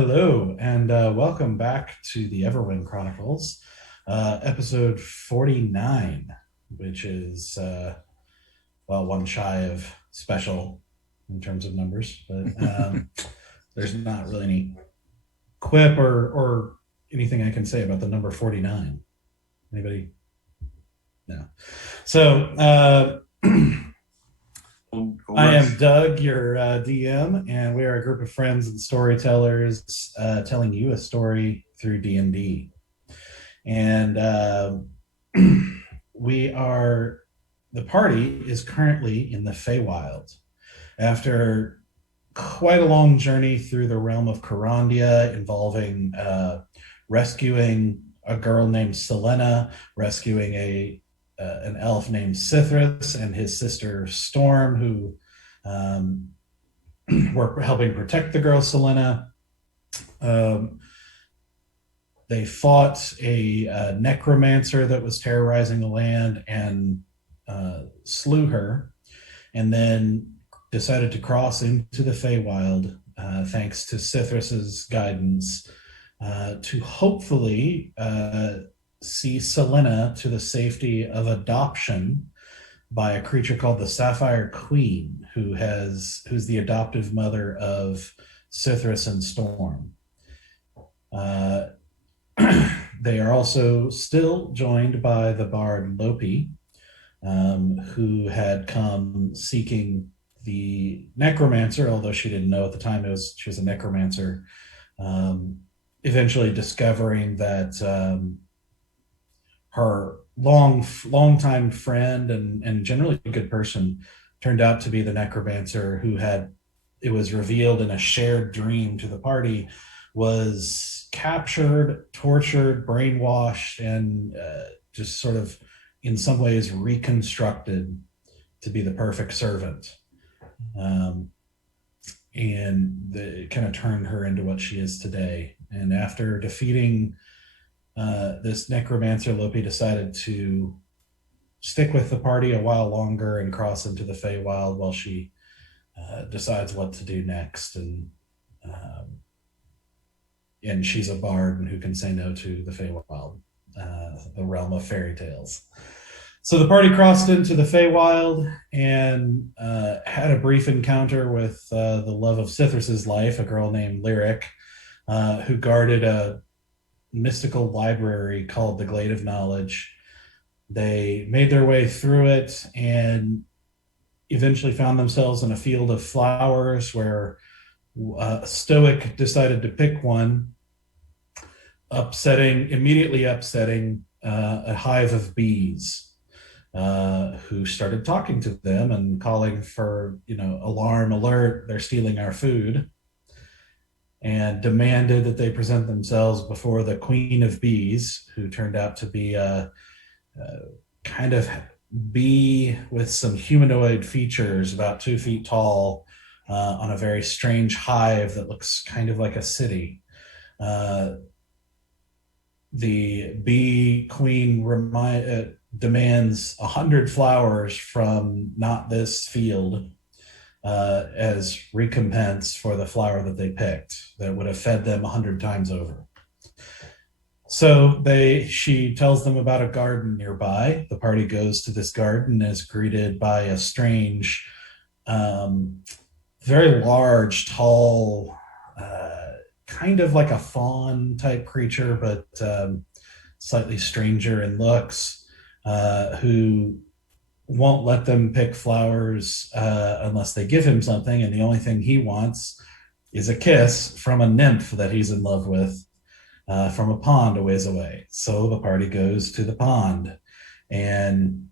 Hello, and welcome back to the Everwind Chronicles, episode 49, which is, one shy of special in terms of numbers, but there's not really any quip or anything I can say about the number 49. Anybody? No. So, I am Doug, your DM, and we are a group of friends and storytellers telling you a story through D&D. And the party is currently in the Feywild. After quite a long journey through the realm of Carandia involving rescuing a girl named Selena, rescuing an elf named Cithras and his sister Storm, who were helping protect the girl Selena. They fought a necromancer that was terrorizing the land and slew her, and then decided to cross into the Feywild, thanks to Cithrus's guidance, to hopefully see Selena to the safety of adoption by a creature called the Sapphire Queen, who's the adoptive mother of Cithrus and Storm. They are also still joined by the bard Lopi, who had come seeking the necromancer, although she didn't know at the time she was a necromancer, eventually discovering that her longtime friend and generally a good person turned out to be the necromancer it was revealed in a shared dream to the party, was captured, tortured, brainwashed, and just sort of in some ways reconstructed to be the perfect servant. And it kind of turned her into what she is today. And after defeating this necromancer, Lopi decided to stick with the party a while longer and cross into the Feywild while she decides what to do next. And she's a bard and who can say no to the Feywild, the realm of fairy tales. So the party crossed into the Feywild and had a brief encounter with the love of Cithrus's life, a girl named Lyric, who guarded a mystical library called the Glade of Knowledge. They made their way through it and eventually found themselves in a field of flowers where a stoic decided to pick one, immediately upsetting a hive of bees, who started talking to them and calling for, alarm alert, they're stealing our food, and demanded that they present themselves before the Queen of Bees, who turned out to be a kind of bee with some humanoid features, about 2 feet tall, on a very strange hive that looks kind of like a city. The bee queen demands 100 flowers from not this field, as recompense for the flower that they picked that would have fed them 100 times over. So she tells them about a garden nearby. The party goes to this garden and is greeted by a strange, very large, tall, kind of like a fawn type creature, but slightly stranger in looks, who won't let them pick flowers unless they give him something, and the only thing he wants is a kiss from a nymph that he's in love with, from a pond a ways away. So the party goes to the pond and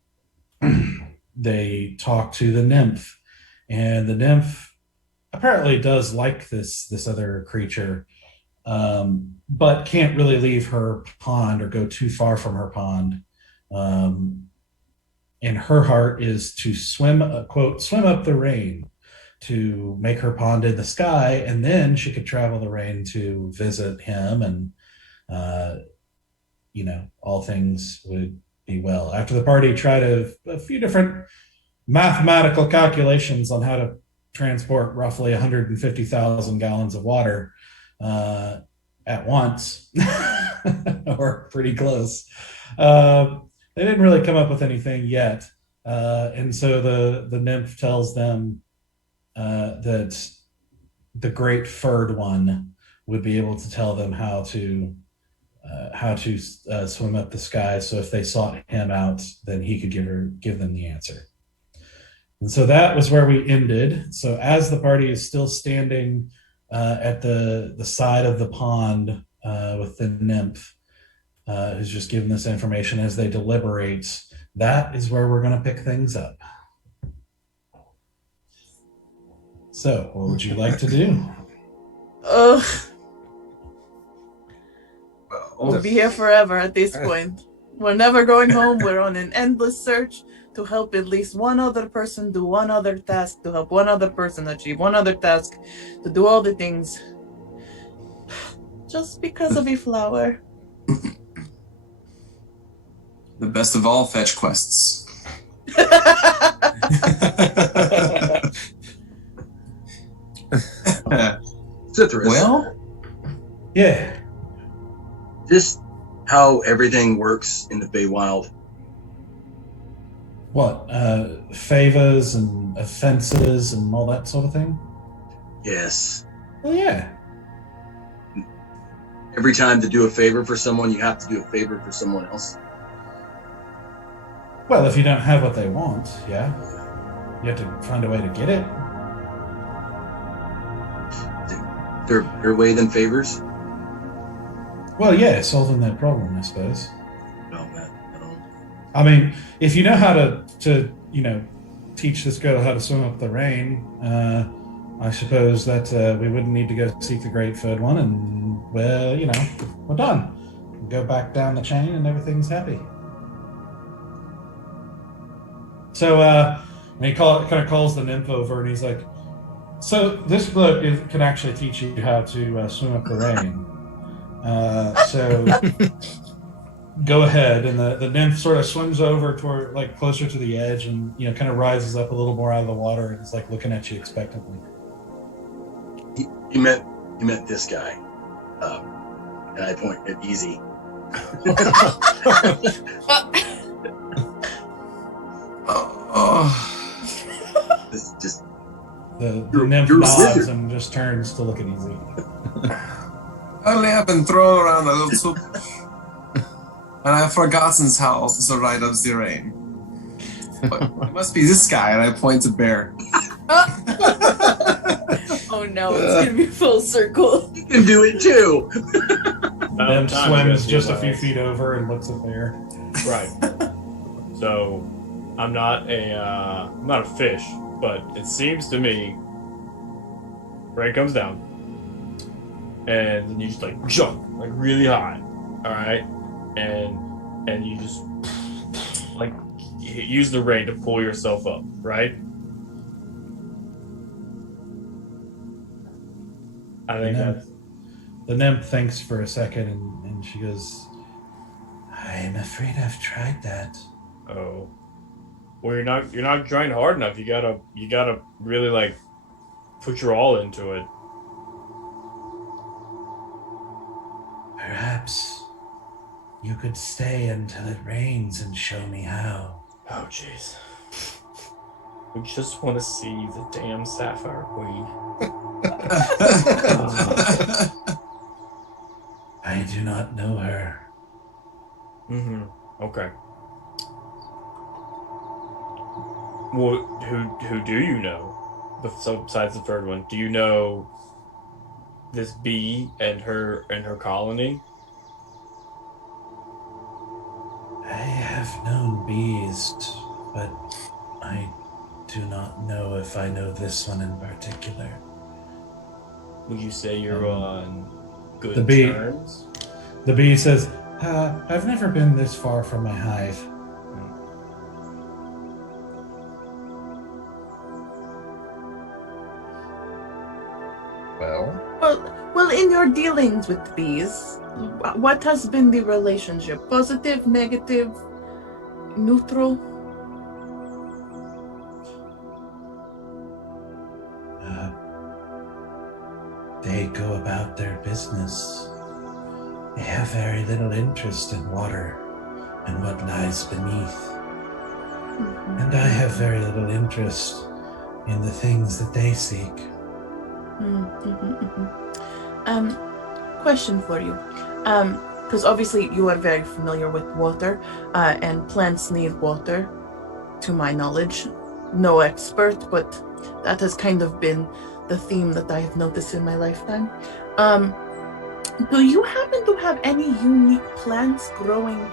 they talk to the nymph, and the nymph apparently does like this other creature, but can't really leave her pond or go too far from her pond. And her heart is to swim up the rain to make her pond in the sky, and then she could travel the rain to visit him, and all things would be well. After the party tried a few different mathematical calculations on how to transport roughly 150,000 gallons of water, at once, or pretty close. Uh, they didn't really come up with anything yet, and so the nymph tells them that the great furred one would be able to tell them how to swim up the sky. So if they sought him out, then he could give them the answer. And so that was where we ended. So as the party is still standing at the side of the pond with the nymph, who's just given this information as they deliberate, that is where we're going to pick things up. So, what would you like to do? Ugh. We'll be here forever at this point. We're never going home. We're on an endless search to help at least one other person do one other task, to help one other person achieve one other task, to do all the things. Just because of a flower. The best of all fetch quests. Cithras. Well? Yeah. Just how everything works in the Feywild. What? Favors and offenses and all that sort of thing? Yes. Well, yeah. Every time to do a favor for someone, you have to do a favor for someone else. Well, if you don't have what they want, yeah. You have to find a way to get it. Is there a better way than favors? Well, yeah, solving that problem, I suppose. No, man, I don't. I mean, if you know how to teach this girl how to swim up the rain, I suppose that we wouldn't need to go seek the great third one, and well, we're done. We go back down the chain, and everything's happy. So, and he kind of calls the nymph over, and he's like, "So this book can actually teach you how to swim up the rain. So go ahead." And the nymph sort of swims over toward, like, closer to the edge, and kind of rises up a little more out of the water, and is like looking at you expectantly. You met this guy, and I point at Easy. Just the nymph nods and just turns to look at Easy. Only I've been thrown around a little too much. And I've forgotten how to ride up the rain. But it must be this guy, and I point to Bear. Oh no, it's gonna be full circle. you can do it too. Nymph swims just a few feet over and looks at Bear. Right. So, I'm not a fish, but it seems to me, rain comes down, and then you just like jump like really high, all right, and you just like use the rain to pull yourself up, right? I think that's. The nymph thinks for a second, and she goes, "I'm afraid I've tried that." Oh. Well, you're not trying hard enough. You gotta really like put your all into it. Perhaps you could stay until it rains and show me how. Oh jeez. We just want to see the damn sapphire queen. I do not know her. Mm-hmm. Okay. Well, who do you know? Besides the third one, do you know this bee and her colony? I have known bees, but I do not know if I know this one in particular. Would you say you're on good terms? The bee says, I've never been this far from my hive. Well, in your dealings with bees, what has been the relationship? Positive, negative, neutral? they go about their business. They have very little interest in water and what lies beneath. And I have very little interest in the things that they seek. Question for you. Because obviously you are very familiar with water, and plants need water, to my knowledge. No expert, but that has kind of been the theme that I have noticed in my lifetime. Do you happen to have any unique plants growing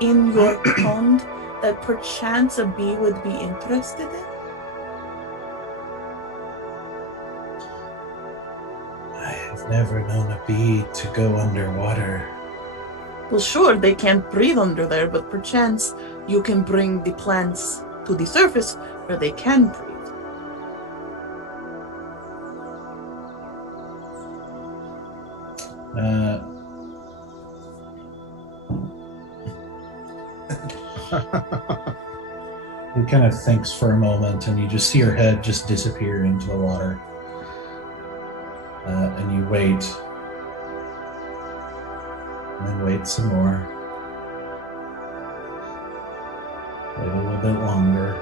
in your pond that perchance a bee would be interested in? I have never known a bee to go underwater. Well, sure, they can't breathe under there, but perchance you can bring the plants to the surface where they can breathe. He kind of thinks for a moment, and you just see her head just disappear into the water. And you wait. And then wait some more. Wait a little bit longer.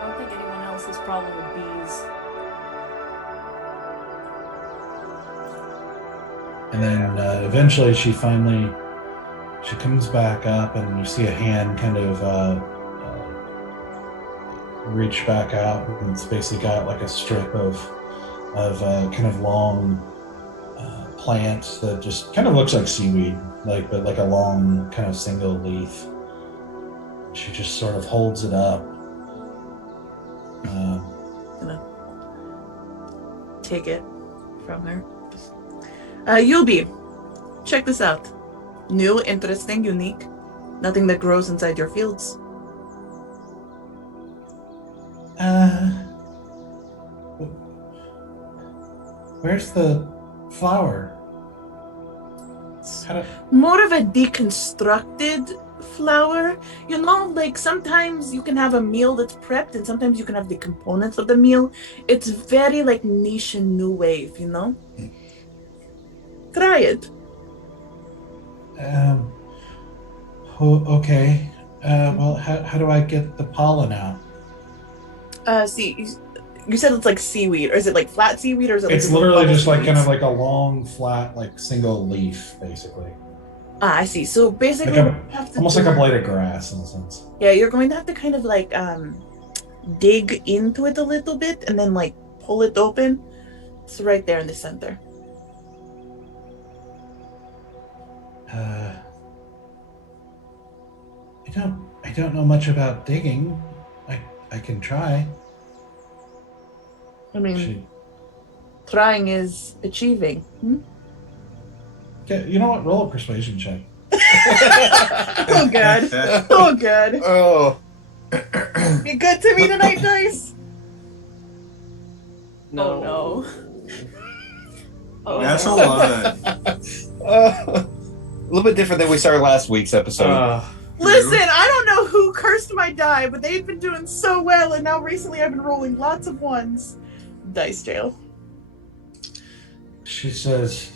I don't think anyone else has problem with bees. And then eventually she comes back up, and you see a hand kind of reach back out, and it's basically got like a strip of kind of long plant that just kind of looks like seaweed, but like a long kind of single leaf. She just sort of holds it up. Gonna take it from her. Yubi, check this out. New, interesting, unique. Nothing that grows inside your fields. Where's the flower? More of a deconstructed flower. You know, like sometimes you can have a meal that's prepped, and sometimes you can have the components of the meal. It's very like niche and new wave, you know? Try it. Okay. Well, how do I get the pollen out? See, you said it's like seaweed, or is it like flat seaweed, or is it like It's literally just like kind of like a long, flat, like single leaf, basically. Ah, I see. So basically, Like almost like a blade of grass in a sense. Yeah, you're going to have to kind of like dig into it a little bit and then like pull it open. It's right there in the center. I don't know much about digging. I can try. I mean, trying is achieving. Okay, you know what? Roll a persuasion check. Oh god. Oh god. Oh. Be good to me tonight, dice. No. Oh no. Oh, Natural no. one. A little bit different than we started last week's episode. Listen, I don't know who cursed my die, but they've been doing so well, and now recently I've been rolling lots of ones. Dice jail. She says,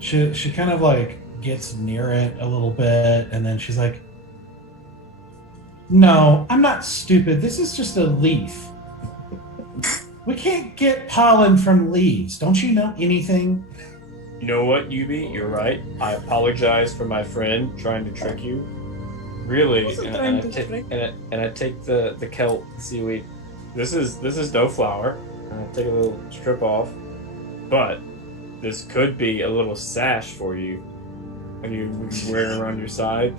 she kind of like gets near it a little bit, and then she's like, no, I'm not stupid. This is just a leaf. We can't get pollen from leaves. Don't you know anything? You know what, Yubi? You're right. I apologize for my friend trying to trick you. Really, and I take the kelp seaweed. This is no flower. And I take a little strip off, but this could be a little sash for you, and you can wear it around your side,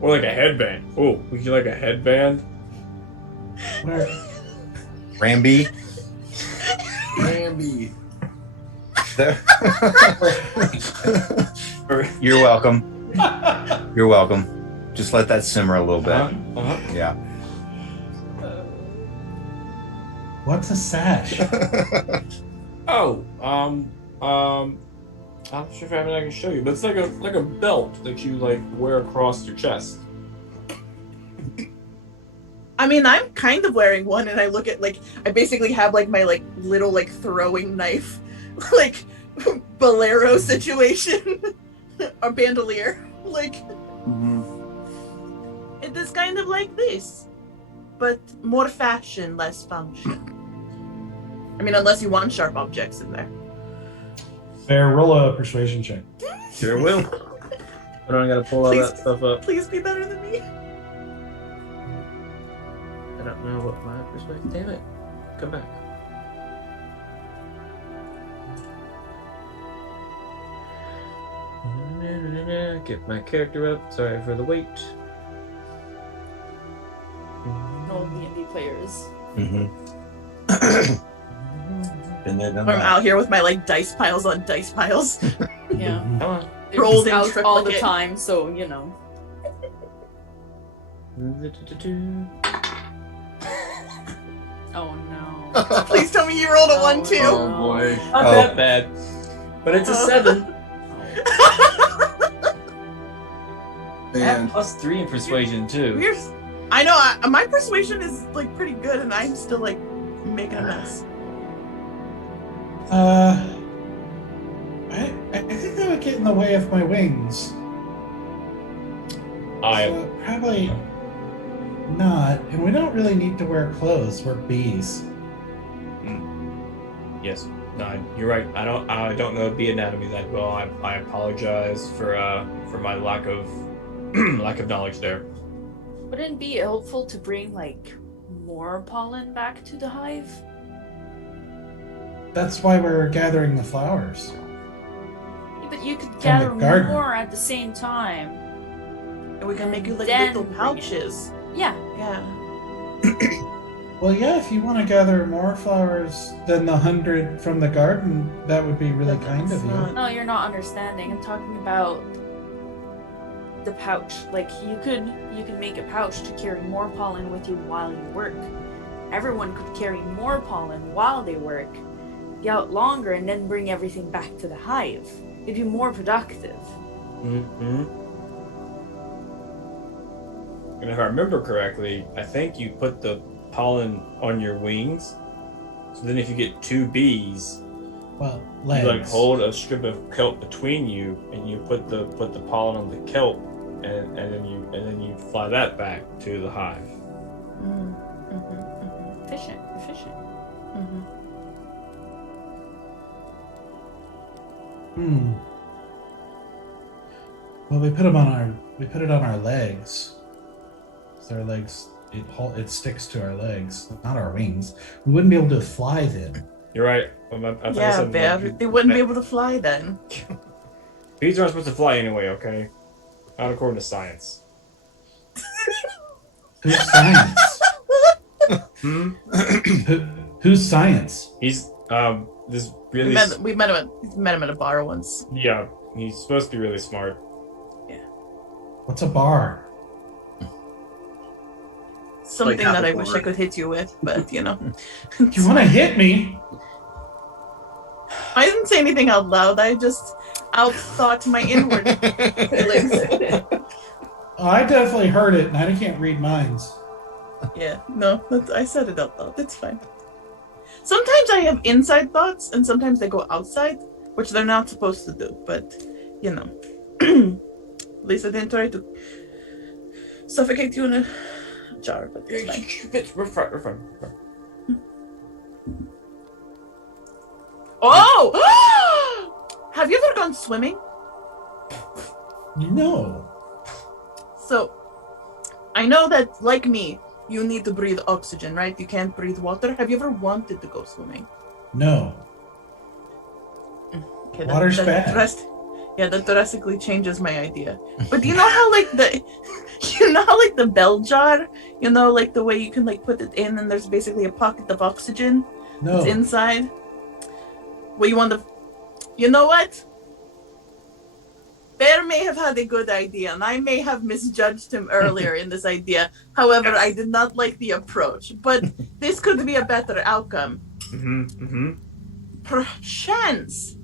or like a headband. Oh, would you like a headband? Ramby. Ramby. You're welcome. You're welcome. Just let that simmer a little bit. Yeah. What's a sash? I'm not sure if I can show you, but it's like a belt that you like wear across your chest. I mean, I'm kind of wearing one, and I look at I basically have my little throwing knife, bolero situation, or bandolier. It is kind of like this, but more fashion, less function. I mean, unless you want sharp objects in there. Fair, roll a persuasion check. Sure will. But I gotta pull all Please. that stuff up. Please be better than me. I don't know what my perspective. Damn it! Come back. Get my character up. Sorry for the wait. No D&D players. Been there, done I'm that. out here with my dice piles on dice piles. Yeah. Come on. They're Rolled just in out all the triplicate. time, so you know. Oh no. Please tell me you rolled a 1 too. Oh boy. Not Oh. that bad. But it's a 7. I have Man. +3 in persuasion too. I know. My persuasion is pretty good, and I'm still making a mess. I think that would get in the way of my wings. So probably not. And we don't really need to wear clothes. We're bees. Yes. No, you're right. I don't know bee anatomy that well. I apologize for my lack of lack of knowledge there. Wouldn't it be helpful to bring more pollen back to the hive? That's why we're gathering the flowers. Yeah, but you could the gather garden. more at the same time. And we can make you Then little bring it. pouches. Yeah. Yeah. Well, yeah, if you want to gather more flowers than the 100 from the garden, that would be really kind of you. No, you're not understanding. I'm talking about the pouch. You could make a pouch to carry more pollen with you while you work. Everyone could carry more pollen while they work, be out longer, and then bring everything back to the hive. It'd be more productive. Mm-hmm. And if I remember correctly, I think you put the pollen on your wings. So then if you get 2 bees, Well, you legs. hold a strip of kelp between you and you put the pollen on the kelp and then you fly that back to the hive. Efficient. Well, we put it on our legs. So our legs, it sticks to our legs, not our wings. We wouldn't be able to fly then. You're right. Yeah, they wouldn't be able to fly then. Bees aren't supposed to fly anyway, okay? Not according to science. Who's science? Who's science? He's this really We met him at a bar once. yeah, he's supposed to be really smart. What's a bar? Something half that a I wish I bar. could hit you with, but You want to hit me? I didn't say anything out loud. I just outthought my inward feelings. Oh, I definitely heard it, and I can't read minds. Yeah, no, I said it out loud. It's fine. Sometimes I have inside thoughts, and sometimes they go outside, which they're not supposed to do. But at least I didn't try to suffocate you in a jar. But it's fine. We're fine. Oh! Have you ever gone swimming? No. So, I know that, like me, you need to breathe oxygen, right? You can't breathe water. Have you ever wanted to go swimming? No. Okay, Water's bad. That drastically changes my idea. But do you know how the bell jar, the way you can put it in and there's basically a pocket of oxygen No. that's inside? Well, you know what? Bear may have had a good idea, and I may have misjudged him earlier in this idea. However, I did not like the approach. But this could be a better outcome. Perchance,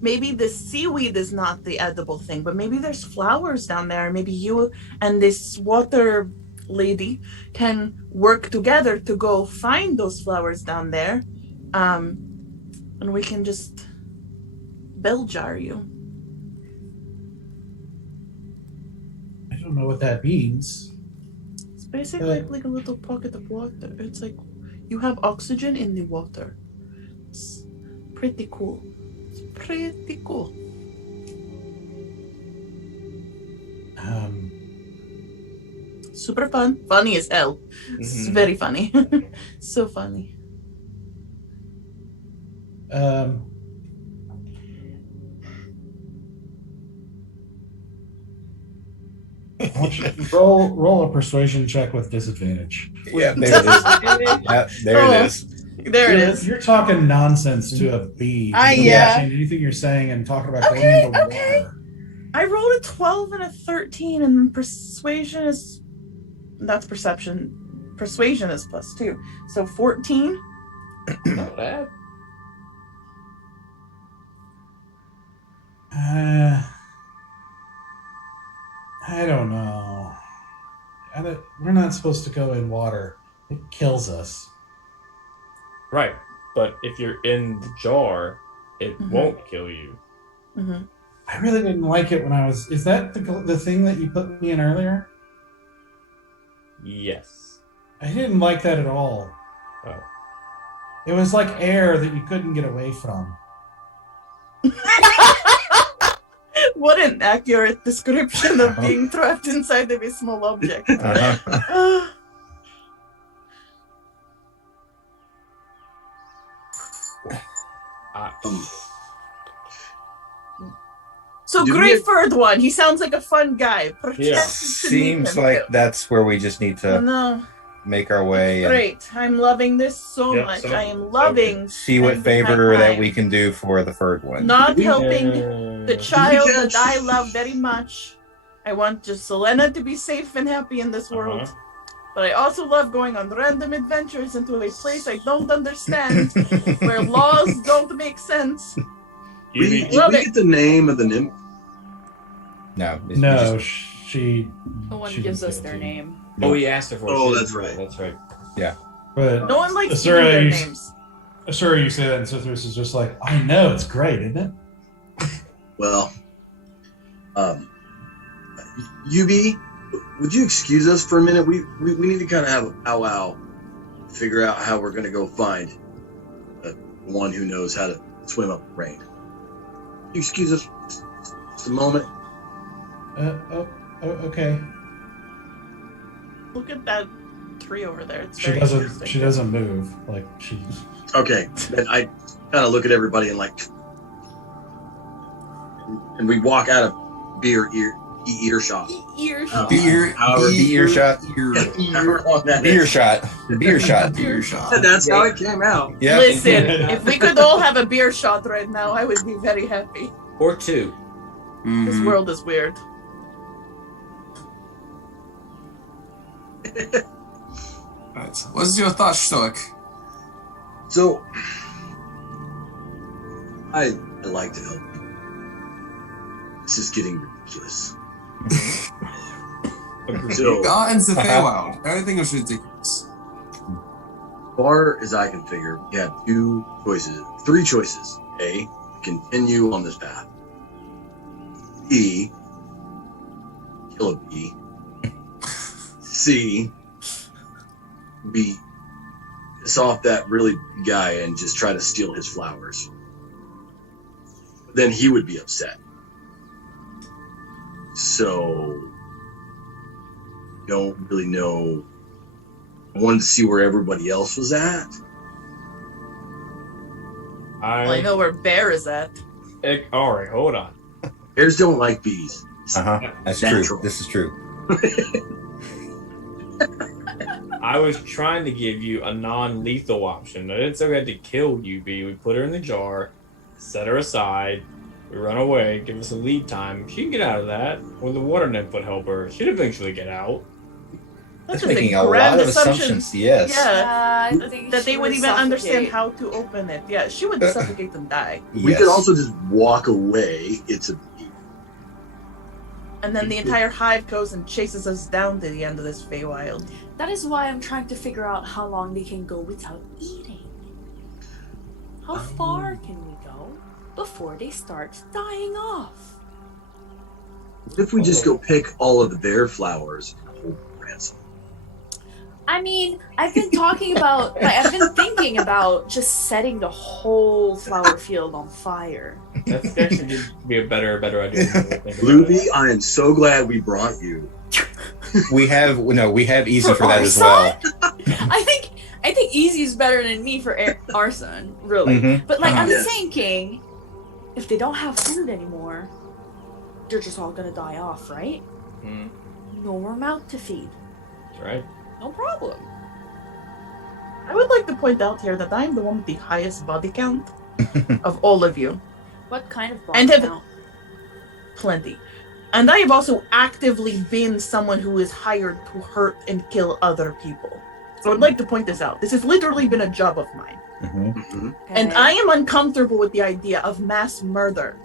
maybe the seaweed is not the edible thing, but maybe there's flowers down there. Maybe you and this water lady can work together to go find those flowers down there, and we can just bell jar you. I don't know what that means. It's basically like a little pocket of water. It's like you have oxygen in the water. It's pretty cool. It's pretty cool. Super fun. Funny as hell. It's very funny. So funny. Roll a persuasion check with disadvantage. Yeah, there it is. Yeah, there it is. There it is. You're talking nonsense to a bee. Yeah. Change anything you're saying and talking about going into water. I rolled a 12 and a 13, and then persuasion is... That's perception. Persuasion is +2. So 14? Not bad. I don't know. We're not supposed to go in water. It kills us. Right, but if you're in the jar, it won't kill you. Mm-hmm. I really didn't like it when I was... Is that the thing that you put me in earlier? Yes. I didn't like that at all. Oh. It was like air that you couldn't get away from. What an accurate description of being trapped inside of a small object. So Greyford one, he sounds like a fun guy. Yeah. Seems like that's where we just need to make our way. Great. I'm loving this so much. I am loving. See what favor that we can do for the third one. Not helping the child that I love very much. I want just Selena to be safe and happy in this world. But I also love going on random adventures into a place I don't understand, where laws don't make sense. Did we get the name of the nymph? No, she... No one gives us their name. Oh, he asked her for it. Oh, that's right. That's right. Yeah. But no one likes giving their names. Sure, you say that, and Cithris is just like, I know, it's great, isn't it? Well, UB, would you excuse us for a minute? We need to kind of have a powwow, figure out how we're going to go find one who knows how to swim up the rain. You excuse us just a moment? Okay. Look at that tree over there. It's She doesn't move. Like, she... Okay, then I kind of look at everybody and like... And we walk out of earshot. Earshot. That's how it came out. Yeah. Listen, if we could all have a beer shot right now, I would be very happy. Or two. This world is weird. Right. What's your thought, Stoic? So, I like to help you. This is getting ridiculous. So, Into the Feywild. Everything is ridiculous. Far as I can figure, we have three choices. A, continue on this path. B, kill a bee. C, be piss off that really big guy and just try to steal his flowers. Then he would be upset. So, don't really know. I wanted to see where everybody else was at. I know where Bear is at. All right, hold on. Bears don't like bees. That's true. This is true. I was trying to give you a non-lethal option. I didn't say we had to kill UB. We put her in the jar, set her aside, we run away, give us a lead time. She can get out of that. Or the water nymph would help her. She'd eventually get out. That's making a lot of assumptions, yes. Yeah, I think that they would even suffocate. understand how to open it. Yeah, she would suffocate and die. We could also just walk away. It's a bee. And then the entire hive goes and chases us down to the end of this Feywild. That is why I'm trying to figure out how long they can go without eating. How far can we go before they start dying off? What if we just go pick all of their flowers and hold ransom? I mean, I've been I've been thinking about just setting the whole flower field on fire. That's actually going to be a better idea. Luby, I am so glad we brought you. We have Easy for that as Arson? well. I think Easy is better than me for arson, really. Mhm. But like, I'm Yes. thinking, if they don't have food anymore, they're just all gonna die off, right? Mm, No more mouth to feed. that's right. No problem. I would like to point out here that I'm the one with the highest body count of all of you. What kind of body And have- count? Plenty. And I have also actively been someone who is hired to hurt and kill other people. So I'd like to point this out. This has literally been a job of mine. Mhm. Mhm. And Okay. I am uncomfortable with the idea of mass murder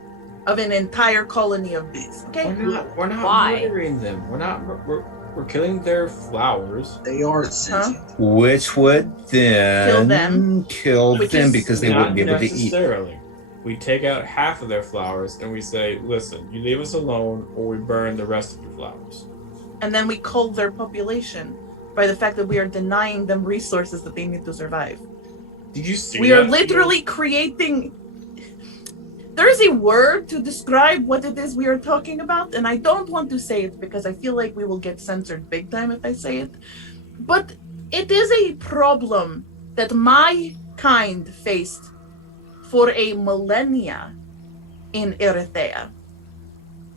of an entire colony of bees. Okay? We're not Why? murdering them. We're killing their flowers. They are sentient. Which would then kill Which them is because they Not wouldn't be able to eat. necessarily. We take out half of their flowers and we say, listen, you leave us alone or we burn the rest of your flowers. And then we cull their population by the fact that we are denying them resources that they need to survive. Did you see We are that? literally creating. There is a word to describe what it is we are talking about, and I don't want to say it because I feel like we will get censored big time if I say it. But it is a problem that my kind faced for a millennia in Erythea,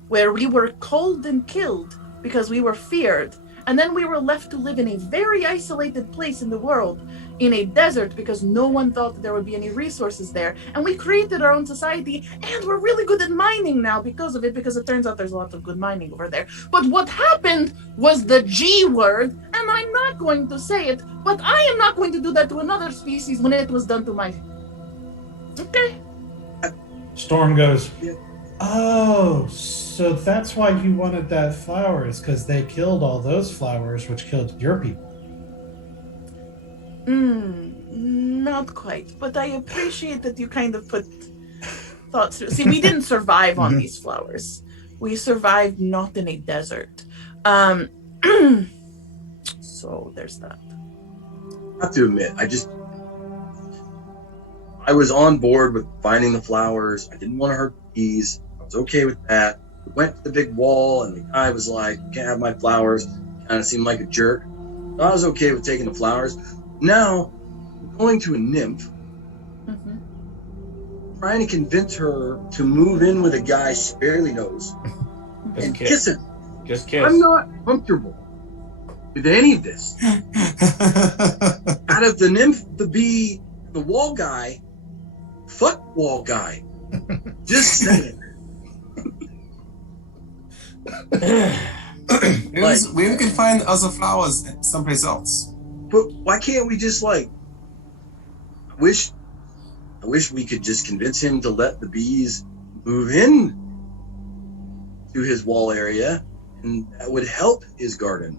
where we were culled and killed because we were feared, and then we were left to live in a very isolated place in the world, in a desert, because no one thought that there would be any resources there. And we created our own society, and we're really good at mining now because of it, because it turns out there's lots of good mining over there. But what happened was the G word, and I'm not going to say it, but I am not going to do that to another species when it was done to my... Okay. Storm goes, Yeah. oh, so that's why you wanted that flower, is because they killed all those flowers, which killed your people. Not quite, but I appreciate that you kind of put thought through. See, we didn't survive on these flowers. We survived not in a desert. So there's that. I have to admit, I was on board with finding the flowers. I didn't want to hurt the bees. I was okay with that. We went to the big wall, and the guy was like, "You can't have my flowers." Kind of seemed like a jerk. I was okay with taking the flowers. Now, we're going to a nymph, trying to convince her to move in with a guy she barely knows Just and kiss. kiss him. Just kiss. I'm not comfortable with any of this. Out of the nymph, the bee, the wall guy, fuck wall guy. Just saying. We can find other flowers someplace else. But why can't we just I wish we could just convince him to let the bees move in to his wall area, and that would help his garden.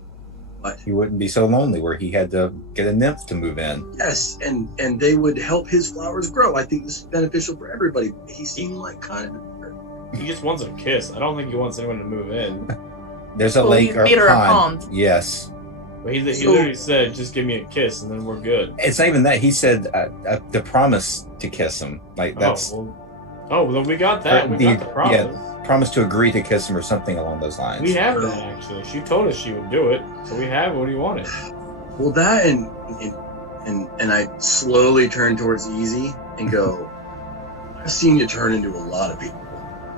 But He wouldn't be so lonely where he had to get a nymph to move in. yes, and they would help his flowers grow. I think this is beneficial for everybody. He seemed like kind of He just wants a kiss. I don't think he wants anyone to move in. There's a Well, lake you or made her a pond. pond. Yes. But he So- literally said, just give me a kiss and then we're good. It's not even that. He said the promise to kiss him. Like that's Oh, well, we got that. We got the promise. promise to agree to kiss him or something along those lines. We have that, actually. She told us she would do it. So we have what he wanted. well that and I slowly turn towards Easy and go, I've seen you turn into a lot of people.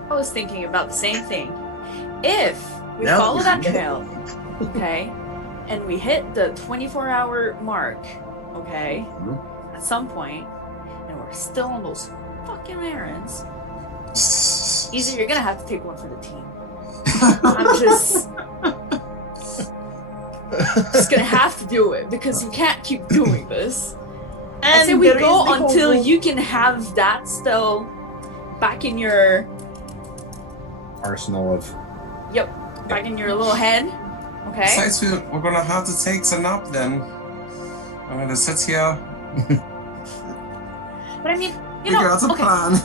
I was thinking about the same thing. If we Now follow that there's trail, more. okay, and we hit the 24-hour mark, okay, at some point, and we're still on those fucking errands, either you're gonna have to take one for the team. I'm just gonna have to do it because you can't keep doing this. I say we there go is the until whole- you can have that still back in your Arsenal of back in your little head. Okay. Besides, we're gonna have to take a nap then. I'm gonna sit here, But I mean, you figure know, out a okay. plan.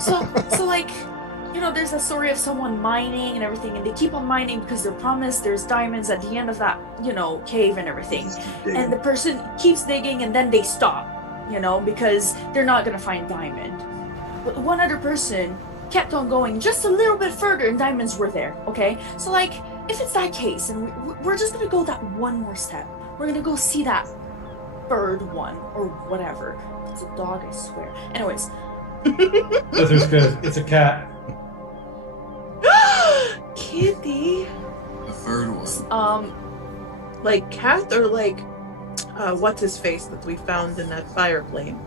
So like, you know, there's a story of someone mining and everything, and they keep on mining because they're promised there's diamonds at the end of that, you know, cave and everything. Just keep digging. And the person keeps digging and then they stop, you know, because they're not gonna find diamond. But one other person kept on going just a little bit further and diamonds were there, okay? So like, if it's that case and we're just gonna go that one more step, we're gonna go see that bird one or whatever. It's a dog, I swear. Anyways. Slyther's good. It's a cat. Kitty. The third one. Like cat or like, what's his face that we found in that fire plane?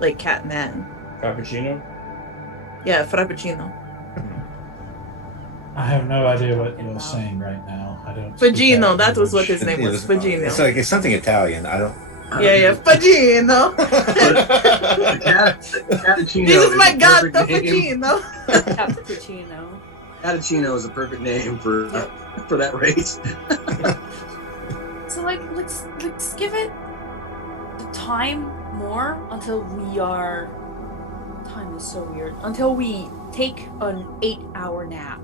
Like cat man. Cappuccino? Yeah, Frappuccino. I have no idea what you're saying right now. I don't. Fagino, that was what his name was. Fagino. It's like it's something Italian. I don't. Yeah, Fagino. Cappuccino. This is my a god, perfect the name. Fagino. Cappuccino. Cappuccino is a perfect name for that race. So like, let's give it the time more until we are. Time is so weird. Until we take an 8-hour nap.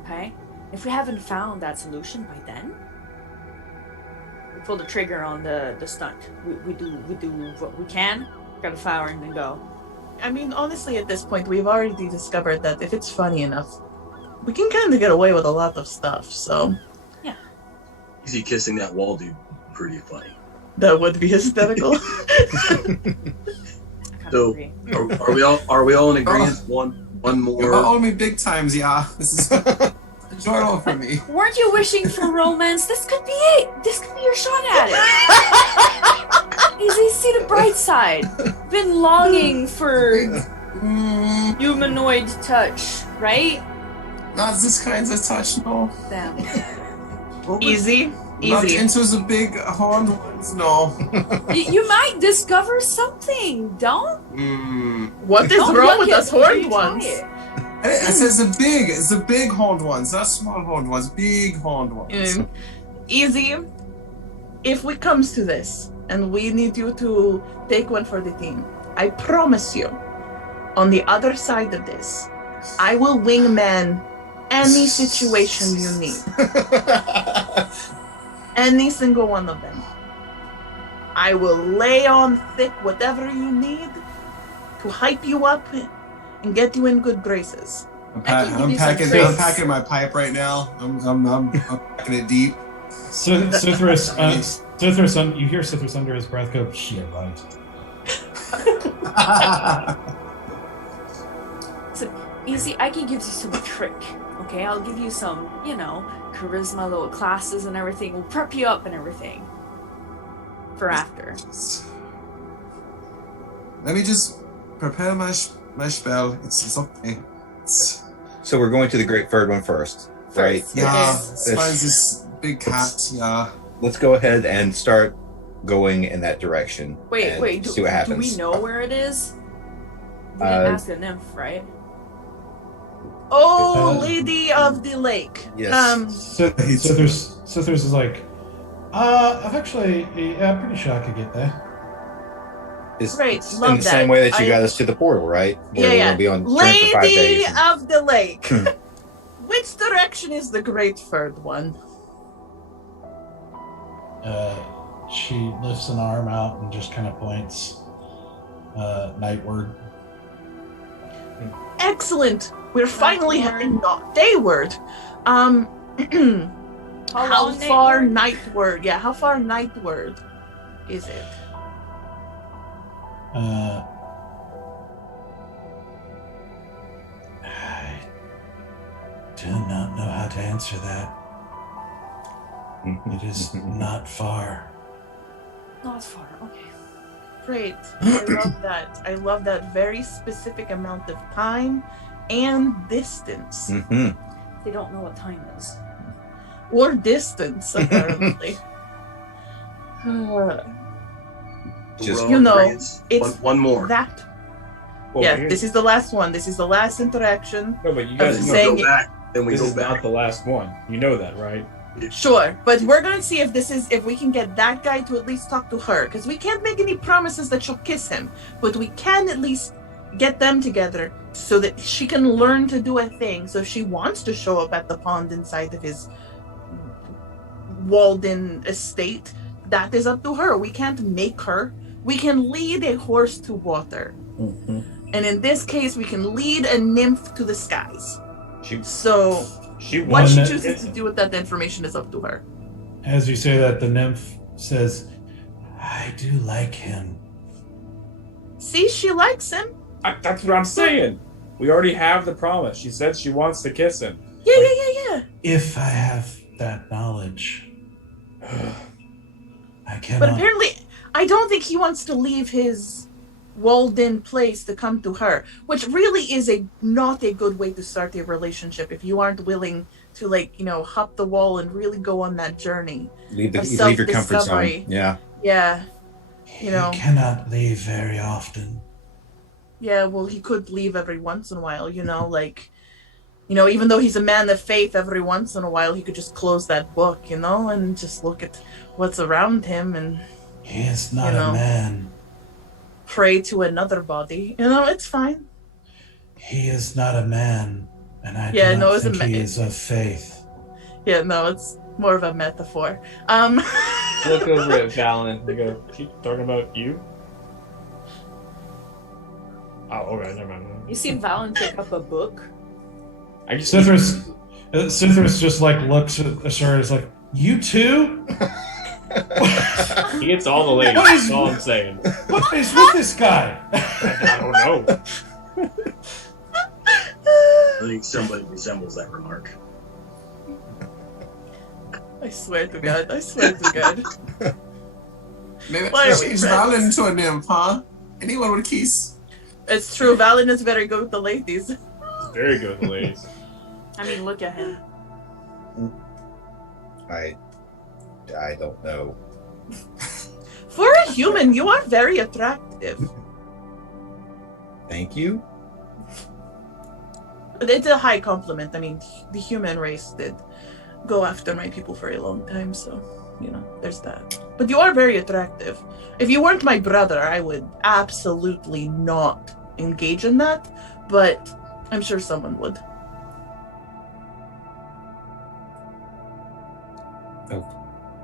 Okay? If we haven't found that solution by then, we pull the trigger on the stunt. We do what we can, grab a flower and then go. I mean, honestly, at this point, we've already discovered that if it's funny enough, we can kind of get away with a lot of stuff, so... Easy kissing that wall, dude. Pretty funny. That would be hysterical. So, are we all in agreement? One You're more. all me big times, yeah. This is enjoyable for me. Weren't you wishing for romance? This could be it. This could be your shot at it. Easy, see the bright side. Been longing for humanoid touch, right? Not this kind of touch, no. Damn. Easy. Not Easy. into the big horned ones, no. You might discover something. Don't. What is Don't wrong look with it us before horned you try ones? it. It says the big horned ones, not small horned ones, big horned ones. Easy. If it comes to this, and we need you to take one for the team, I promise you, on the other side of this, I will wingman any situation you need. Any single one of them. I will lay on thick whatever you need to hype you up and get you in good graces. I'm give you some packing tricks. my pipe right now. I'm packing it deep. Cythrus, you hear Cythrus under his breath go, "Yeah, right." So, easy, I can give you some trick. Okay, I'll give you some, charisma, little classes and everything. We'll prep you up and everything for after. Let me just prepare my spell. It's okay. So we're going to the Great Third one first, right? First. Yeah, Okay. let's find this big cat. Yeah. Let's go ahead and start going in that direction. and Wait, see what do happens. we know where it is? We didn't ask the nymph, right? Oh, Lady of the Lake. Yes. Cythrus is like, I've actually, I'm pretty sure I could get there. It's Great, in love the that. same way that you got us to the portal, right? Where we're Yeah. gonna be on turn for 5 Lady days. of the Lake. Which direction is the Great Third one? She lifts an arm out and just kind of points nightward. Excellent. We're finally Nightward. heading not dayward. How long, far Nate? nightward? Yeah, how far nightward is it? I do not know how to answer that. It is not far. Not far, okay. Great. I love that. I love that very specific amount of time and distance. Mm-hmm. They don't know what time is. Or distance, apparently. Just- You know, Agreements. it's one more. that. Well, Yeah, here- this is the last one. This is the last interaction. No, but you I guys was know. saying- Go back then we This go is back. not the last one. You know that, right? Sure, but we're gonna see if we can get that guy to at least talk to her, because we can't make any promises that she'll kiss him, but we can at least get them together so that she can learn to do a thing. So if she wants to show up at the pond inside of his walled-in estate, that is up to her. We can't make her. We can lead a horse to water. Mm-hmm. And in this case, we can lead a nymph to the skies. So She what wants she to chooses kiss to him. do with that information is up to her. As you say that, the nymph says, I do like him. See, she likes him. That's what I'm saying. We already have the promise. She said she wants to kiss him. Yeah. If I have that knowledge, I cannot. But apparently, I don't think he wants to leave his walled-in place to come to her, which really is not a good way to start a relationship if you aren't willing to, hop the wall and really go on that journey. Leave of your comfort self-discovery. zone. Yeah. Yeah. He cannot leave very often. Yeah, well, he could leave every once in a while, even though he's a man of faith, every once in a while he could just close that book, and just look at what's around him and He is not a man. pray to another body. It's fine. He is not a man, and I Yeah, do no, not it's a think he is of faith. Yeah, no, it's more of a metaphor. Look over at Valen. They go, she talking about you? Oh, okay, never mind. You see Valen pick up a book. I just Cithras just looks at Ashura, is like, you too? He gets all the ladies. What is- That's all I'm saying. What is with this guy? I don't know. I think somebody resembles that remark. I swear to God. Maybe Why are we she's friends? Valen into a nymph, huh? Anyone would kiss. It's true, Valen is very good with the ladies. It's very good, ladies. I mean, look at him. I don't know. For a human, you are very attractive. Thank you. It's a high compliment. I mean, the human race did go after my people for a long time, so, there's that. But you are very attractive. If you weren't my brother, I would absolutely not engage in that, but I'm sure someone would.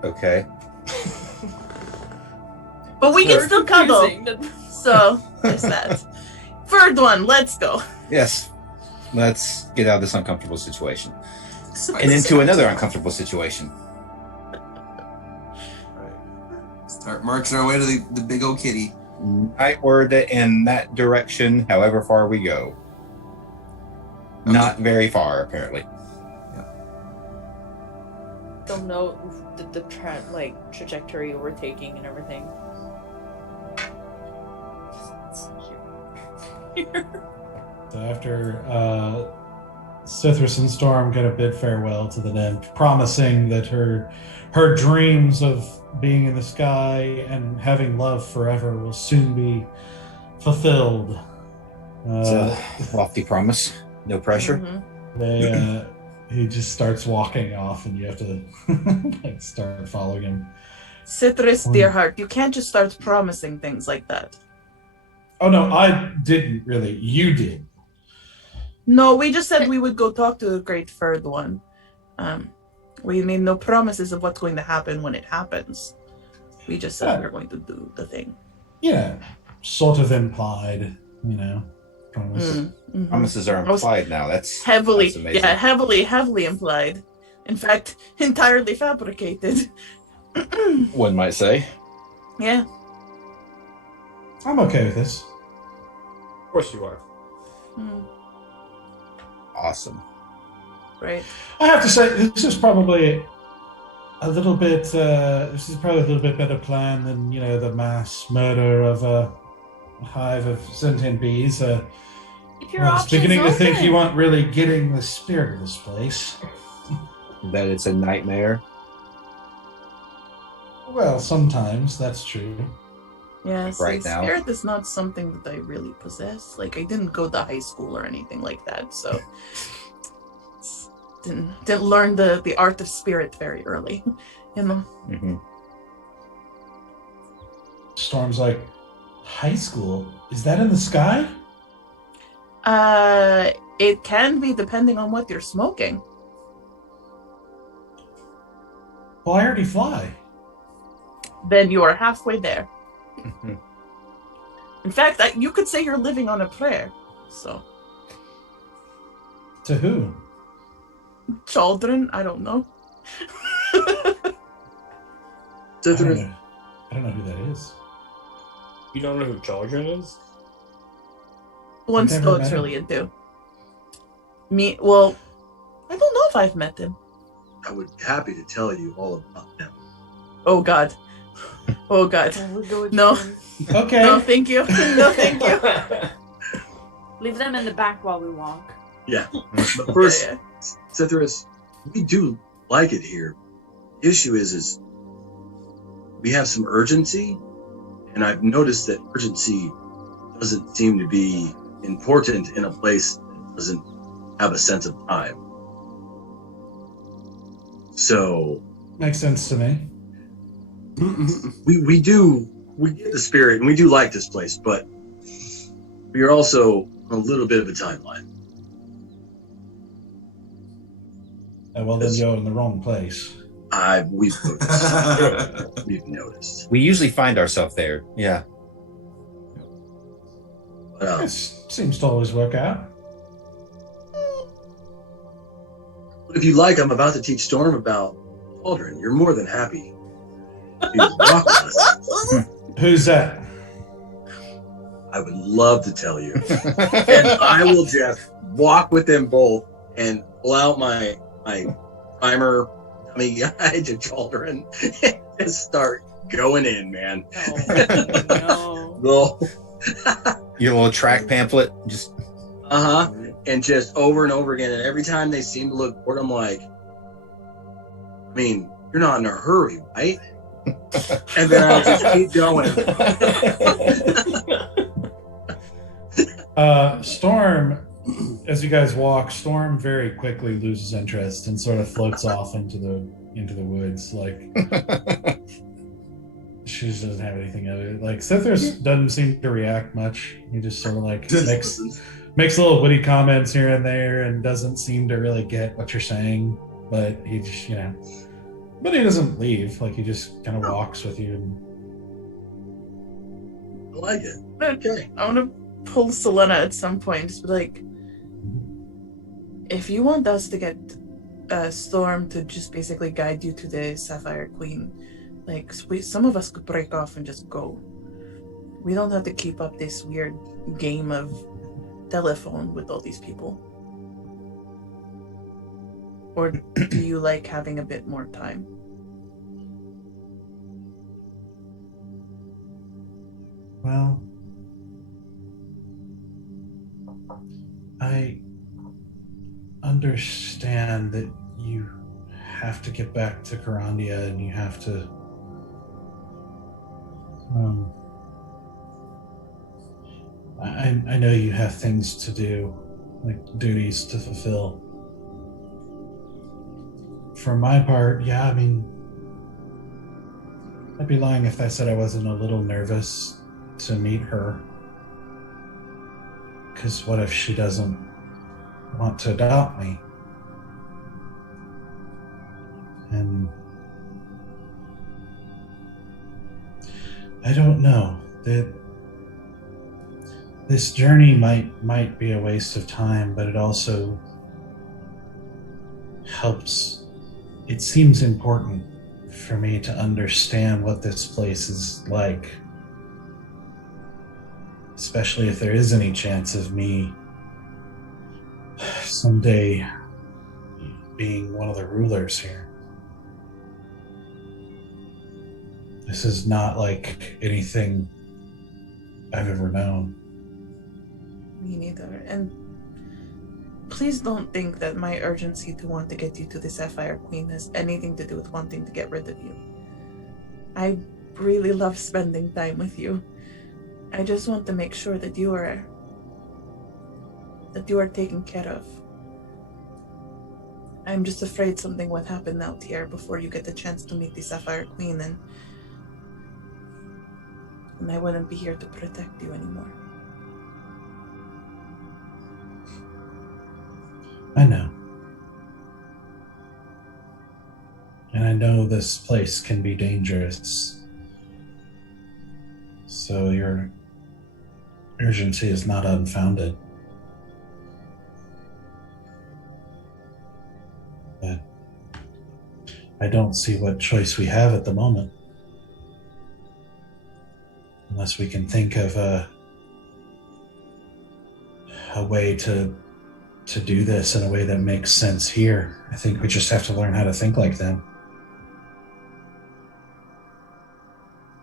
Okay. But we can still cuddle, Confusing. so there's that. Third one, let's go. Yes. Let's get out of this uncomfortable situation. And into another uncomfortable situation. Start marching our way to the big old kitty. Rightward in that direction, however far we go. Okay. Not very far, apparently. Don't know the trajectory we're taking and everything. So after Cithras and Storm get a bid farewell to the nymph, promising that her dreams of being in the sky and having love forever will soon be fulfilled. It's a lofty promise. No pressure. Mhm. He just starts walking off, and you have to start following him. Citrus, dear heart, you can't just start promising things like that. Oh no, I didn't really. You did. No, we just said we would go talk to the great third one. We made no promises of what's going to happen when it happens. We just said we're going to do the thing. Yeah, sort of implied, promise. Mhm. Promises are implied now. That's Heavily, that's amazing. yeah, heavily implied. In fact, entirely fabricated. One might say. Yeah. I'm okay with this. Of course you are. Mm, Awesome. right. I have to say, this is probably a little bit. This is probably a little bit better plan than the mass murder of a hive of sentient bees. Keep your I was options beginning to think open. you weren't really getting the spirit of this place. That it's a nightmare. Well, sometimes that's true. Yeah, Like see, right now. spirit is not something that I really possess. I didn't go to high school or anything like that, so didn't learn the art of spirit very early, you know. Mm-hmm. Storm's like, high school? Is that in the sky? It can be depending on what you're smoking. Well, I already fly. Then you are halfway there. Mm-hmm. In fact, you could say you're living on a prayer. So. To who? Children? I don't know. I don't know who that is. You don't know who Children is? One Never Stoic's met him. really into. Me, well, I don't know if I've met him. I would be happy to tell you all about him. Oh God. Oh God. We'll go with No. them. Okay. No, thank you. No, thank you. Leave them in the back while we walk. Yeah. But first, Yeah. Cythrus, we do like it here. The issue is we have some urgency, and I've noticed that urgency doesn't seem to be important in a place that doesn't have a sense of time. So Makes sense to me. we get the spirit, and we do like this place, but we are also on a little bit of a timeline. Well, then you're in the wrong place. We've noticed. We've noticed. We usually find ourselves there. Yeah. This seems to always work out. But if you like, I'm about to teach Storm about Aldrin. You're more than happy. You walk with us. Who's that? I would love to tell you. And I will just walk with them both and pull out my primer dummy guide to Chaldron and just start going in, man. Oh, no. No. Your little track pamphlet, just And just over and over again. And every time they seem to look bored, I'm like, I mean, you're not in a hurry, right? And then I'll just keep going. Storm, as you guys walk, Storm very quickly loses interest and sort of floats off into the woods. Like she just doesn't have anything of it. Like Cythrus doesn't seem to react much. He just sort of like makes little witty comments here and there and doesn't seem to really get what you're saying. But he just, but he doesn't leave. Like he just kind of walks with you. I like it. Okay. I want to pull Selena at some point. Just be like, if you want us to get Storm to just basically guide you to the Sapphire Queen, like some of us could break off and just go. We don't have to keep up this weird game of telephone with all these people. Or do you like having a bit more time? Well, I understand that you have to get back to Carandia and you have to I know you have things to do, like duties to fulfill. For my part, yeah, I mean, I'd be lying if I said I wasn't a little nervous to meet her. Because what if she doesn't want to adopt me? And I don't know. This journey might be a waste of time, but it also helps. It seems important for me to understand what this place is like, especially if there is any chance of me someday being one of the rulers here. This is not like anything I've ever known. Me neither. And please don't think that my urgency to want to get you to the Sapphire Queen has anything to do with wanting to get rid of you. I really love spending time with you. I just want to make sure that you are taken care of. I'm just afraid something would happen out here before you get the chance to meet the Sapphire Queen, and I wouldn't be here to protect you anymore. I know. And I know this place can be dangerous. So your urgency is not unfounded. But I don't see what choice we have at the moment. Unless we can think of a way to do this in a way that makes sense here. I think we just have to learn how to think like them.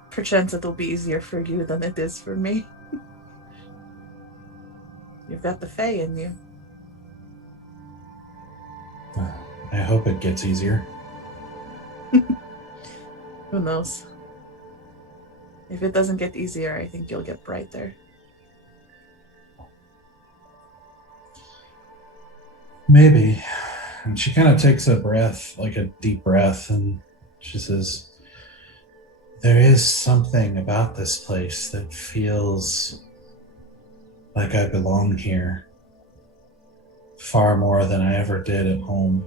Perchance it'll be easier for you than it is for me. You've got the Fey in you. I hope it gets easier. Who knows? If it doesn't get easier, I think you'll get brighter. Maybe. And she kind of takes a breath, like a deep breath, and she says, there is something about this place that feels like I belong here. Far more than I ever did at home.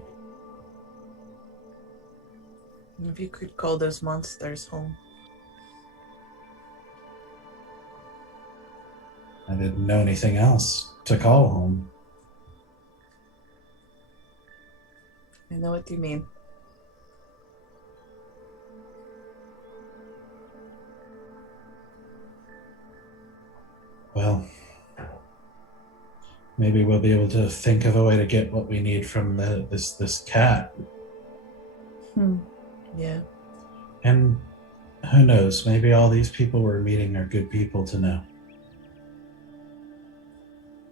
If you could call those monsters home. I didn't know anything else to call home. I know what you mean. Well, maybe we'll be able to think of a way to get what we need from this cat. Yeah. And who knows, maybe all these people we're meeting are good people to know.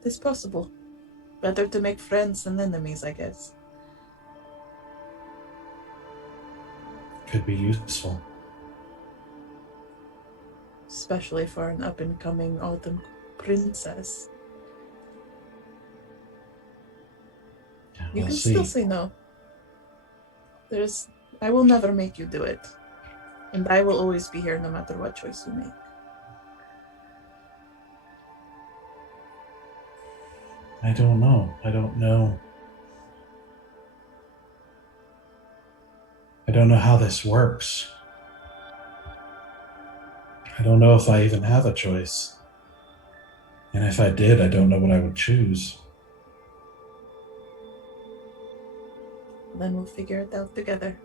It's possible. Better to make friends than enemies, I guess. Could be useful. Especially for an up-and-coming autumn princess. Yeah, You we'll can see. still say no. I will never make you do it. And I will always be here no matter what choice you make. I don't know. I don't know how this works. I don't know if I even have a choice. And if I did, I don't know what I would choose. Then we'll figure it out together.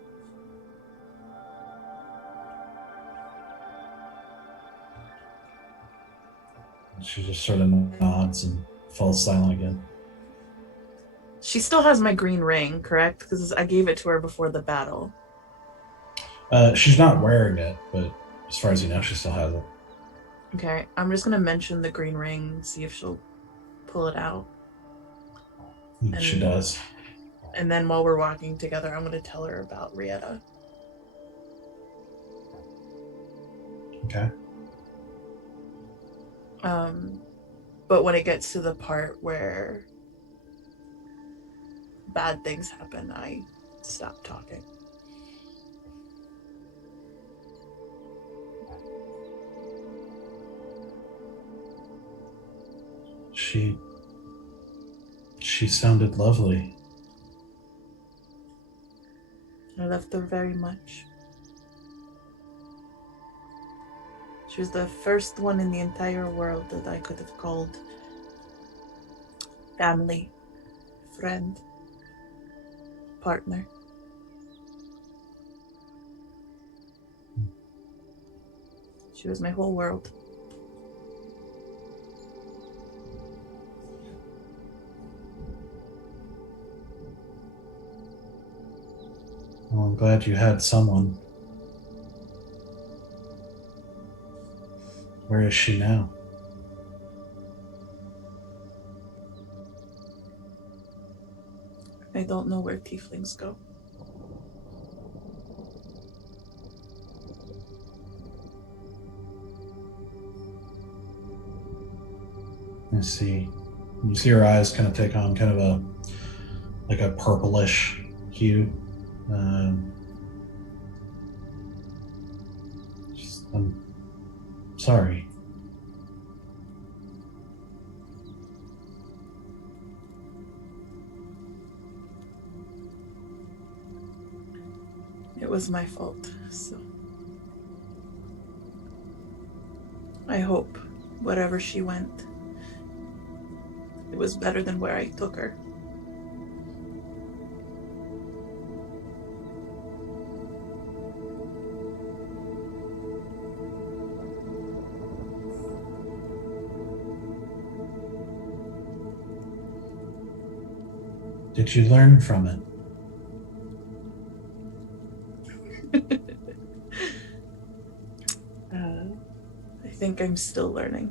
She just sort of nods and falls silent again. She still has my green ring, correct? Because I gave it to her before the battle. She's not wearing it, but as far as you know, she still has it. Okay, I'm just gonna mention the green ring and see if she'll pull it out. She does. And then while we're walking together, I'm gonna tell her about Rieta. Okay. But when it gets to the part where bad things happen, I stop talking. She sounded lovely. I loved her very much. She was the first one in the entire world that I could have called family, friend, partner. She was my whole world. Well, I'm glad you had someone. Where is she now? I don't know where tieflings go. I see. You see her eyes kind of take on kind of a purplish you. I'm sorry. It was my fault, so I hope wherever she went, it was better than where I took her. Did you learn from it? I think I'm still learning.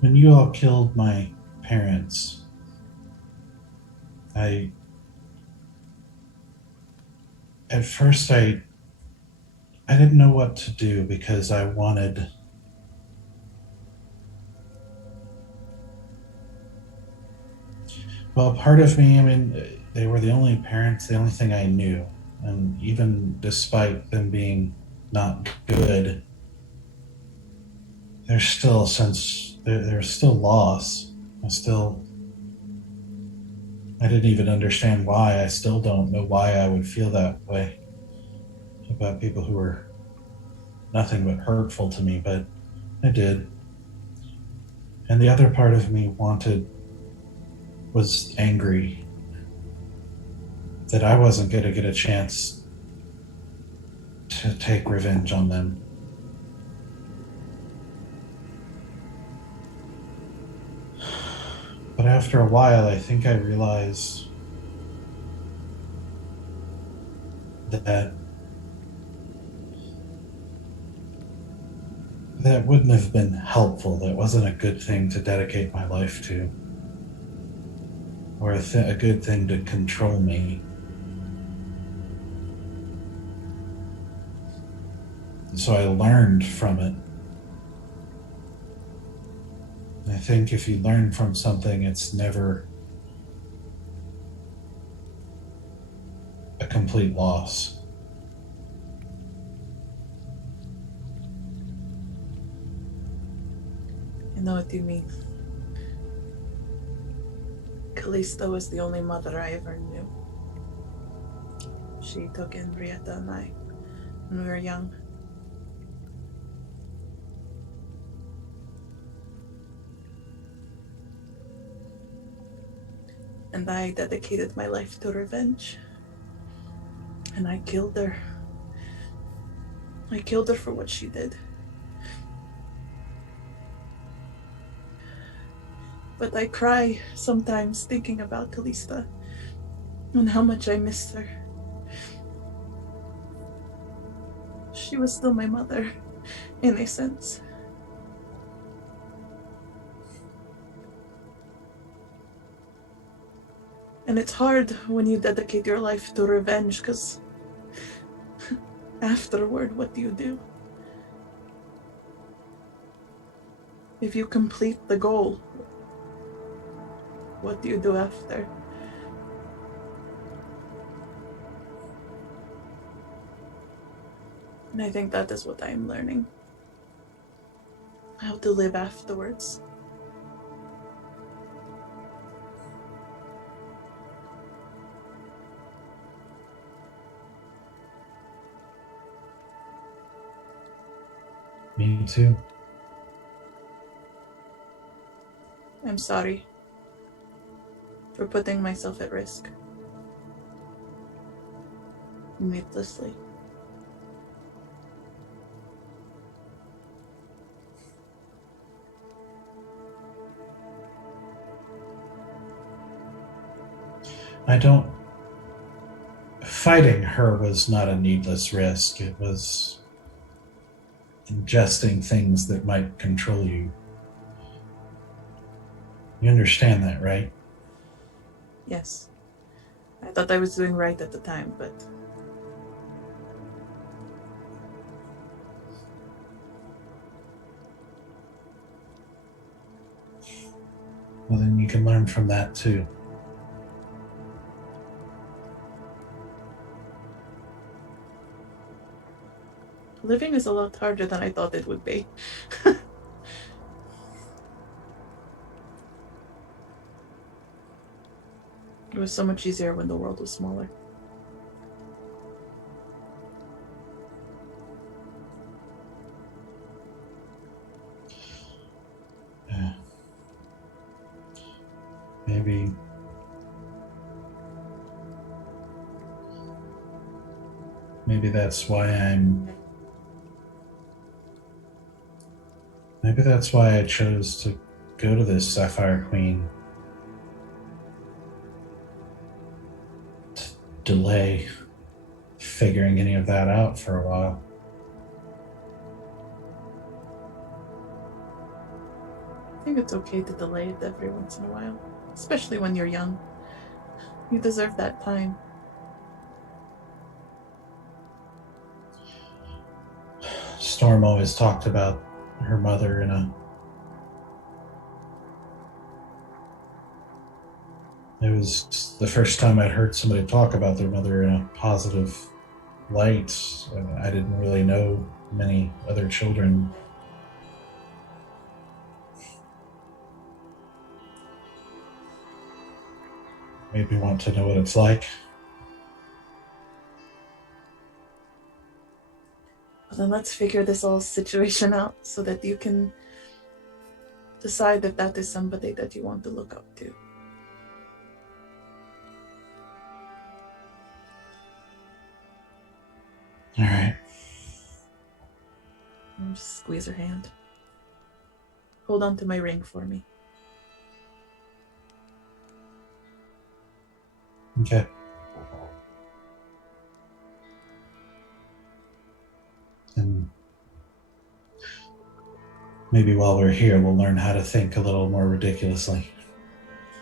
When you all killed my parents, at first I didn't know what to do because I wanted part of me, I mean, they were the only parents, the only thing I knew. And even despite them being not good, there's still a sense, there's still loss. I didn't even understand why. I still don't know why I would feel that way about people who were nothing but hurtful to me, but I did. And the other part of me was angry that I wasn't going to get a chance to take revenge on them. But after a while, I think I realized that wouldn't have been helpful. That wasn't a good thing to dedicate my life to, or a good thing to control me. So I learned from it. I think if you learn from something, it's never a complete loss. I know what you mean. Callista was the only mother I ever knew. She took Henrietta and I when we were young. And I dedicated my life to revenge. And I killed her. I killed her for what she did. But I cry sometimes thinking about Callista and how much I missed her. She was still my mother, in a sense. And it's hard when you dedicate your life to revenge, because afterward, what do you do? If you complete the goal, what do you do after? And I think that is what I'm learning. How to live afterwards. Me too. I'm sorry for putting myself at risk needlessly. Fighting her was not a needless risk. It was ingesting things that might control you. You understand that, right? Yes. I thought I was doing right at the time, but... Well, then you can learn from that too. Living is a lot harder than I thought it would be. It was so much easier when the world was smaller. Yeah. Maybe that's why maybe that's why I chose to go to this Sapphire Queen. To delay figuring any of that out for a while. I think it's okay to delay it every once in a while, especially when you're young. You deserve that time. Storm always talked about her mother in a... It was the first time I'd heard somebody talk about their mother in a positive light. I didn't really know many other children. Made me want to know what it's like. Well, then let's figure this whole situation out so that you can decide if that is somebody that you want to look up to. All right. Just squeeze her hand. Hold on to my ring for me. Okay. And maybe while we're here, we'll learn how to think a little more ridiculously.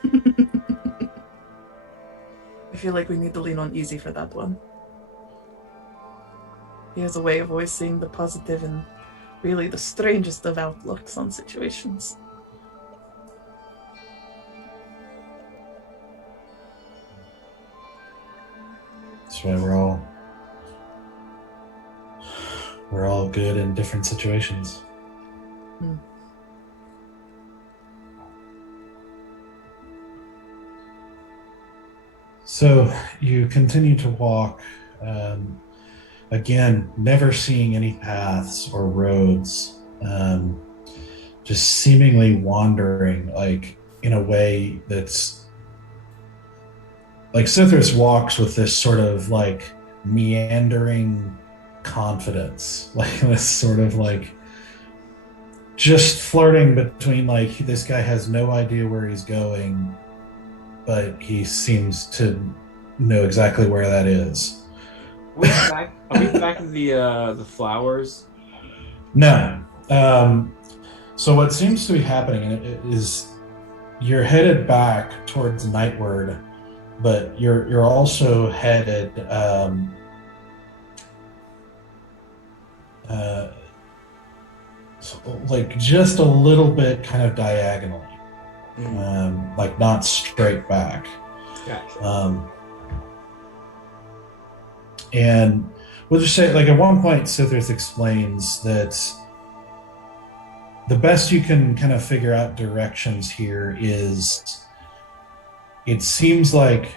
I feel like we need to lean on Easy for that one. He has a way of always seeing the positive and really the strangest of outlooks on situations. That's why we're all good in different situations. So you continue to walk, again, never seeing any paths or roads, just seemingly wandering, like in a way that's like Sithris walks with this sort of like meandering confidence, like this sort of like just flirting between like this guy has no idea where he's going, but he seems to know exactly where that is. Are we back in the flowers? No. So what seems to be happening is you're headed back towards Nightward, but you're also headed like just a little bit kind of diagonally, like not straight back. Gotcha. And we'll just say, like at one point, Sithris explains that the best you can kind of figure out directions here is it seems like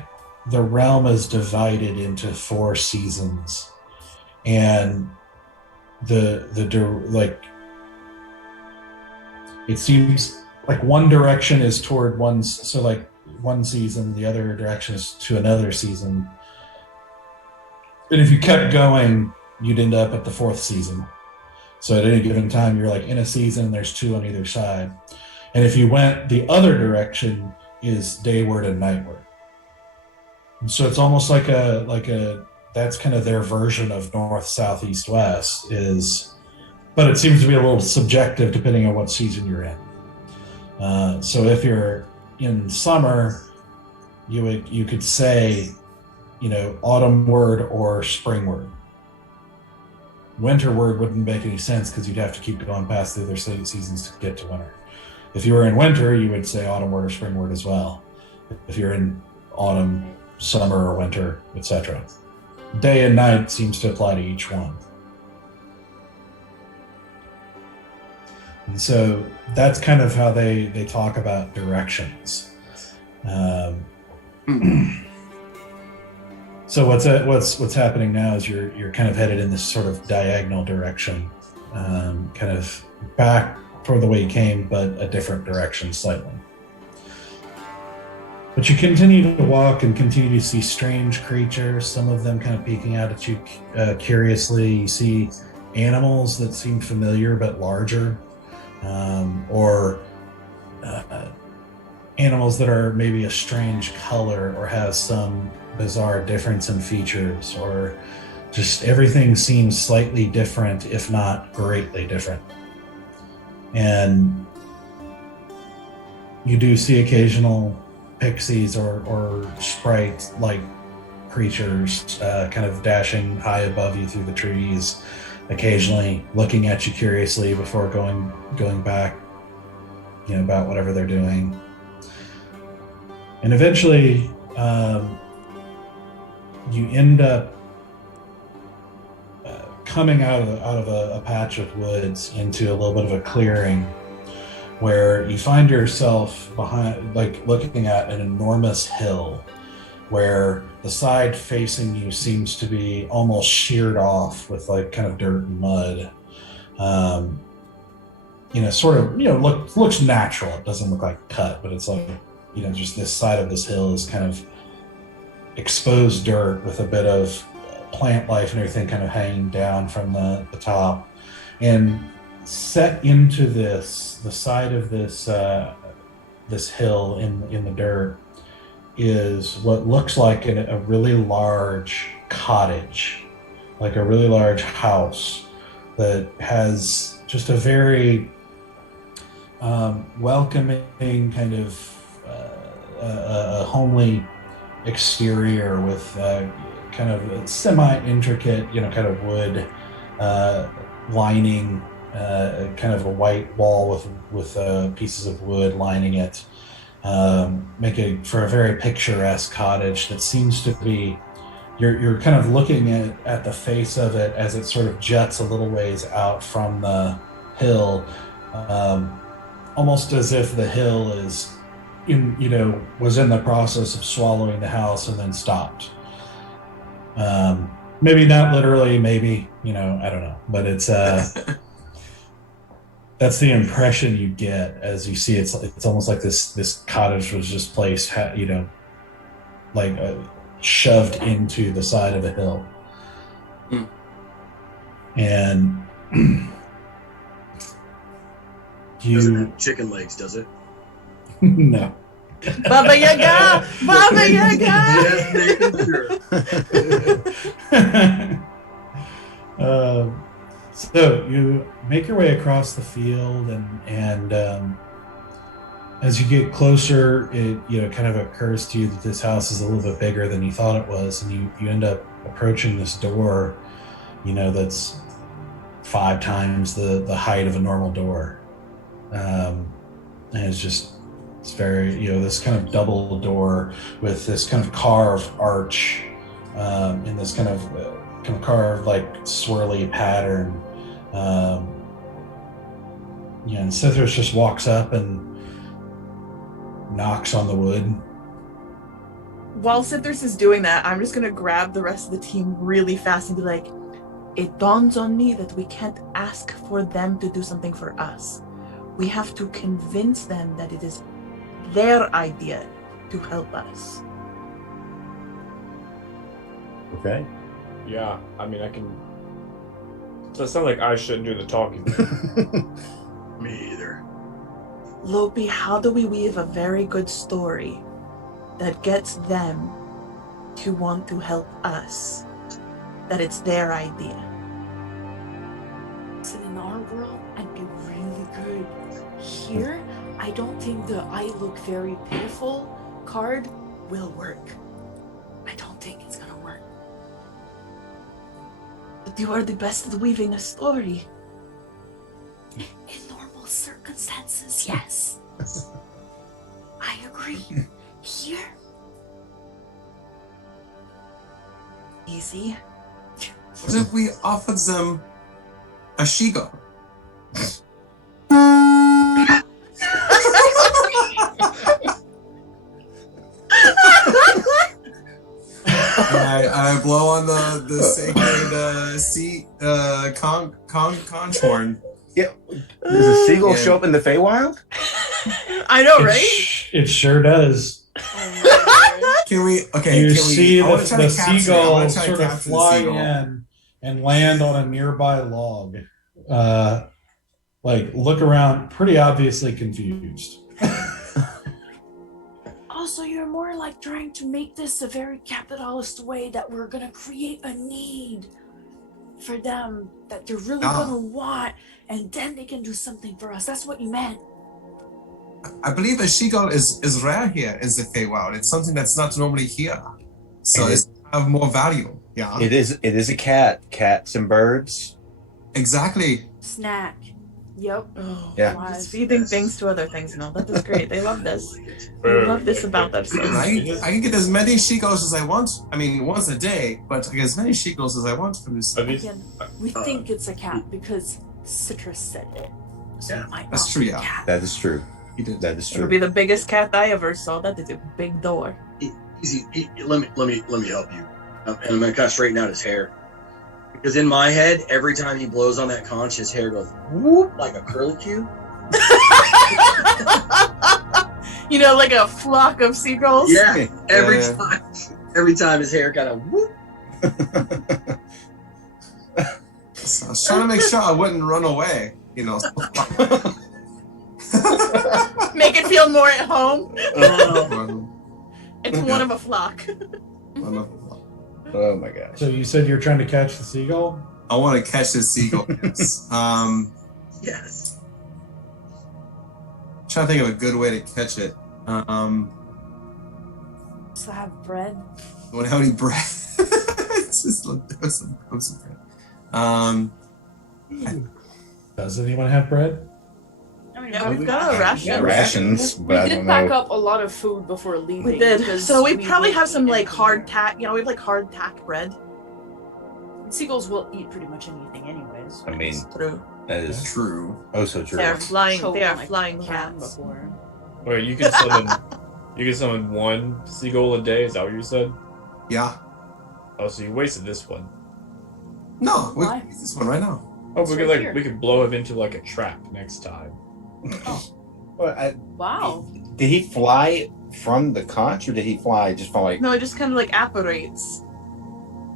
the realm is divided into 4 seasons, and like it seems like one direction is toward one, so like one season, the other direction is to another season. And if you kept going, you'd end up at the 4th season. So at any given time, you're like in a season, and there's 2 on either side. And if you went the other direction, is Dayward and Nightward. And so it's almost like a that's kind of their version of north, south, east, west is, but it seems to be a little subjective depending on what season you're in. So if you're in summer, you could say, autumn word or spring word. Winter word wouldn't make any sense because you'd have to keep going past the other seasons to get to winter. If you were in winter, you would say autumn word or spring word as well. If you're in autumn, summer, or winter, etc. Day and night seems to apply to each one. And so that's kind of how they talk about directions. So what's happening now is you're kind of headed in this sort of diagonal direction, kind of back toward the way you came, but a different direction slightly. But you continue to walk and continue to see strange creatures, some of them kind of peeking out at you curiously. You see animals that seem familiar but larger, or animals that are maybe a strange color or have some bizarre difference in features, or just everything seems slightly different, if not greatly different. And you do see occasional pixies or sprite-like creatures kind of dashing high above you through the trees, occasionally looking at you curiously before going back, about whatever they're doing. And eventually, you end up coming out of a patch of woods into a little bit of a clearing, where you find yourself behind, looking at an enormous hill, where the side facing you seems to be almost sheared off with kind of dirt and mud. Looks natural. It doesn't look like cut, but it's like, just this side of this hill is kind of exposed dirt with a bit of plant life and everything kind of hanging down from the top. And set into the side of this hill in the dirt is what looks like a really large cottage, like a really large house that has just a very welcoming kind of a homely exterior with kind of a semi-intricate, kind of wood lining, kind of a white wall with pieces of wood lining it, making for a very picturesque cottage that seems to be, you're kind of looking at the face of it as it sort of juts a little ways out from the hill, almost as if the hill is was in the process of swallowing the house and then stopped. Maybe not literally, maybe, I don't know, but it's that's the impression you get as you see. It's almost like this cottage was just placed, shoved into the side of a hill. And doesn't have chicken legs, does it? No. Baba Yaga! Baba Yaga! Yes, making sure. So you make your way across the field, and as you get closer, it kind of occurs to you that this house is a little bit bigger than you thought it was, and you end up approaching this door, that's 5 times the height of a normal door, and it's very, this kind of double door with this kind of carved arch, in this kind of carved swirly pattern. And Sithris just walks up and knocks on the wood. While Sithris is doing that, I'm just gonna grab the rest of the team really fast and be like, it dawns on me that we can't ask for them to do something for us. We have to convince them that it is their idea to help us. Okay. Yeah, I mean, I can. So it sounds like I shouldn't do the talking. Me either. Lopi, how do we weave a very good story that gets them to want to help us? That it's their idea. So in our world, I'd be really good. Here, I don't think the I look very pitiful card will work. I don't think it's gonna work. But you are the best at weaving a story. In normal circumstances, yes. I agree. Here, Easy. What if we offered them a she-goat? I blow on the sacred conch horn. Yeah. Does a seagull show up in the Feywild? I know, It right? It sure does. Can we? Okay. You can see we, I wanna the try to capture it. I seagull wanna try to sort of capture the fly seagull. in and land on a nearby log. Like look around, pretty obviously confused. also, you're more like trying to make this a very capitalist way that we're gonna create a need for them that they're really gonna want, and then they can do something for us. That's what you meant. I believe a she-goat is rare here in the Feywild. It's something that's not normally here, so it's have more value. Yeah, It is a cat. Cats and birds. exactly. Snack. Yep. Oh, Yeah. just feeding things to other things. No, that is great. They love this. They love this about themselves. I can get as many she-goats as I want. I mean, once a day, but I get as many she-goats as I want from this. Again, we think it's a cat because Citrus said it. So Yeah, it might that's not true, be a yeah. cat. That is true. He did. That is It'll true. be the biggest cat I ever saw. That is a big door. Easy. Let me help you. And I'm gonna kind of straighten out his hair. Because in my head, every time he blows on that conch, his hair goes whoop like a curlicue. You know, like a flock of seagulls. Yeah, every Yeah. time. Every time his hair kind of whoop. So I was trying to make sure I wouldn't run away. You know. Make it feel more at home. It's Yeah. one of a flock. Oh my gosh. So you said you're trying to catch the seagull? I want to catch this seagull. Yes. Yes. Trying to think of a good way to catch it. So have bread. Don't have any bread. It's just like there's some crumbs of bread. Does anyone have bread? I mean, Yeah, we've got a ration. Yeah, rations, We but I did don't pack know. up a lot of food before leaving. We did. because So we probably won't have some eat like anything hard here. tack. You know, we have like hard tack bread. Seagulls will eat pretty much anything, anyways. I mean, True. that is True. oh so true. They are flying. Choke They are on, like, flying lamb cats. before. Wait, you can summon one seagull a day. Is that what you said? Yeah. Oh, so you wasted this one. No, we Why? can use this one right now. Oh, It's we could right like here. we could blow him into like a trap next time. Well, Wow. did he fly from the conch, or did he fly just from like? No, it just kind of like apparates.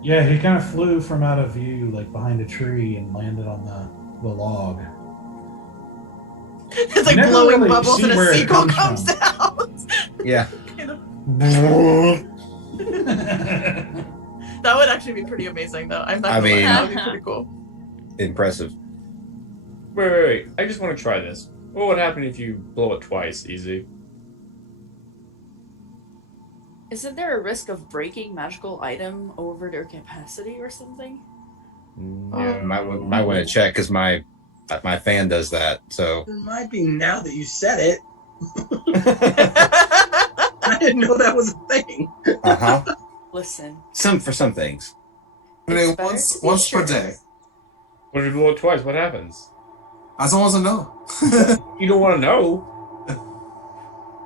Yeah, he kind of flew from out of view, like behind a tree, and landed on the log. It's like Never blowing really bubbles see and a where it seagull comes comes out. Yeah. Kind of- Impressive. That would actually be pretty amazing, though. I'm not I gonna lie, mean- that would be pretty cool. Wait. I just want to try this. What would happen if you blow it twice? Easy. Isn't there a risk of breaking magical item over their capacity or something? Yeah, might want to check because my fan does that. So There might be now that you said it. I didn't know that was a thing. Listen. For some things. I mean, It's better once to be per sure. day. What if you blow it twice? What happens? I don't want to know. You don't want to know.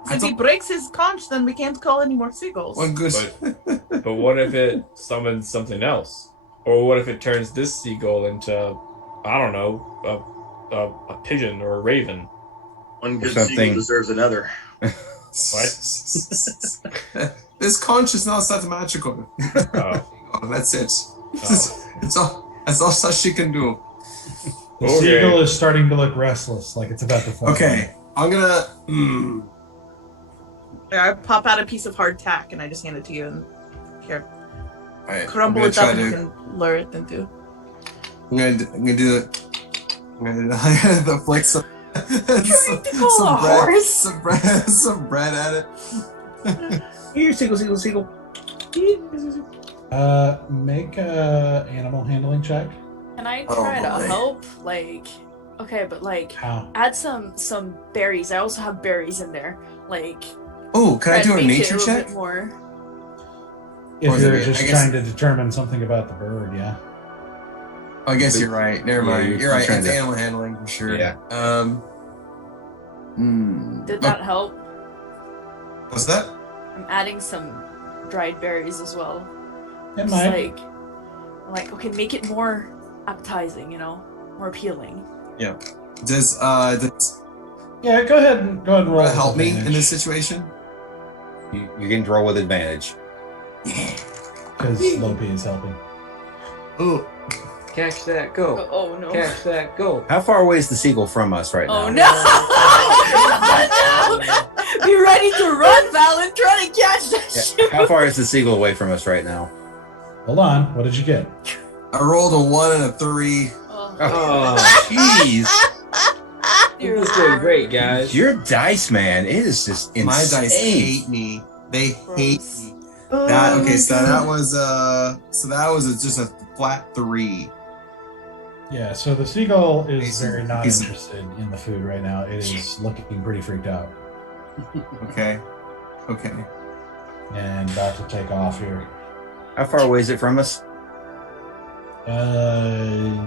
If he breaks his conch, then we can't call any more seagulls. One good. But what if it summons something else? Or what if it turns this seagull into, I don't know, a pigeon or a raven? One good Something. seagull deserves another. This conch is not that magical. Oh. Oh, that's it. Oh. That's all she can do. The Okay. seagull is starting to look restless, like it's about to fall. Okay, I'm gonna. I pop out a piece of hard tack and I just hand it to you and here, Alright, crumble I'm it up and gonna you can lure it into. I'm gonna do it. I'm gonna the flick some to call a horse? some bread at it. Here, seagull. Make a animal handling check. Can I try to boy. help? Like, okay, but like, How? add some berries. I also have berries in there. Like, Oh, can I do try a to make it nature little check? bit more. If Or is you're it- just I guess- trying to determine something about the bird, yeah. I guess you're right. Never Yeah, mind. you're You're right. trying It's to- animal handling for sure. Yeah. Did that help? What's that? I'm adding some dried berries as well. It Just might. like, okay, make it more appetizing, you know, more appealing. Does Yeah, go ahead and roll. Roll with help me in advantage, this situation? You can draw with advantage. because Lopi is helping. Oh, Catch that, go. Oh no. Catch that, go. How far away is the seagull from us right Oh now? no! No! Be ready to run, Valen. Try to catch that Yeah, shit. how far is the seagull away from us right now? Hold on. What did you get? I rolled a 1 and a 3. Oh, Oh, Jeez. dear this is doing Lord. great, guys. Your dice, man, it is just insane. My dice hate me. They hate Gross. me. That okay? So that was just a flat 3. Yeah, so the seagull is very not He's- interested in the food right now. It is looking pretty freaked out Okay. and about to take off here. How far away is it from us?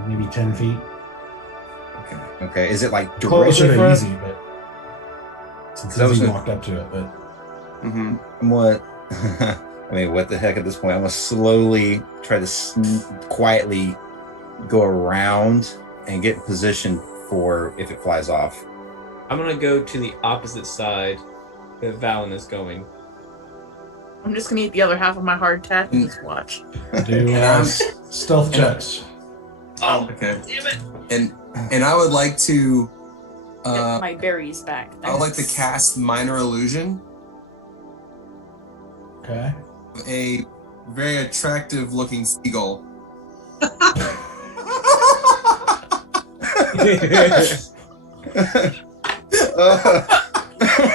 Maybe 10 feet. Okay. Is it like Closer directly to from us? easy, but since That was Izzy a- walked up to it, but Mm-hmm. What? I mean, what the heck at this point? I'm gonna slowly try to quietly go around and get in position for if it flies off. I'm gonna go to the opposite side that Valen is going. I'm just gonna eat the other half of my hardtack and just watch. do stealth checks. Okay. Damn it. And I would like to. Get my berries back. I would like to cast minor illusion. Okay. A very attractive looking seagull.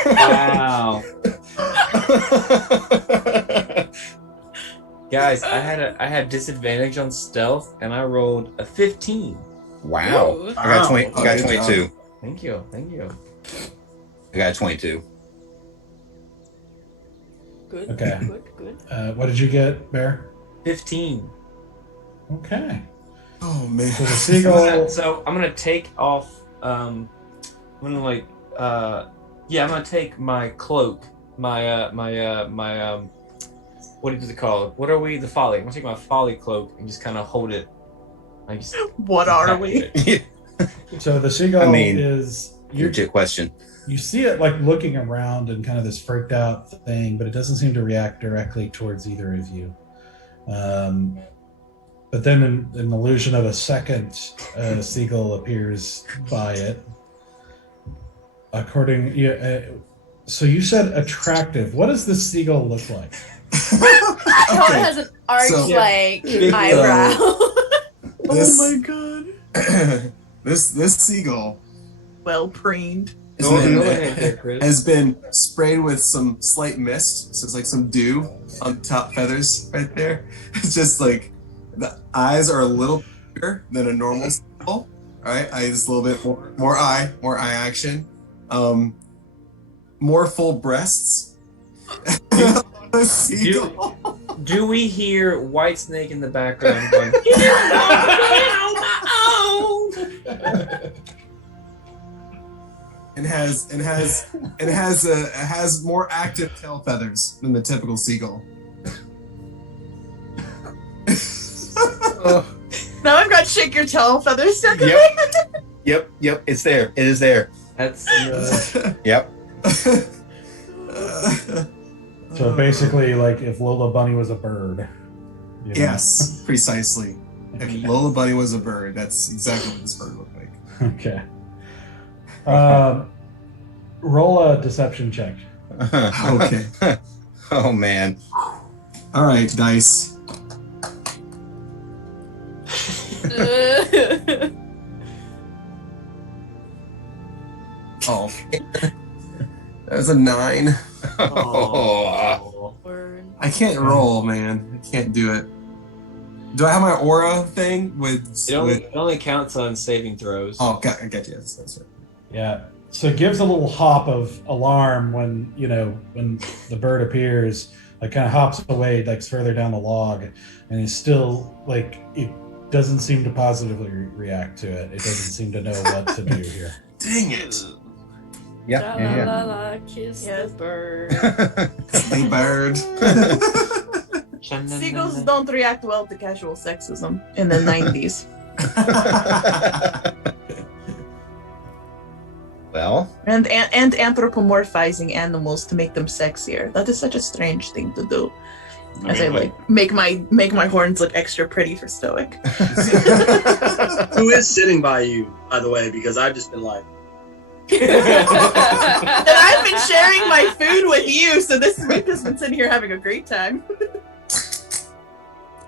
Wow. Guys, I had disadvantage on stealth and I rolled a 15. Wow. Whoa. I got 20. I Oh, got good 22. Thank you. I got 22. Good. Okay. Good. What did you get, Bear? 15. Okay. Oh man. So the seagull. So I'm gonna take off. I'm gonna take my cloak, my what is it called? What are we? The Folly. I'm gonna take my Folly cloak and just kind of hold it. I just What are we? So the seagull I mean, is. Legit question. You see it like looking around and kind of this freaked out thing, but it doesn't seem to react directly towards either of you. But then an illusion of a second seagull appears by it. So you said attractive. What does this seagull look like? How it has an arch So- like Yeah. eyebrow. This- Oh my god. this seagull Well preened. has Go been, ahead there, Chris. has been sprayed with some slight mist. So it's like some dew on the top feathers right there. It's just like the eyes are a little bigger than a normal seagull. All right, just a little bit more eye action. More full breasts. The seagull. Do we hear White Snake in the background going? And has more active tail feathers than the typical seagull. Now I've got shake your tail feathers stuck in Yep. Yep. It's there. It is there. That's Yep. So basically, like if Lola Bunny was a bird. you know? Yes, precisely. If Lola Bunny was a bird, that's exactly what this bird looked like. Okay. Roll a deception check. Okay. Oh man. All right, dice. Oh, that was a 9. Oh. Word. I can't roll, man. I can't do it. Do I have my aura thing with? It only counts on saving throws. Oh, I get you. That's right. Yeah. So it gives a little hop of alarm when when the bird appears. Like kind of hops away, like further down the log, and it's still like it doesn't seem to positively react to it. It doesn't seem to know what to do here. Dang it! Yeah. La, Yeah. la, la, kiss Yes. the bird. The bird. Seagulls don't react well to casual sexism in the 90s. Well, And anthropomorphizing animals to make them sexier. That is such a strange thing to do. As I like make my horns look extra pretty for Stoic. Who is sitting by you, by the way? Because I've just been like, And I've been sharing my food with you, so this week has been sitting here having a great time.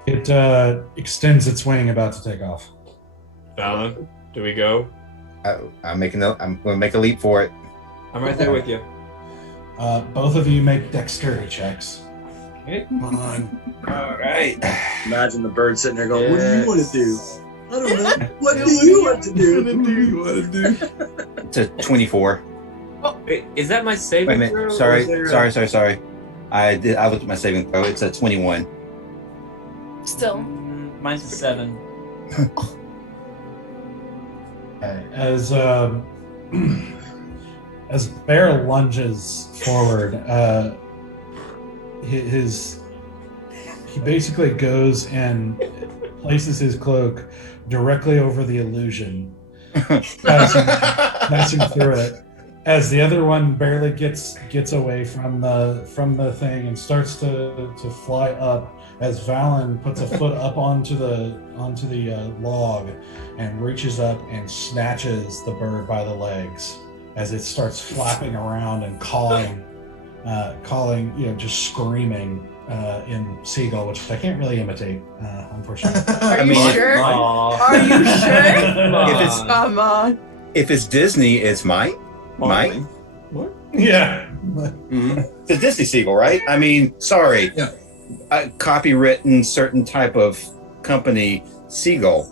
It extends its wing, about to take off. Fallon, do we go? I'm going to make a leap for it. I'm right there with you. Both of you make dexterity checks. Come on. All right. imagine the bird sitting there going, "What do you want to do? I don't know. What Yeah, do you want to do?" What do you want to do? It's a 24. Oh, wait, is that my Wait a saving minute. throw? Sorry. or is there a- Sorry. I looked at my saving throw. It's a 21. Still. Mine's a 7. Okay. As Bear lunges forward, he basically goes and places his cloak directly over the illusion, passing through it. As the other one barely gets away from the thing and starts to fly up, as Valen puts a foot up onto the log and reaches up and snatches the bird by the legs as it starts flapping around and calling, just screaming in seagull, which I can't really imitate, unfortunately. Are you sure? Aw. Are you sure? Come on. If it's- Come on. If it's Disney, it's Mike. Mike? What? Yeah. Mm-hmm. It's a Disney seagull, right? I mean, sorry. Yeah. A copywritten certain type of company seagull.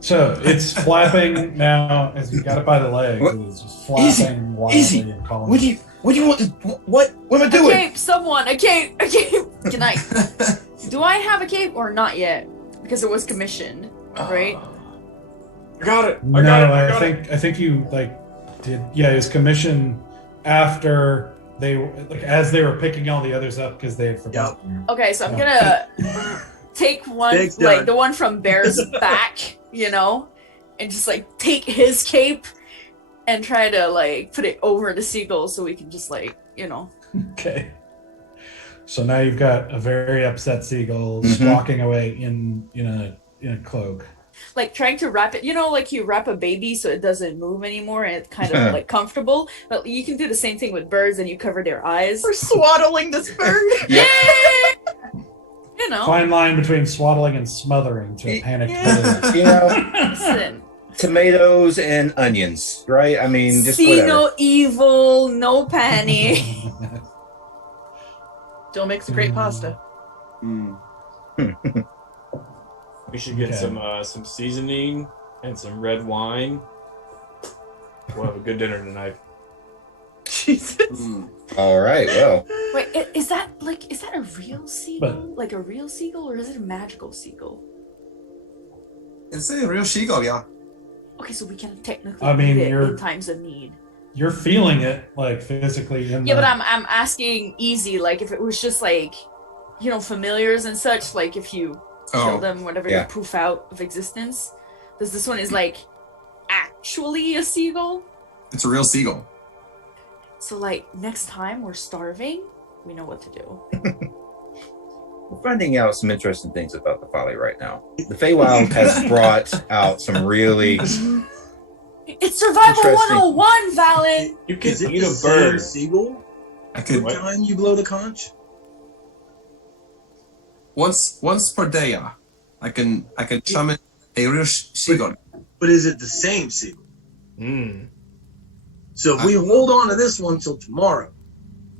So it's flapping now as you got it by the legs. What? It's just flapping wildly Easy. and calling. What do you want? What am I A doing? cape, someone, a cape, a cape. Good night. Do I have a cape or not yet? Because it was commissioned, right? I got it. No, I think you did. Yeah, it was commissioned after they as they were picking all the others up because they had forgotten. Okay, so I'm gonna take one, Thanks, like Dad. the one from Bear's back, and just take his cape and try to put it over the seagull so we can just Okay. So now you've got a very upset seagull Mhm. walking away in a cloak. trying to wrap it, like you wrap a baby so it doesn't move anymore and it's kind of comfortable. But you can do the same thing with birds and you cover their eyes. We're swaddling this bird. Yeah. Fine line between swaddling and smothering to a panicked bird. Listen, Tomatoes and onions, right? I mean, just see whatever. no evil, no panic. Still makes a great pasta. Mm. We should get Okay. some seasoning and some red wine. We'll have a good dinner tonight. Jesus. Mm. All right. Well, Wait, is that a real seagull? But- Like a real seagull, or is it a magical seagull? It's a real seagull, yeah. Okay, so we can technically I mean, eat it you're- in times of need. You're feeling it physically in Yeah, the but I'm asking easy, if it was just familiars and such, if you kill them, whatever, Yeah. they poof out of existence. Does this one is actually a seagull? It's a real seagull. So next time we're starving, we know what to do. we're finding out some interesting things about the Folly right now. The Feywild has brought out some really. It's survival Interesting. 101, Valen! You can Is it eat the a same bird. seagull? I could What? Time you blow the conch? once per day, yeah. I can summon a real seagull. But is it the same seagull? Mm. So if we hold on to this one till tomorrow,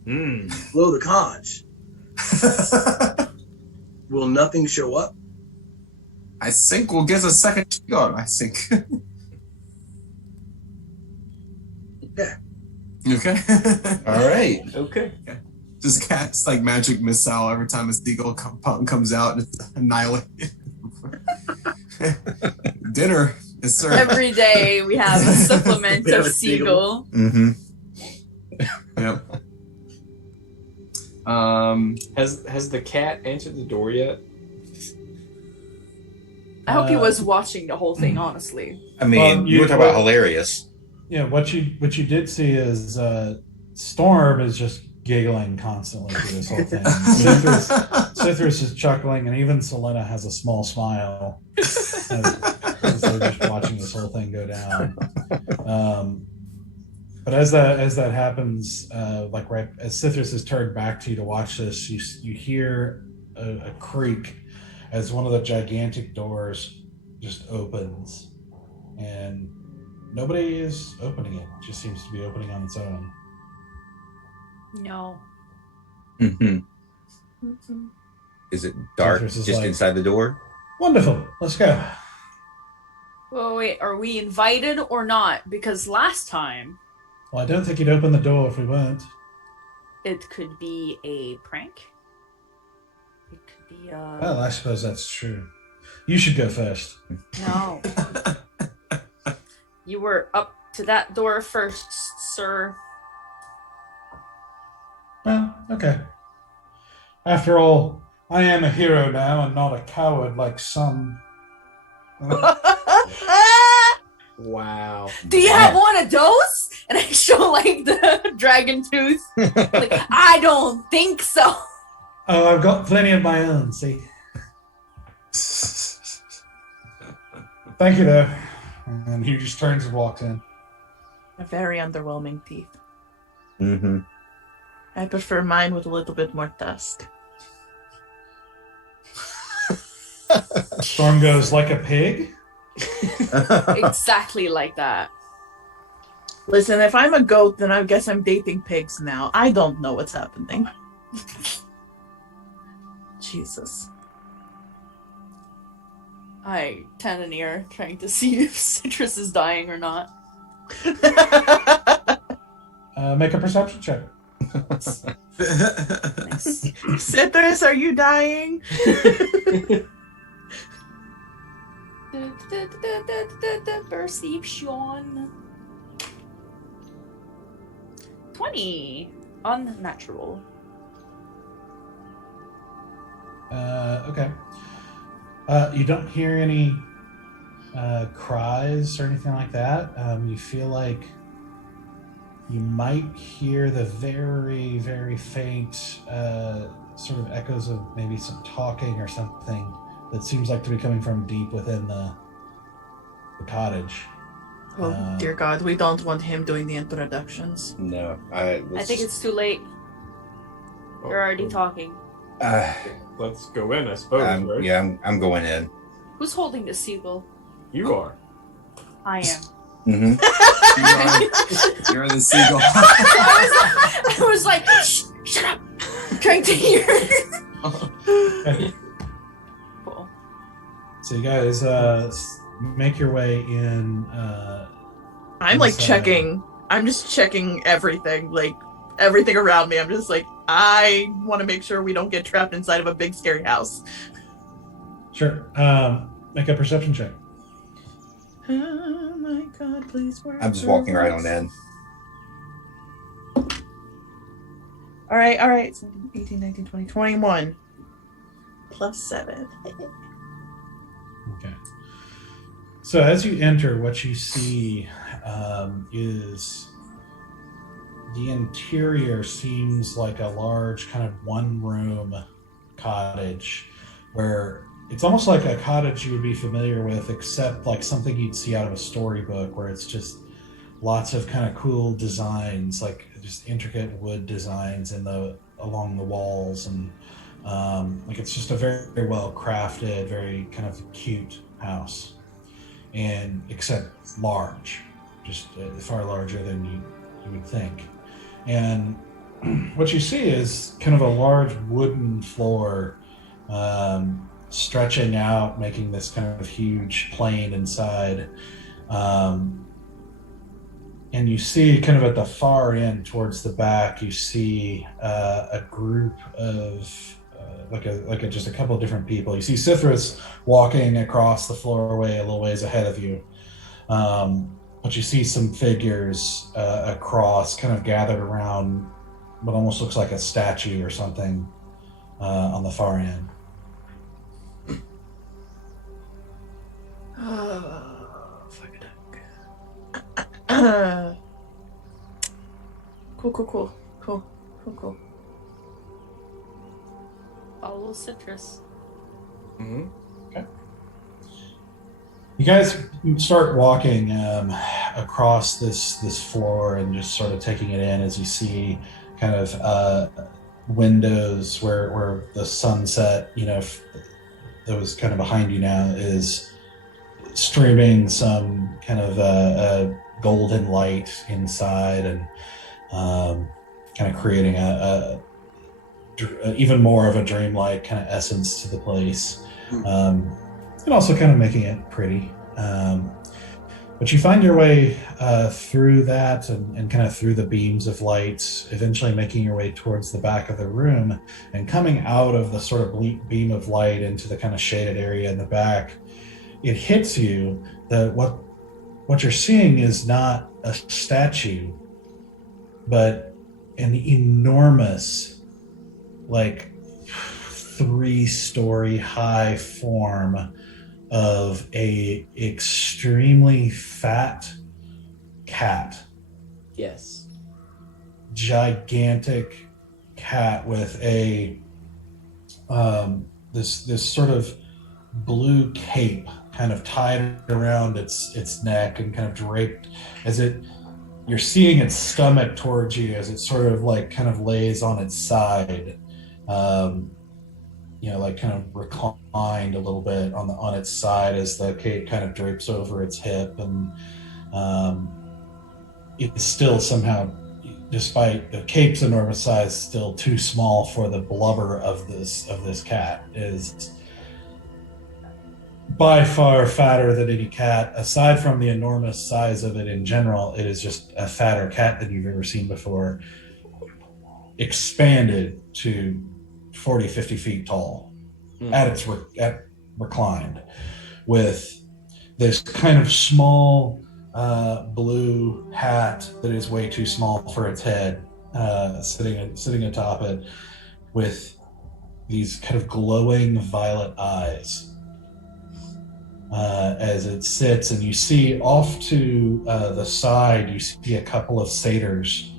blow the conch, will nothing show up? I think we'll get a second shot, I think. Yeah. Okay. All right. Okay. Just cast like magic missile every time a seagull comes out and it's annihilated. Dinner is served. Every day we have a supplement We have of a seagull. seagull. Yep. Has the cat answered the door yet? I hope he was watching the whole thing, honestly. I mean, Well, you were talking about hilarious. Yeah, what you did see is Storm is just giggling constantly through this whole thing. Cithras is chuckling, and even Selena has a small smile as they're just watching this whole thing go down. But as that happens, like right as Cithras is turned back to you to watch this, you hear a creak as one of the gigantic doors just opens, and nobody is opening it. It just seems to be opening on its own. No. Is it dark Cithras is just like- inside the door? Wonderful. Let's go. Well, wait, are we invited or not? Because last time Well, I don't think you'd open the door if we weren't. it could be a prank. It could be Well, I suppose that's true. You should go first. no. You were up to that door first, sir. Well, okay. After all, I am a hero now and not a coward like some. Wow. Do you have one of those? And I show like the dragon tooth. Like, I don't think so. Oh, I've got plenty of my own, see. Thank you, though. And he just turns and walks in. A very underwhelming teeth. Mm-hmm. I prefer mine with a little bit more tusk. Storm goes, like a pig? Exactly like that. Listen, if I'm a goat, then I guess I'm dating pigs now. I don't know what's happening. Jesus. I tend an ear, trying to see if Citrus is dying or not. Make a perception check. Nice. Citrus, are you dying? Perception. 20. Unnatural. Okay. You don't hear any cries or anything like that. You feel like you might hear the very, very faint sort of echoes of maybe some talking or something that seems like to be coming from deep within the cottage. Oh, dear God, we don't want him doing the introductions. No, I think it's too late. You're already talking. Let's go in, I suppose, right? Yeah, I'm going in. Who's holding the seagull? You are. I am. Mm-hmm. You're the seagull. I was like, shut up! I'm trying to hear. Okay. Cool. So you guys make your way in. I'm like Inside. checking. I'm just checking everything, like everything around me. I'm just like, I want to make sure we don't get trapped inside of a big scary house. Sure. Make a perception check. Oh my God, please work. I'm just walking right on in. All right. 17, 18, 19, 20, 21. Plus 7. Okay. So as you enter, what you see is the interior seems like a large kind of one-room cottage where it's almost like a cottage you would be familiar with, except like something you'd see out of a storybook where it's just lots of kind of cool designs, like just intricate wood designs along the walls, and like it's just a very, very well crafted, very kind of cute house, and except large, just far larger than you would think. And what you see is kind of a large wooden floor stretching out, making this kind of huge plane inside. And you see kind of at the far end towards the back, you see a group of just a couple of different people. You see Sithris walking across the floorway a little ways ahead of you. But you see some figures across, kind of gathered around what almost looks like a statue or something on the far end. Cool. Follow citrus. Mm-hmm. Okay. You guys start walking across this floor and just sort of taking it in as you see kind of windows where the sunset, that was kind of behind you now, is streaming some kind of a golden light inside, and kind of creating a even more of a dreamlike kind of essence to the place, and also kind of making it pretty. But you find your way through that and kind of through the beams of light, eventually making your way towards the back of the room, and coming out of the sort of beam of light into the kind of shaded area in the back. It hits you that what you're seeing is not a statue, but an enormous, like 3-story high form of a extremely fat cat. Yes. Gigantic cat with a this sort of blue cape kind of tied around its neck and kind of draped as you're seeing its stomach towards you as it sort of like kind of lays on its side, like kind of reclined a little bit on its side as the cape kind of drapes over its hip, and it's still somehow, despite the cape's enormous size, still too small for the blubber of this cat. Is by far fatter than any cat. Aside from the enormous size of it in general, it is just a fatter cat than you've ever seen before, expanded to 40, 50 feet tall at reclined, with this kind of small blue hat that is way too small for its head, sitting atop it, with these kind of glowing violet eyes as it sits. And you see off to the side, you see a couple of satyrs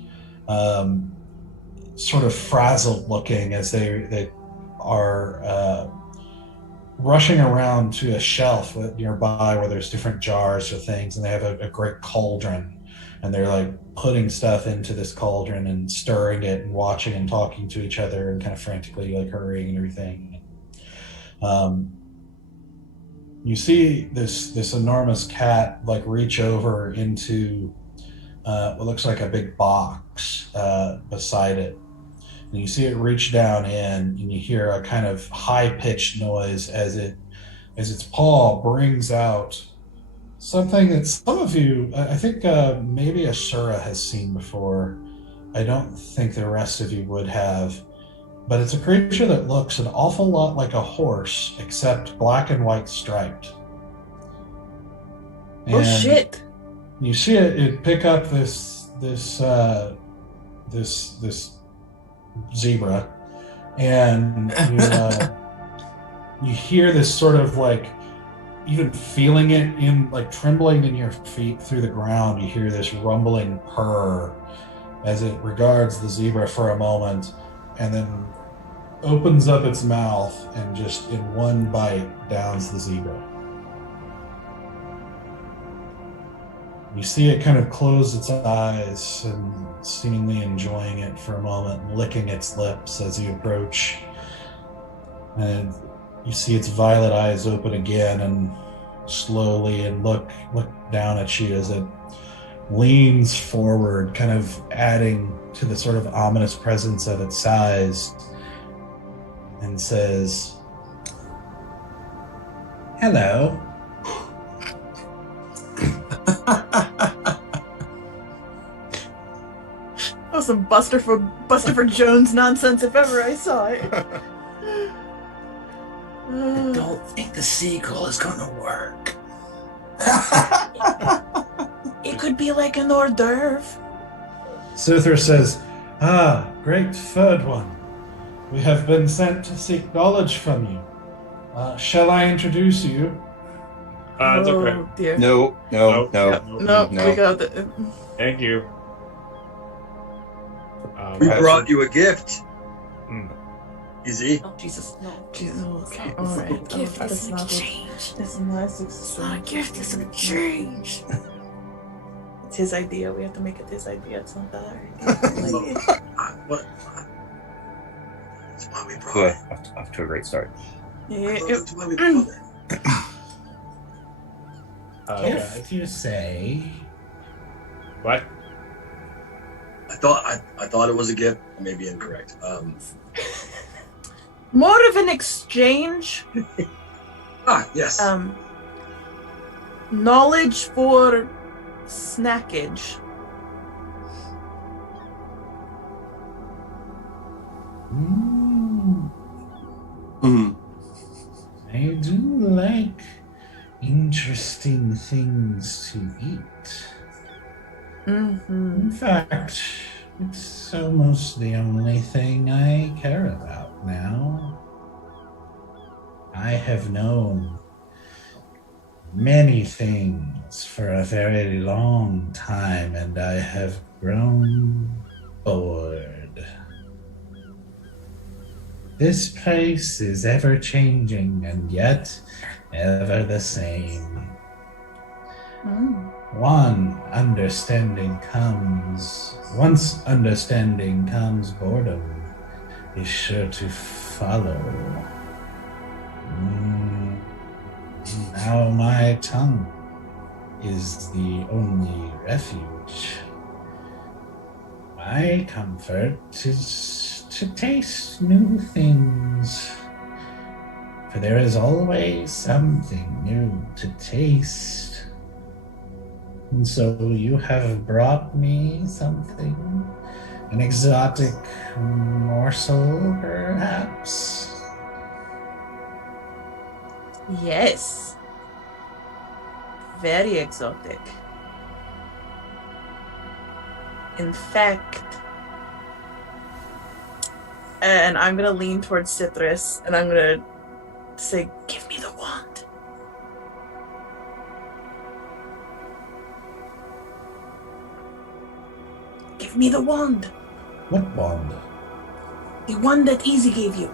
sort of frazzled looking as they are rushing around to a shelf nearby where there's different jars or things, and they have a great cauldron, and they're like putting stuff into this cauldron and stirring it and watching and talking to each other and kind of frantically like hurrying and everything. You see this enormous cat like reach over into what looks like a big box beside it. And you see it reach down in, and you hear a kind of high-pitched noise as its paw brings out something that some of you, I think maybe Ashura has seen before. I don't think the rest of you would have. But it's a creature that looks an awful lot like a horse, except black and white striped. Oh shit! You see it pick up this zebra, and you hear this sort of like, even feeling it in like trembling in your feet through the ground. You hear this rumbling purr as it regards the zebra for a moment, and then opens up its mouth and just in one bite downs the zebra. You see it kind of close its eyes and seemingly enjoying it for a moment, licking its lips as you approach. And you see its violet eyes open again and slowly and look down at you as it leans forward, kind of adding to the sort of ominous presence of its size and says, "Hello." That was some Buster for Jones nonsense if ever I saw it. I don't think the sequel is gonna work. It could be like an hors d'oeuvre. Suther says, "Ah, great third one. We have been sent to seek knowledge from you. Shall I introduce you?" It's okay. Oh dear. No. Yep. No, we got the. Thank you. We brought you a gift. Mm. Easy. Oh, Jesus, no. Jesus, okay, all It's right. not a gift, Oh, it's that's an not exchange. That's not It's not a gift, it's an exchange. It's his idea. We have to make it his idea. It's not that hard. What? That's why we brought Good. it. Off to a great start. Yeah, That's why we brought it. Okay. If you say. What? I thought it was a gift. I may be incorrect. More of an exchange. Yes. Knowledge for snackage. I do like interesting things to eat. Mm-hmm. In fact, it's almost the only thing I care about now. I have known many things for a very long time, and I have grown bored. This place is ever changing and yet ever the same. Once understanding comes, boredom is sure to follow. Now my tongue is the only refuge. My comfort is to taste new things, for there is always something new to taste. And so you have brought me something, an exotic morsel, perhaps? Yes. Very exotic. In fact, and I'm gonna lean towards Citrus and I'm gonna say, "Give me the wand." Give me the wand. What wand? The one that Easy gave you.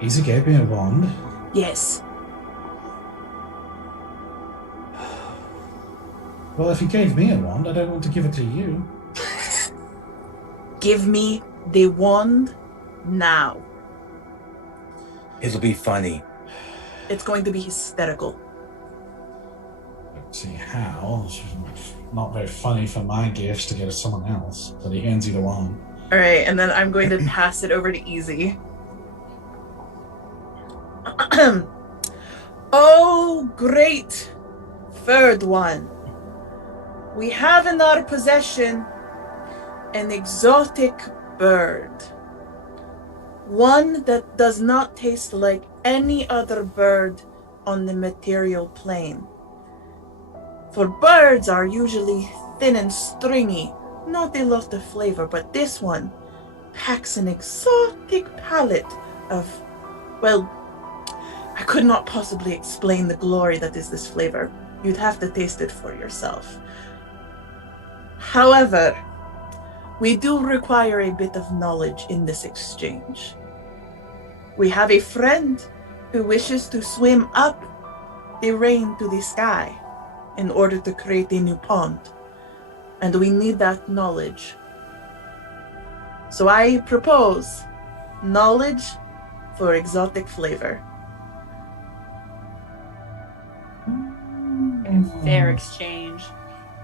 Easy gave me a wand. Yes. Well, if he gave me a wand, I don't want to give it to you. Give me the wand now. It'll be funny. It's going to be hysterical. Let's see how. It's not very funny for my gifts to give to someone else, but he hands you the wand. All right, and then I'm going to pass it over to Easy. Oh, great third one. We have in our possession an exotic bird. One that does not taste like any other bird on the material plane. For birds are usually thin and stringy, not a lot of flavor, but this one packs an exotic palette of, well, I could not possibly explain the glory that is this flavor. You'd have to taste it for yourself. However, we do require a bit of knowledge in this exchange. We have a friend who wishes to swim up the rain to the sky in order to create a new pond, and we need that knowledge. So I propose knowledge for exotic flavor. Fair exchange.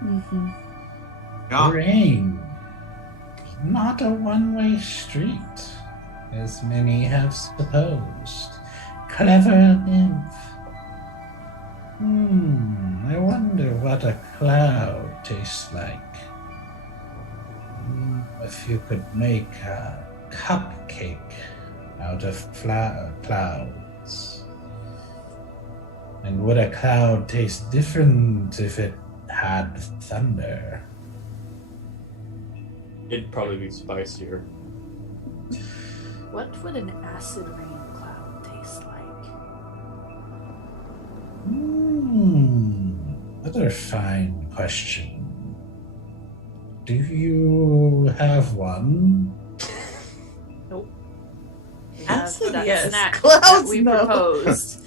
Mm-hmm. Yeah. Rain. not a one-way street, as many have supposed. Clever nymph. I wonder what a cloud tastes like. If you could make a cupcake out of clouds. And would a cloud taste different if it had thunder? It'd probably be spicier. What would an acid rain cloud taste like? Another fine question. Do you have one? Nope. We Acid, that yes. snack Clouds, that we no. proposed.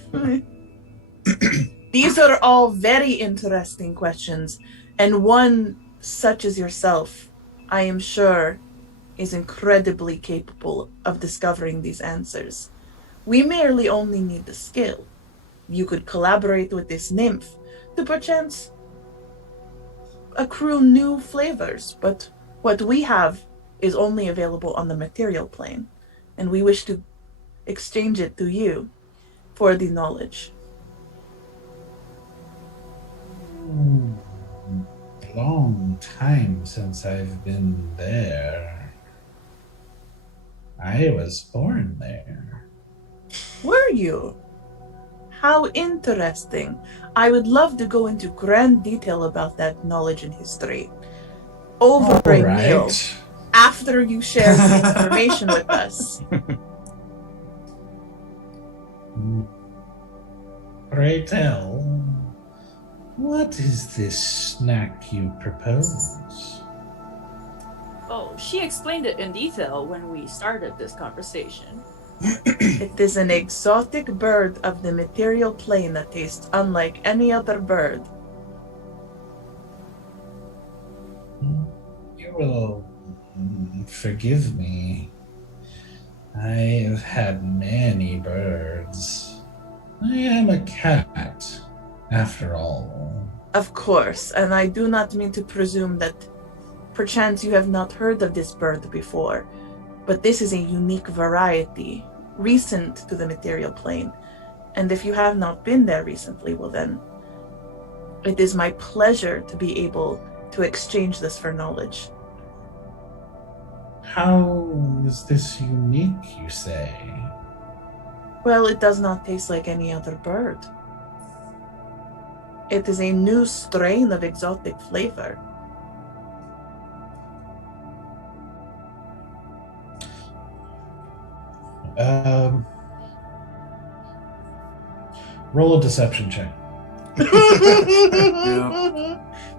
These are all very interesting questions, and one such as yourself, I am sure, is incredibly capable of discovering these answers. We merely only need the skill. You could collaborate with this nymph to perchance accrue new flavors, but what we have is only available on the material plane, and we wish to exchange it to you for the knowledge. Long time since I've been there. I was born there. Were you? How interesting. I would love to go into grand detail about that knowledge and history over a meal after you share the information with us. Pray tell, what is this snack you propose? Oh, she explained it in detail when we started this conversation. It is an exotic bird of the material plane that tastes unlike any other bird. You will forgive me. I have had many birds. I am a cat, after all. Of course, and I do not mean to presume that perchance you have not heard of this bird before, but this is a unique variety, recent to the material plane. And if you have not been there recently, well then, it is my pleasure to be able to exchange this for knowledge. How is this unique, you say? Well, it does not taste like any other bird. It is a new strain of exotic flavor. Roll a deception check.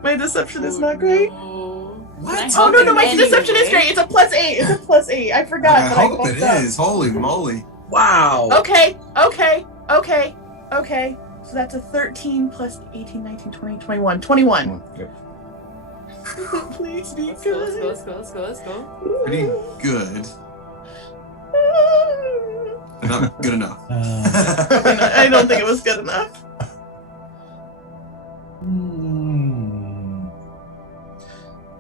My deception is not great. What? Oh no, my deception is Anyway. great. It's a +8. It's a +8. I forgot I that I hope fucked it up. is. Holy moly. Wow. Okay. So that's a 13 plus 18, 19, 20, 21. 21. Yep. Please be Let's go, let's go, good. let's go. Pretty good. But not good enough. I don't think it was good enough.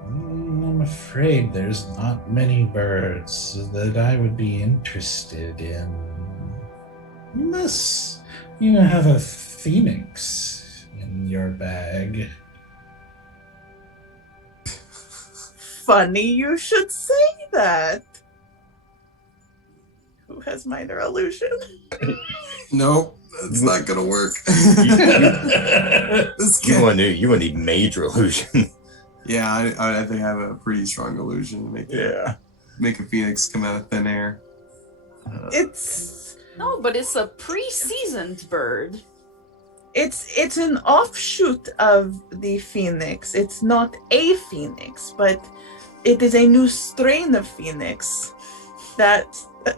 I'm afraid there's not many birds that I would be interested in. Unless you have a phoenix in your bag. Funny you should say that. Who has minor illusion? Nope, that's not gonna work. This You kid. want to need major illusion. Yeah, I think I have a pretty strong illusion to make a phoenix come out of thin air. It's No, but it's a pre-seasoned bird. it's an offshoot of the phoenix. It's not a phoenix, but it is a new strain of phoenix that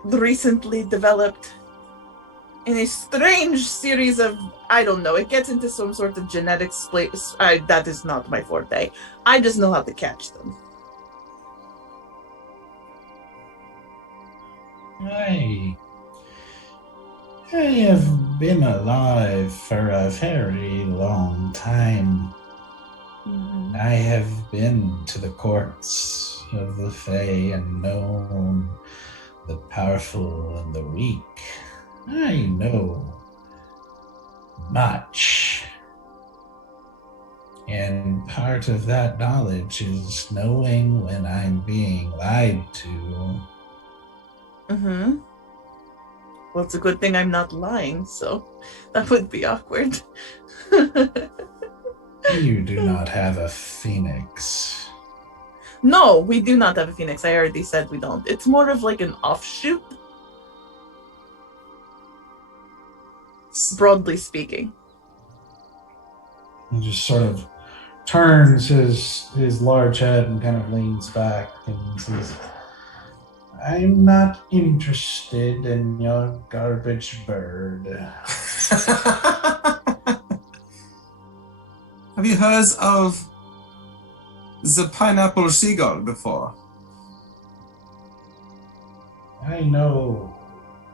recently developed in a strange series of, I don't know, it gets into some sort of genetic split. That is not my forte. I just know how to catch them. I have been alive for a very long time. I have been to the courts of the Fae and known the powerful and the weak. I know much. And part of that knowledge is knowing when I'm being lied to. Mm-hmm. Well, it's a good thing I'm not lying, so that would be awkward. You do not have a phoenix. No, we do not have a phoenix. I already said we don't. It's more of like an offshoot. Broadly speaking. He just sort of turns his large head and kind of leans back and says, I'm not interested in your garbage bird. Have you heard of the pineapple seagull before? I know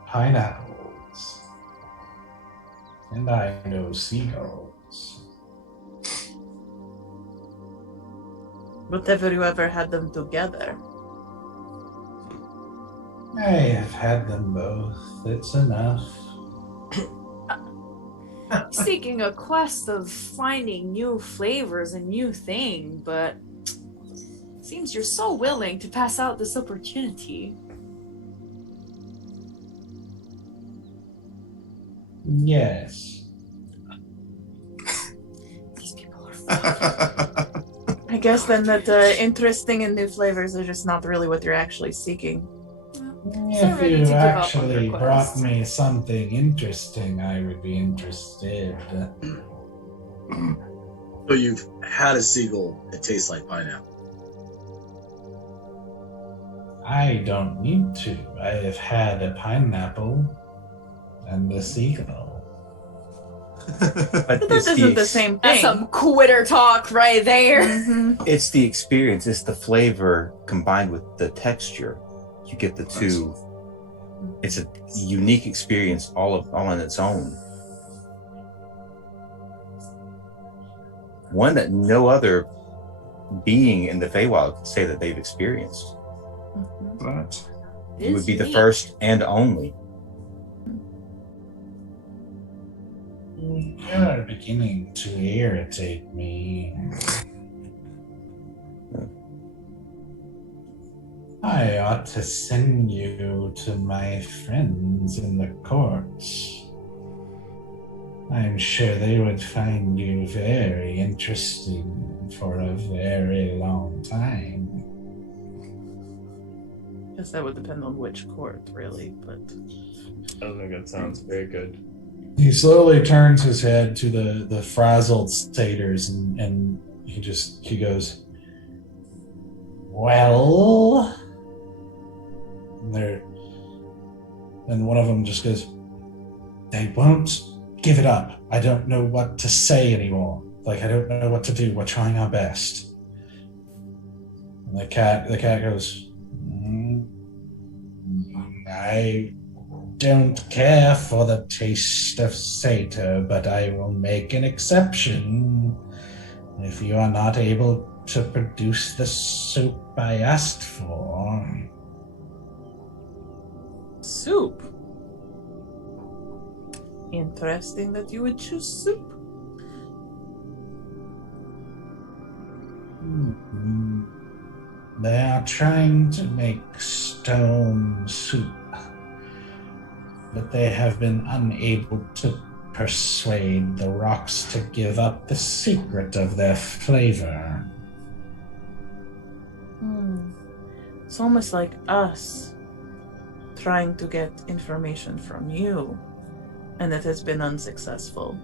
pineapples. And I know seagulls. But have you ever had them together? I have had them both. It's enough. Seeking a quest of finding new flavors and new things, but seems you're so willing to pass out this opportunity. Yes. These people are I guess then that interesting and new flavors are just not really what you're actually seeking. If ready to you give up on actually your brought quest. me something interesting, I would be interested. So you've had a seagull that tastes like pineapple. I don't need to. I have had a pineapple and a seagull. But But that it's isn't the same That's thing. some quitter talk right there. Mhm. It's the experience. It's the flavor combined with the texture. You get the two. It's a unique experience, all on its own. One that no other being in the Feywild could say that they've experienced. Mhm. But You would be the Neat. first and only. You're beginning to irritate me. I ought to send you to my friends in the courts. I'm sure they would find you very interesting for a very long time. Guess that would depend on which court, really, but I don't think that sounds very good. He slowly turns his head to the frazzled satyrs and he goes, well, and one of them just goes, they won't give it up. I don't know what to say anymore. Like, I don't know what to do. We're trying our best. And the cat goes, I don't care for the taste of satyr, but I will make an exception if you are not able to produce the soup I asked for. soup. Interesting that you would choose soup. They are trying to make stone soup, but they have been unable to persuade the rocks to give up the secret of their flavor. It's almost like us trying to get information from you, and it has been unsuccessful.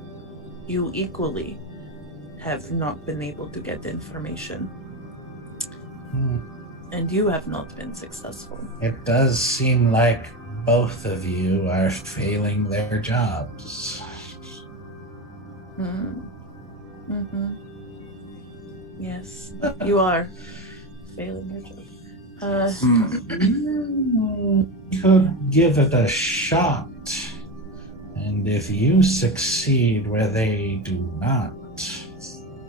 You equally have not been able to get information, and you have not been successful. It does seem like both of you are failing their jobs. Yes, you are failing your job. Could give it a shot, and if you succeed where they do not,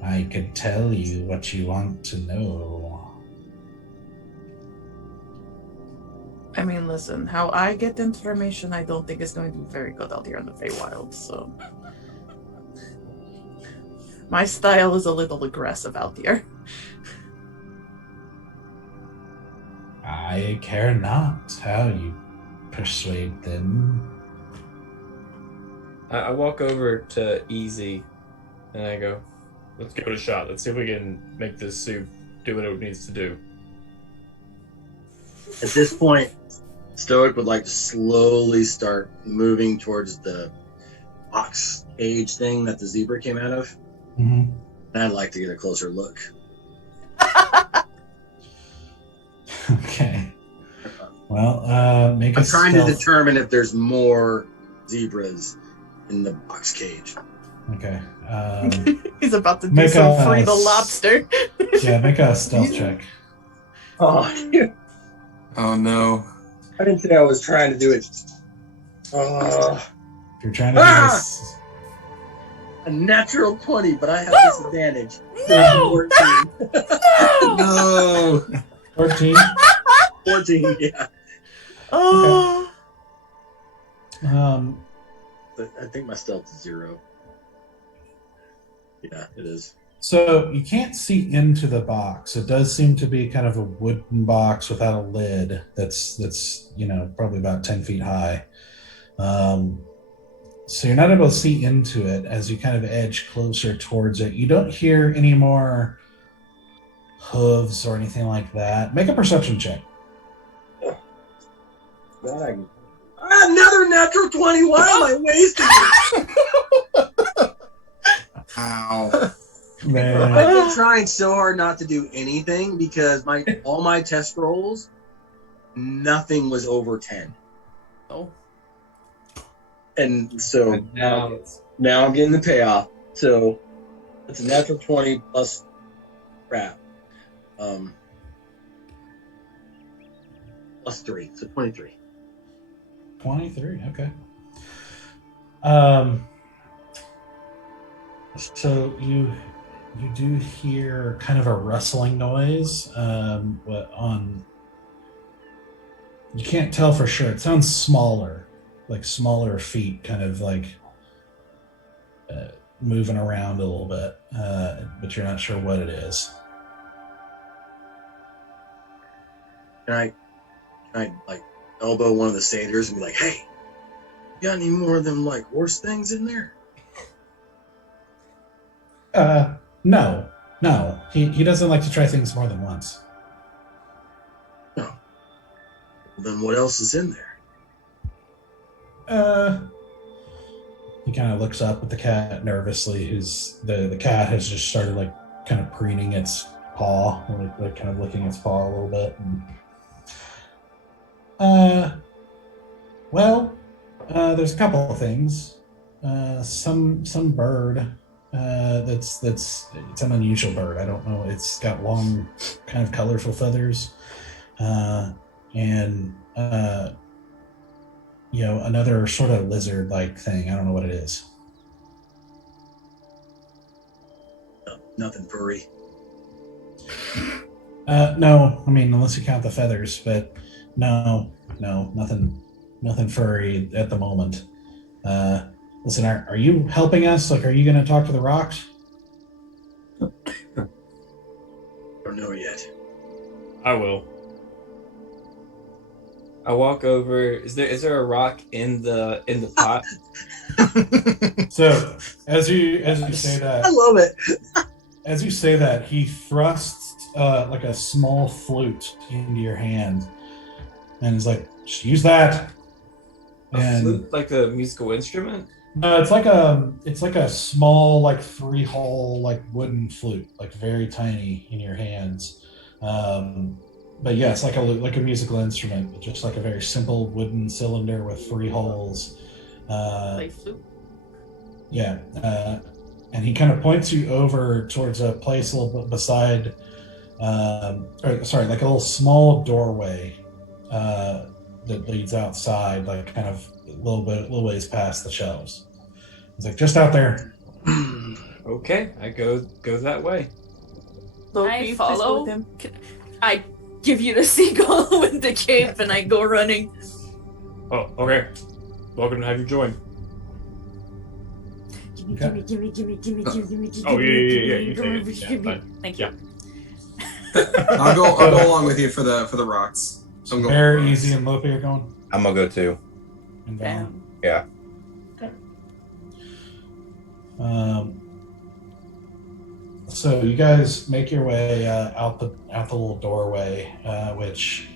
I could tell you what you want to know. I mean, listen, how I get information, I don't think is going to be very good out here in the Feywild, so... My style is a little aggressive out here. I care not how you persuade them. I walk over to Easy, and I go, "Let's give it a shot. Let's see if we can make this soup do what it needs to do." At this point, Stoic would like to slowly start moving towards the box cage thing that the zebra came out of. Mm-hmm. And I'd like to get a closer look. Okay. Well, make a I'm trying to stealth. determine if there's more zebras in the box cage. Okay. He's about to do Make some a- free the lobster. Yeah, make a stealth check. Oh, Oh no. I didn't say I was trying to do it. If you're trying to do Ah! this, A natural 20, but I have disadvantage. No! 14. No. 14. 14, yeah. Oh, But I think my stealth is 0. Yeah, it is. So you can't see into the box. It does seem to be kind of a wooden box without a lid. That's probably about 10 feet high. So you're not able to see into it as you kind of edge closer towards it. You don't hear any more hooves or anything like that. Make a perception check. Another natural 20. Why am I wasting it? Ow. Man. I've been trying so hard not to do anything because all my test rolls, nothing was over 10. oh. And so And now it's now I'm getting the payoff. So it's a natural 20 plus crap. Plus 3. So 23. 23, okay. So you do hear kind of a rustling noise. You can't tell for sure. It sounds smaller, like smaller feet, kind of like moving around a little bit, but you're not sure what it is. Can I like elbow one of the satyrs and be like, "Hey, you got any more of them like horse things in there?" No. He doesn't like to try things more than once. No. Well, then what else is in there? He kind of looks up at the cat nervously. The cat has just started like kind of preening its paw, like kind of licking its paw a little bit. There's a couple of things. Some bird. It's an unusual bird. I don't know. It's got long, kind of colorful feathers, and another sort of lizard-like thing. I don't know what it is. No, nothing furry. No, I mean, unless you count the feathers, but no, nothing furry at the moment. Listen, are you helping us? Like, are you going to talk to the rocks? Don't know yet. I will. I walk over. Is there a rock in the pot? So, as you say that, I love it. as you say that, he thrusts like a small flute into your hand, and is like, "Just use that." A flute, like a musical instrument? No, it's like a small, like 3-hole, like wooden flute, like very tiny in your hands. But yes, like a musical instrument, but just like a very simple wooden cylinder with 3 holes. Play flute. Yeah, and he kind of points you over towards a place a little bit beside, like a little small doorway that leads outside, like kind of a little ways past the shelves. It's like just out there. Okay, I go that way. Don't I be follow. with him. I give you the seagull with the cape, and I go running. Oh, okay. Welcome to have you join. Gimme. Oh, yeah. You take it. Yeah, fine. Thank you. Yeah. I'll go along with you for the rocks. So I'm going Bear, for rocks. Easy, and Lopi are going. I'm gonna go too. And Damn. Yeah. So you guys make your way out the little doorway, which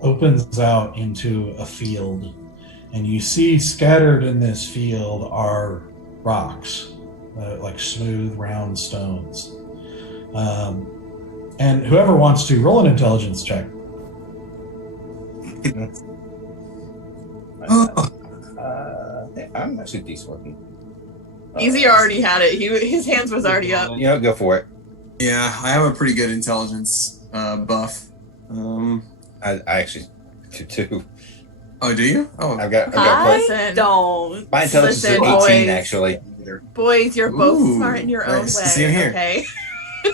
opens out into a field, and you see scattered in this field are rocks, like smooth, round stones. And whoever wants to roll an intelligence check. I'm actually decent looking. Easy already had it. His hands was already up. You know, go for it. Yeah, I have a pretty good intelligence buff. I actually do too. Oh, do you? Oh, I've got I Listen. don't. my intelligence is Listen, 18 boys. actually. Boys, you're both Ooh, smart in your own nice. way. Same here. Okay.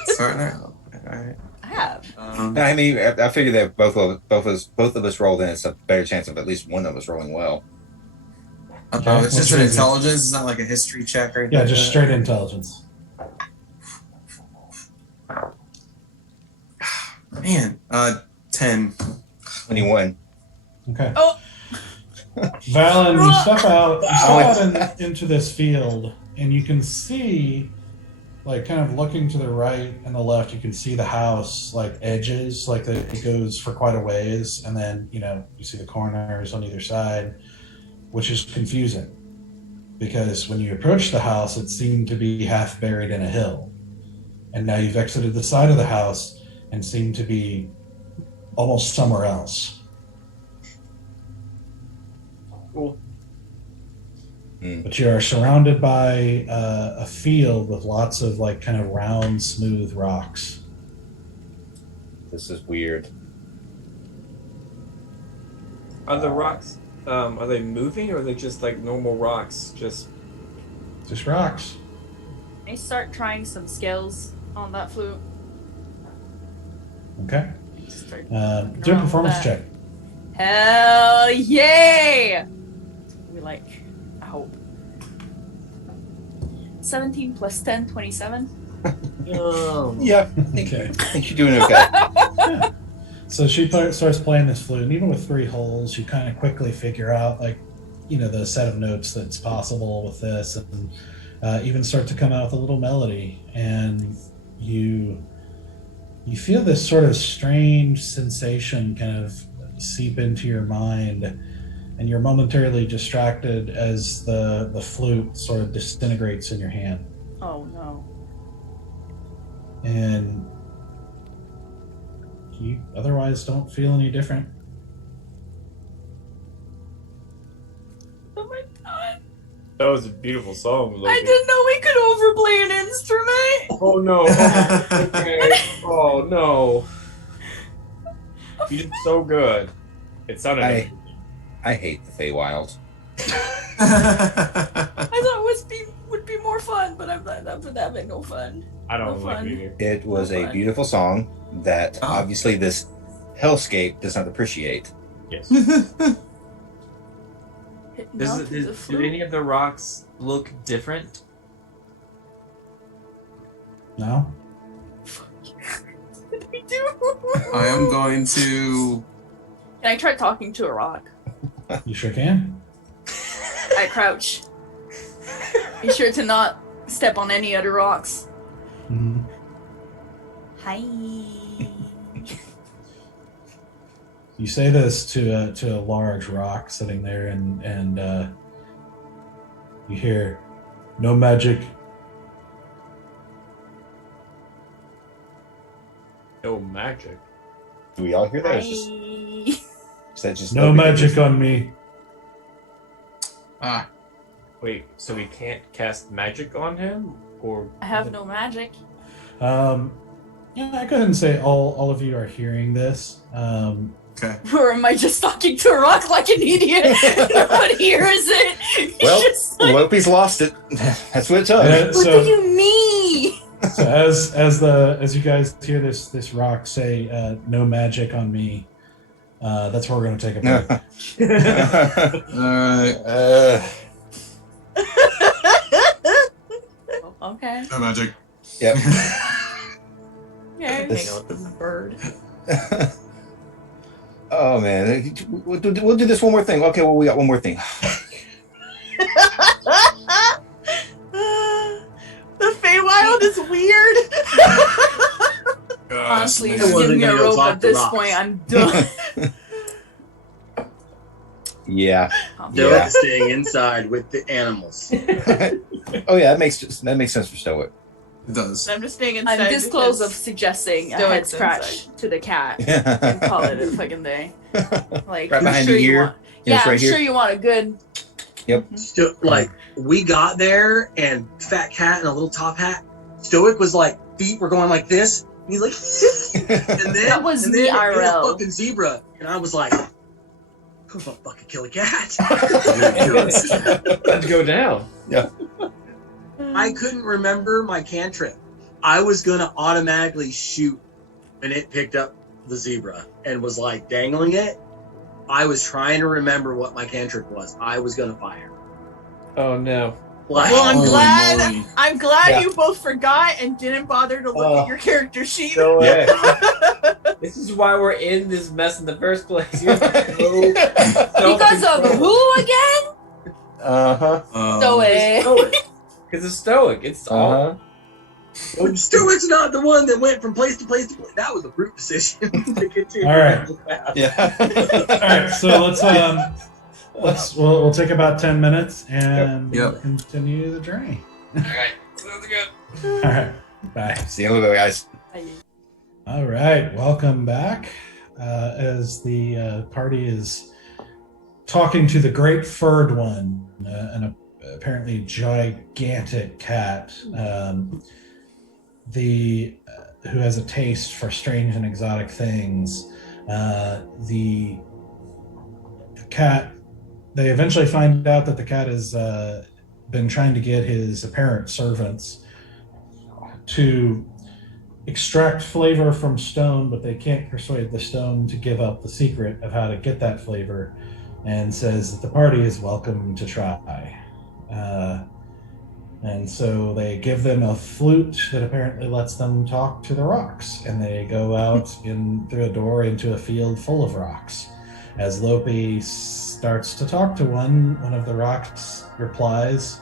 starting out. All right. I have. I mean, I figured that both of us rolled in. It's a better chance of at least one of us rolling well. Okay, It's just what's an your- intelligence. It's not like a history check or anything. Yeah, just straight intelligence. Man, 10. 21. Okay. Oh. Valen, you step out into this field, and you can see, like, kind of looking to the right and the left, you can see the house, like, edges, like, it goes for quite a ways, and then, you see the corners on either side, which is confusing, because when you approach the house, it seemed to be half buried in a hill, and now you've exited the side of the house and seem to be almost somewhere else. Cool. But you are surrounded by a field with lots of like kind of round, smooth rocks. This is weird. Are the rocks, are they moving or are they just like normal rocks? Just rocks. I start trying some scales on that flute. Okay. Start Do a around performance that. check. Hell yeah! We like, I hope. 17 plus 10, 27. Yeah. Okay. I think you're doing okay. So she starts playing this flute, and even with 3 holes, you kind of quickly figure out, like, the set of notes that's possible with this, and even start to come out with a little melody. And you feel this sort of strange sensation kind of seep into your mind, and you're momentarily distracted as the flute sort of disintegrates in your hand. Oh no. And you otherwise don't feel any different. Oh my god. That was a beautiful song, Logan. I didn't know we could overplay an instrument. Oh no. Okay. Oh no. You did so good. It sounded I hate the Feywild. I I thought it would be more fun, but I'm not up for that bit no fun. I don't no like fun. it either. It was a Fun. beautiful song that Oh. obviously this hellscape does not appreciate. Yes. Hitting does out it, through the do flute. any of the rocks look different? No? We do. I am going to. Can I try talking to a rock? You sure can. I crouch. Be sure to not step on any other rocks. Mhm. Hi. You say this to a large rock sitting there, and you hear, "No magic." No magic. Do we all hear that? Or Hi. is that just No magic on me. Ah, Wait, so we can't cast magic on him? Or I have no magic. Yeah, I go ahead and say all of you are hearing this. okay. Or am I just talking to a rock like an idiot? No one hears it. It's Well, just like, Lopi's lost it. That's what it took. Yeah, what so do you mean? So as you guys hear this rock say, "No magic on me," that's where we're going to take a break. All right. Okay. No magic. Yep. Okay. Hang out with this bird. Oh man, we'll do this one more thing. Okay, well we got one more thing. The Feywild is weird. Gosh, Honestly, man. just give wasn't me a gonna go rope talk at to this rocks. point. I'm done. Yeah. Stoic Yeah. is staying inside with the animals. Oh yeah, that makes sense for Stoic. It does. I'm just staying inside. I'm this close of because suggesting a Stoic's head scratch inside. to the cat and call it a fucking day. Like, Right I'm behind sure the you ear. want. Yeah, Yeah, it's I'm right here. sure you want a good. Like we got there, and fat cat in a little top hat. Stoic was like, feet were going like this. And he's like, and then That was and me then it hit a IRL. fucking zebra, and I was like, I'm gonna fucking kill a cat. Let's go down. I couldn't remember my cantrip. I was gonna automatically shoot, and it picked up the zebra and was like dangling it. I was trying to remember what my cantrip was. I was gonna fire. Oh no. Like, Well, I'm Holy glad. moly. I'm glad Yeah. you both forgot and didn't bother to look at your character sheet. Yeah. This is why we're in this mess in the first place. You're Because of who again? Uh-huh. Stoic. Because it's stoic. It's all. Uh-huh. Stoic's not the one that went from place to place to place. That was a brute decision. to get to. All right. Yeah. All right, so we'll take about 10 minutes and Yep. continue the journey. Alright. Sounds good. All right, bye. See you later, guys. All right, welcome back. As the party is talking to the great furred one, an apparently gigantic cat, who has a taste for strange and exotic things. The cat. They eventually find out that the cat has been trying to get his apparent servants to extract flavor from stone, but they can't persuade the stone to give up the secret of how to get that flavor, and says that the party is welcome to try. And so they give them a flute that apparently lets them talk to the rocks, and they go out through a door into a field full of rocks. As Lopi starts to talk to one of the rocks replies,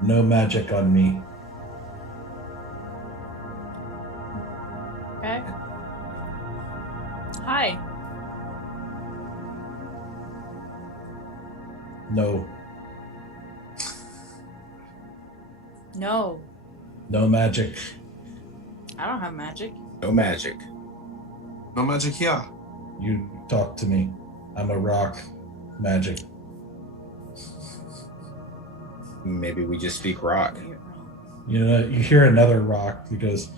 "No magic on me." Okay. Hi. No, No, no magic. I don't have magic. No magic. No magic here. You talk to me. I'm a rock. Magic. Maybe we just speak rock. You know, you hear another rock who goes,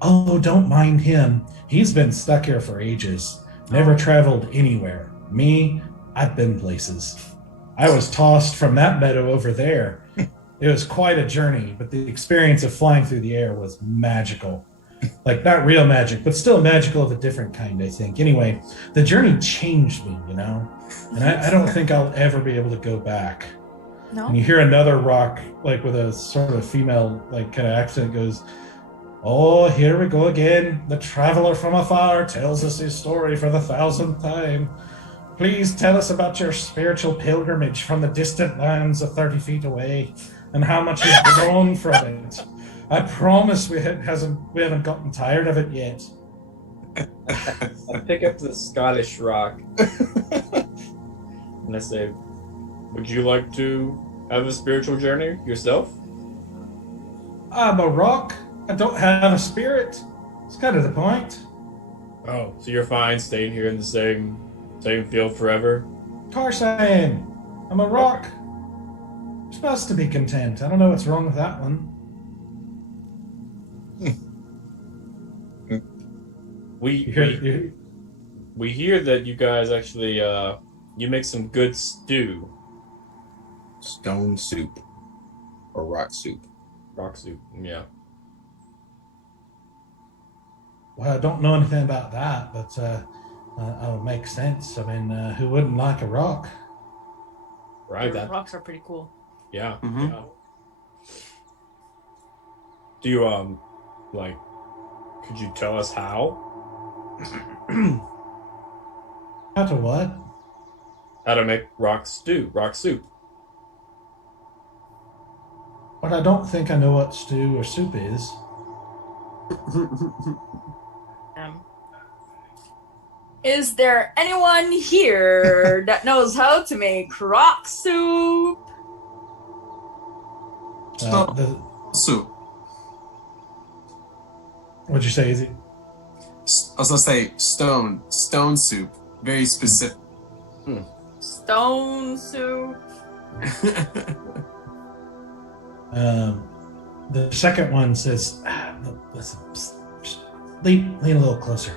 "Oh, don't mind him. He's been stuck here for ages. Never traveled anywhere. Me, I've been places. I was tossed from that meadow over there. It was quite a journey, but the experience of flying through the air was magical. Like, not real magic, but still magical of a different kind, I think. Anyway, the journey changed me, you know? And I don't think I'll ever be able to go back." No. And you hear another rock, like with a sort of female, like kind of accent, goes, "Oh, here we go again. The traveler from afar tells us his story for the 1,000th time. Please tell us about your spiritual pilgrimage from the distant lands of 30 feet away and how much you've grown from it. I promise we haven't gotten tired of it yet." I pick up the Scottish rock and I say, "Would you like to have a spiritual journey yourself?" "I'm a rock. I don't have a spirit. It's kind of the point." Oh, so you're fine staying here in the same field forever? "Of course I am. I'm a rock. You're supposed to be content. I don't know what's wrong with that one." We hear that you guys actually you make some good stew. Stone soup. Or rock soup. Rock soup, yeah. Well, I don't know anything about that, but it'll make sense. I mean, who wouldn't like a rock? Right. That. Rocks are pretty cool. Yeah. Mhm. Yeah. Do you like? Could you tell us how? How to what? How to make rock soup? But I don't think I know what stew or soup is. Is there anyone here that knows how to make rock soup? Soup. What'd you say, Izzy? I was gonna say stone soup. Very specific. Stone soup. The second one says, listen, lean a little closer.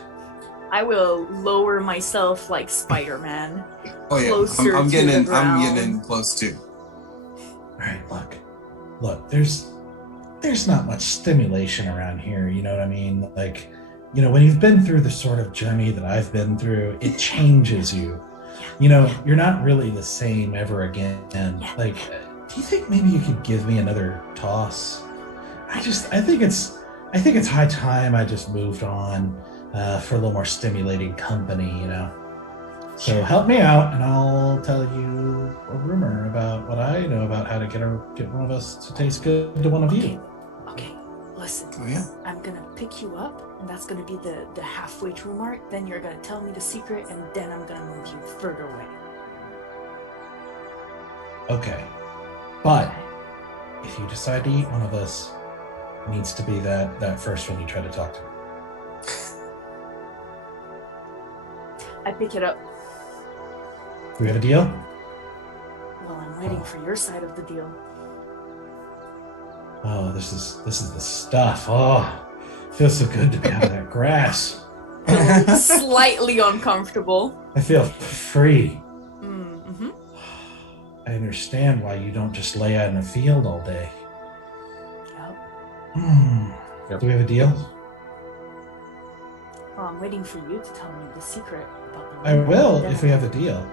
I will lower myself like Spider-Man. Oh yeah, Closer I'm to getting the in. ground. I'm getting in close too. All right, look. There's not much stimulation around here. You know what I mean? Like, when you've been through the sort of journey that I've been through, it changes you. You're not really the same ever again. Like, do you think maybe you could give me another toss? I think it's high time I just moved on for a little more stimulating company. So help me out, and I'll tell you a rumor about what I know about how to get one of us to taste good to one of you. Okay, listen. Oh yeah. I'm gonna pick you up, and that's gonna be the halfway true mark. Then you're gonna tell me the secret, and then I'm gonna move you further away. Okay. But if you decide to eat one of us, it needs to be that first one you try to talk to. I pick it up. Do we have a deal? Well, I'm waiting for your side of the deal. Oh, this is the stuff. Oh, feels so good to be out of that grass. Slightly uncomfortable. I feel free. Mm-hmm. I understand why you don't just lay out in a field all day. Yep. Do we have a deal? Well, I'm waiting for you to tell me the secret about the I will dinner. if we have a deal.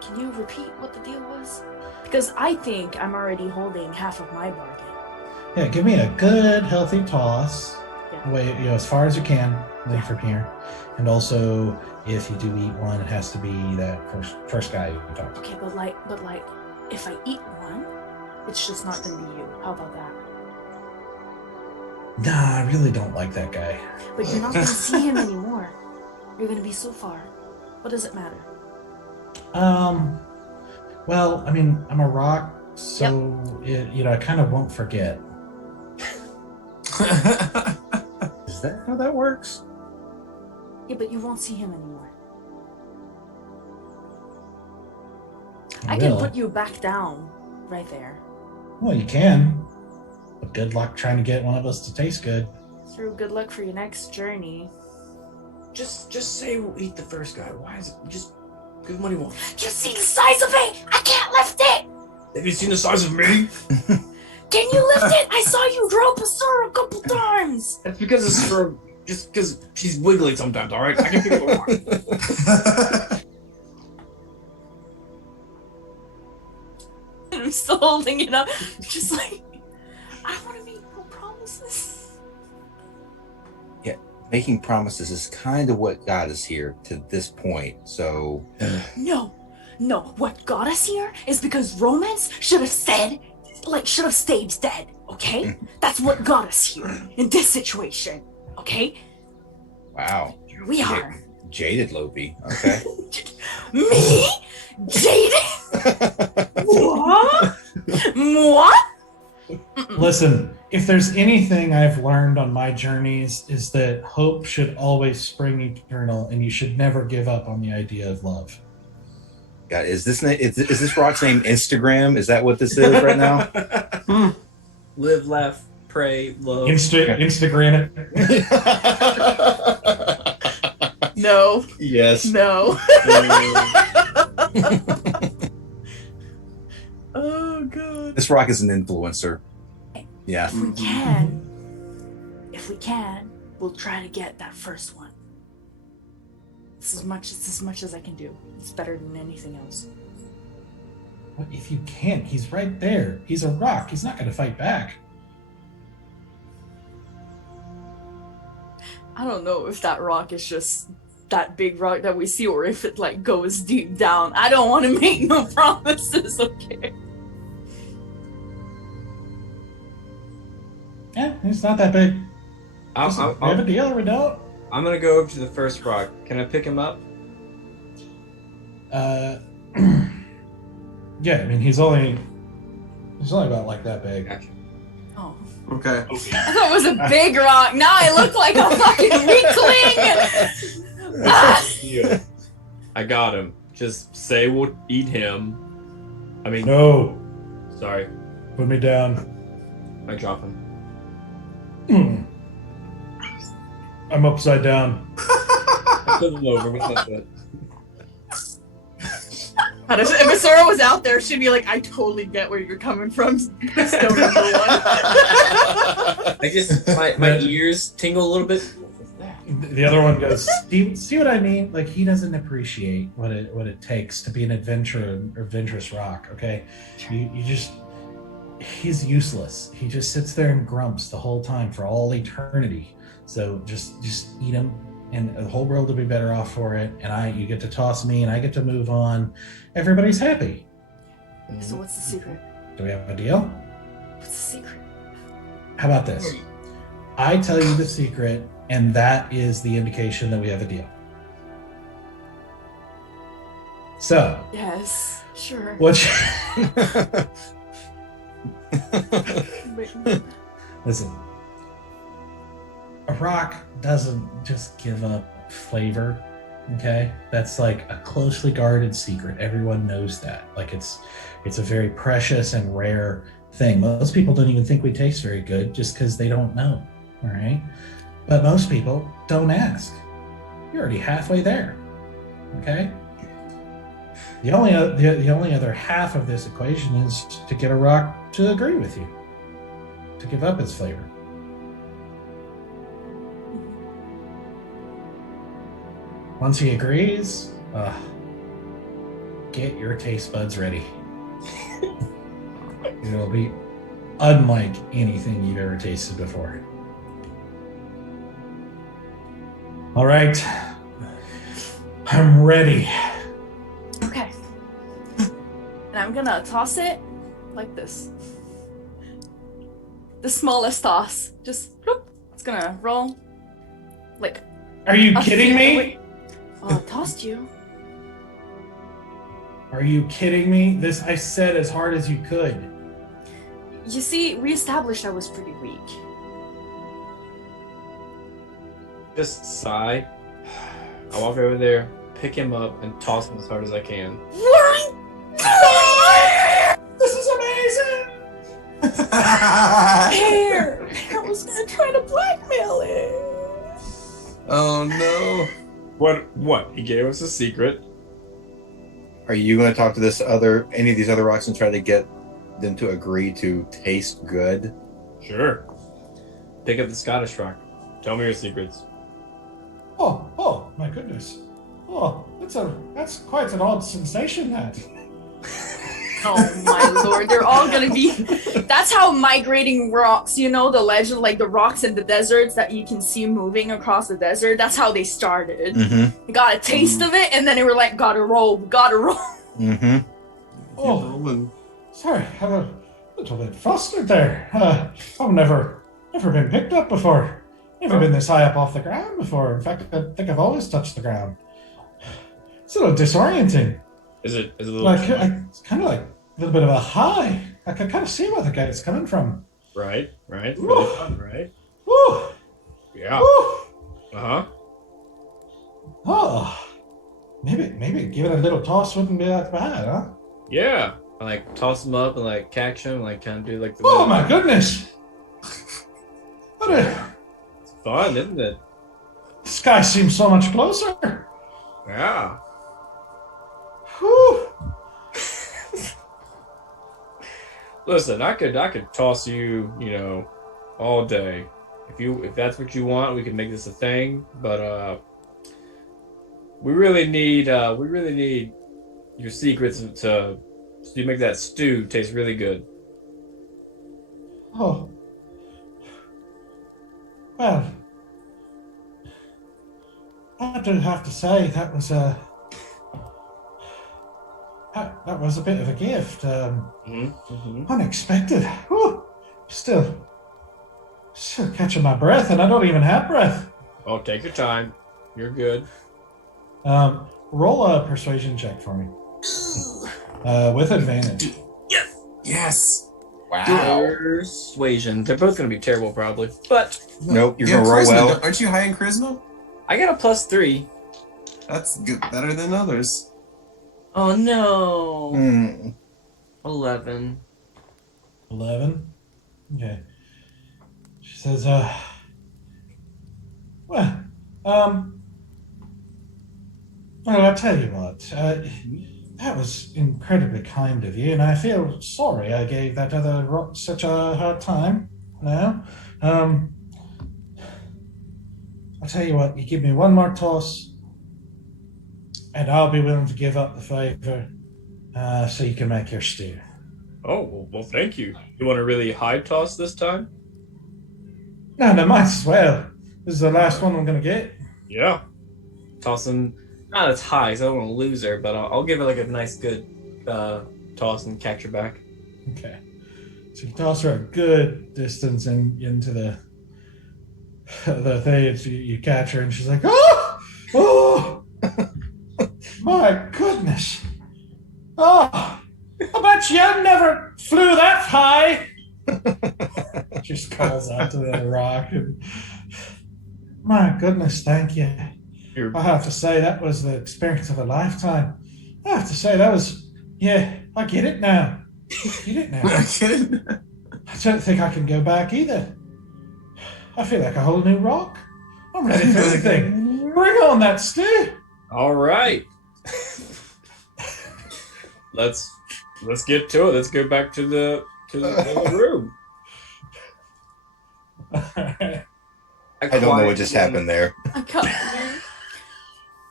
Can you repeat what the deal was? Because I think I'm already holding half of my bargain. Yeah, give me a good, healthy toss. Yeah. Away, as far as you can, away from here. And also, if you do eat one, it has to be that first guy you talked to. Okay, but like, if I eat one, it's just not gonna be you. How about that? Nah, I really don't like that guy. But you're not gonna see him anymore. You're gonna be so far. What does it matter? Well, I mean, I'm a rock, so I kind of won't forget. Is that how that works? Yeah, but you won't see him anymore. I can will. put you back down right there. Well, you can. But good luck trying to get one of us to taste good. Through good luck for your next journey. Just say we'll eat the first guy. Why is it? Just give him what he wants. You see the size of it? I can't lift it! Have you seen the size of me? Can you lift it? I saw you drop a sir a couple times! That's because it's for just because she's wiggly sometimes, alright? I can figure it out. I'm still holding it up. Just like, I don't want to make no promises. Yeah, making promises is kind of what got us here to this point. So No. What got us here is because romance should have stayed dead, okay? That's what got us here in this situation, okay? wow, Here we are. jaded Lopi. Okay. Me? Jaded? What? What? Listen, if there's anything I've learned on my journeys is that hope should always spring eternal, and you should never give up on the idea of love. God, is this rock's name Instagram? Is that what this is right now? Live, laugh, pray, love. Instagram it. No. Yes. No. Oh, God. This rock is an influencer. Yeah. If we can, we'll try to get that first one. It's as much as I can do. It's better than anything else. What if you can't? He's right there. He's a rock. He's not going to fight back. I don't know if that rock is just that big rock that we see, or if it like goes deep down. I don't want to make no promises, okay? Yeah, it's not that big. I'll, Listen, I'll, we have a deal or we don't? I'm gonna go over to the first rock. Can I pick him up? Yeah, I mean, he's only about like that big. Gotcha. Oh. Okay. I thought it was a big rock. Now I look like a fucking weakling. Yeah. I got him. Just say we'll eat him. I mean, No, sorry. put me down. I drop him. I'm upside down. I put him over, but that's it. If Asura was out there, she'd be like, I totally get where you're coming from. Still number one. I just my ears tingle a little bit. The other one goes, see what I mean? Like, he doesn't appreciate what it takes to be an adventurous rock, okay? You just, he's useless. He just sits there and grumps the whole time for all eternity. So just eat him, and the whole world will be better off for it. And you get to toss me, and I get to move on. Everybody's happy. So what's the secret? Do we have a deal? What's the secret? How about this? I tell you the secret, and that is the indication that we have a deal. So, Yes, sure. Listen, a rock doesn't just give up flavor, okay? That's like a closely guarded secret. Everyone knows that. Like, it's a very precious and rare thing. Most people don't even think we taste very good just because they don't know, all right? But most people don't ask. You're already halfway there, okay? The only other half of this equation is to get a rock to agree with you, to give up its flavor. Once he agrees, get your taste buds ready. It'll be unlike anything you've ever tasted before. All right, I'm ready. Okay. And I'm gonna toss it like this. The smallest toss. Just bloop. It's gonna roll. Like. Are you kidding me? Oh, I tossed you. Are you kidding me? This I said as hard as you could. You see, we established I was pretty weak. Just sigh. I walk over there, pick him up, and toss him as hard as I can. This is amazing! Pear was gonna try to blackmail it. Oh no. What? He gave us a secret. Are you going to talk to any of these other rocks and try to get them to agree to taste good? Sure. Pick up the Scottish rock. Tell me your secrets. Oh, my goodness. Oh, that's quite an odd sensation, that. Oh my lord, they're all gonna be. That's how migrating rocks, you know, the legend, like the rocks in the deserts that you can see moving across the desert. That's how they started. Mm-hmm. They got a taste of it, and then they were like, gotta roll. Mm-hmm. Oh, sorry, I'm a little bit flustered there. I've never been picked up before. Never been this high up off the ground before. In fact, I think I've always touched the ground. It's a little disorienting. Is it a little Like, it's kind of like a little bit of a high. I can kind of see where the guy's coming from. right? Really Woo. fun, right? Woo! Yeah. Woo! Uh-huh. Oh, maybe give it a little toss wouldn't be that bad, huh? Yeah. I like toss him up and like catch him, like kind of do like the Oh my goodness! It's fun, isn't it? This guy seems so much closer. Yeah. Whew. Listen, I could toss you, all day, if that's what you want, we can make this a thing. But we really need your secrets so you make that stew taste really good. Oh. Well, I do have to say that was a bit of a gift. Unexpected. Whew. Still catching my breath, and I don't even have breath. Oh, take your time. You're good. Roll a persuasion check for me. With advantage. Yes. Wow. Persuasion. They're both gonna be terrible, probably. But Nope, you're You have gonna roll charisma. well. Aren't you high in charisma? I got a +3. That's good, better than others. Oh no. 11. 11. Okay. She says, well, I'll tell you what, that was incredibly kind of you, and I feel sorry I gave that other rock such a hard time. Now, I'll tell you what, you give me one more toss, and I'll be willing to give up the favor, so you can make your stew. Oh, well, thank you. You want to really high toss this time? No, might as well. This is the last one I'm going to get. Yeah. Tossing, not as high, so I don't want to lose her, but I'll give it like a nice good toss and catch her back. Okay. So you toss her a good distance into the thing. You catch her, and she's like, oh, my goodness. Oh, I bet you never flew that high. Just calls out to the rock. And, my goodness, thank you. I have to say, that was the experience of a lifetime. I have to say, that was, I get it now. Get it now. I get it. I don't think I can go back either. I feel like a whole new rock. I'm ready for anything. Bring on that stew. All right. Let's get to it. Let's go back to the room. I don't know what just happened there.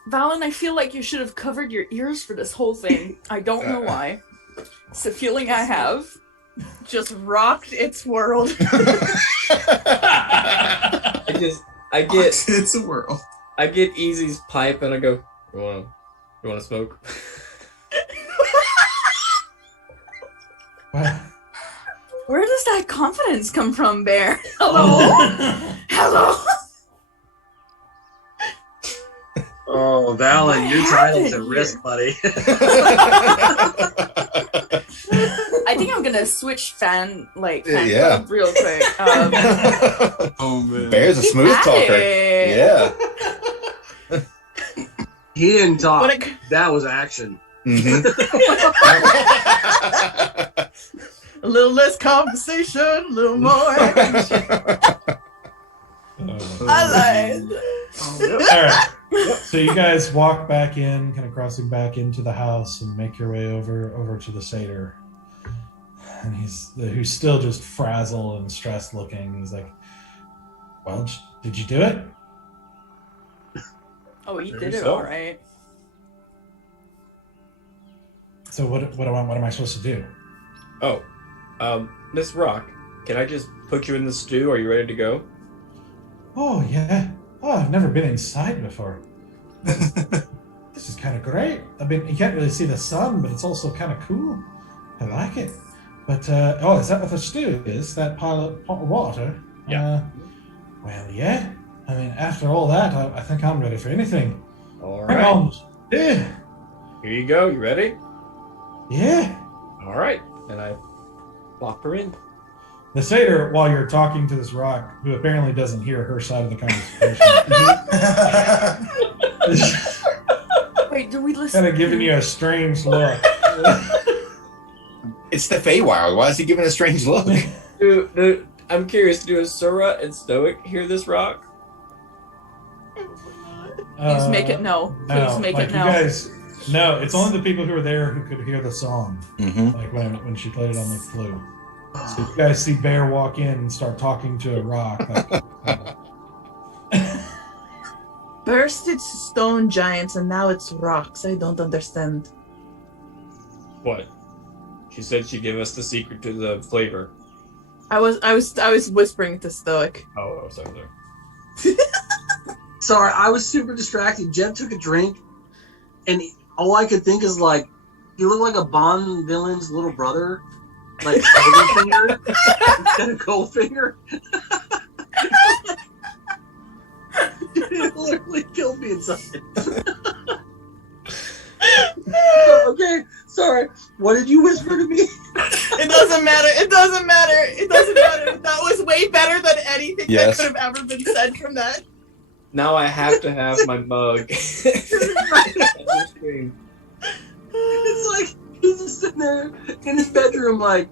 Valen, I feel like you should have covered your ears for this whole thing. I don't know why. It's a feeling I have. Just rocked its world. I get It's a world. I get Easy's pipe and I go, you wanna smoke? Where does that confidence come from, Bear? Hello? Hello? Oh, Valen, you're titled to risk, buddy. I think I'm gonna switch fan Yeah. club real quick. Oh man. Bear's a smooth talker. Yeah. He didn't talk. What a- That was action. Mhm. A little less conversation, a little more action. I lied. All right. So you guys walk back in, kind of crossing back into the house, and make your way over to the satyr. And who's still just frazzled and stressed looking. He's like, "Well, did you do it?" Oh, he There did you it go. all right. So what am I supposed to do? Oh, Miss Rock, can I just put you in the stew? Are you ready to go? Oh yeah. Oh, I've never been inside before. This is kind of great. I mean, you can't really see the sun, but it's also kind of cool. I like it. But is that what the stew is? That pot of water? Yeah. Well, yeah. I mean, after all that, I think I'm ready for anything. All Bring right. on. Yeah. Here you go. You ready? Yeah. All right. And I locked her in. The satyr, while you're talking to this rock, who apparently doesn't hear her side of the conversation, Wait, did we listen? kind of giving you a strange look. It's the Feywild. Why is he giving a strange look? I'm curious. Do Asura and Stoic hear this rock? Please make it no. Please make like it no. You guys, no, it's only the people who were there who could hear the song, Mm-hmm. like when she played it on the flute. So you guys see Bear walk in and start talking to a rock. First it's stone giants and now it's rocks. I don't understand. What? She said she'd give us the secret to the flavor. I was whispering to Stoic. Oh, sorry. Sorry, I was super distracted. Jen took a drink, and all I could think is like, he looked like a Bond villain's little brother, like Goldfinger instead of Goldfinger. It literally killed me inside. Okay, sorry. What did you whisper to me? It doesn't matter. It doesn't matter. It doesn't matter. That was way better than anything that could have ever been said from that. Now I have to have my mug. It's like he's just sitting there in his bedroom, like,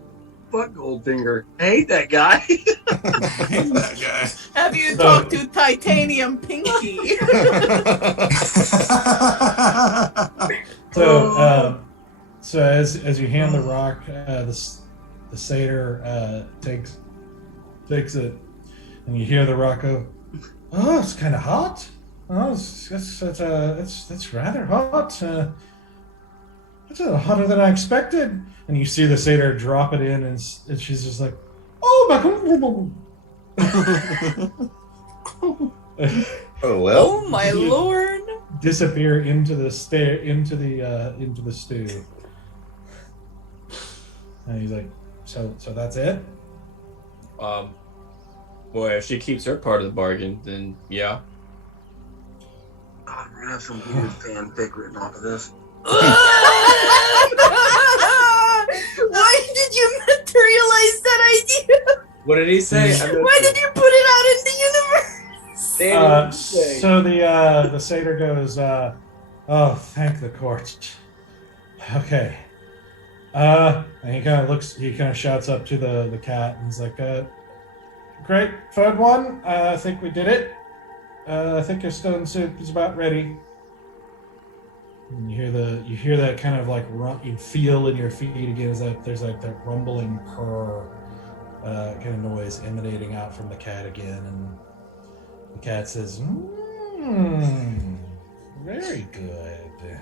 fuck Goldfinger. I hate that guy. That guy. Have you talked to Titanium Pinky? So as you hand the rock, the satyr takes it, and you hear the rock go, "Oh, it's kind of hot. Oh, it's rather hot. It's hotter than I expected." And you see the satyr drop it in, and she's just like, "Oh my god!" Oh well. Oh my lord! Disappear into the stew. And he's like, so that's it? Well, if she keeps her part of the bargain, then yeah. I'm gonna have some weird fanfic written off of this. Why did you materialize that idea? What did he say? Why did you put it out in the universe? So the satyr goes, "Oh, thank the court." Okay. And he kind of shouts up to the cat, and he's like, "Great, third one. I think we did it. I think your stone soup is about ready." And you hear that kind of like you feel in your feet again. Is that there's like that rumbling purr kind of noise emanating out from the cat again, and the cat says, "Very good.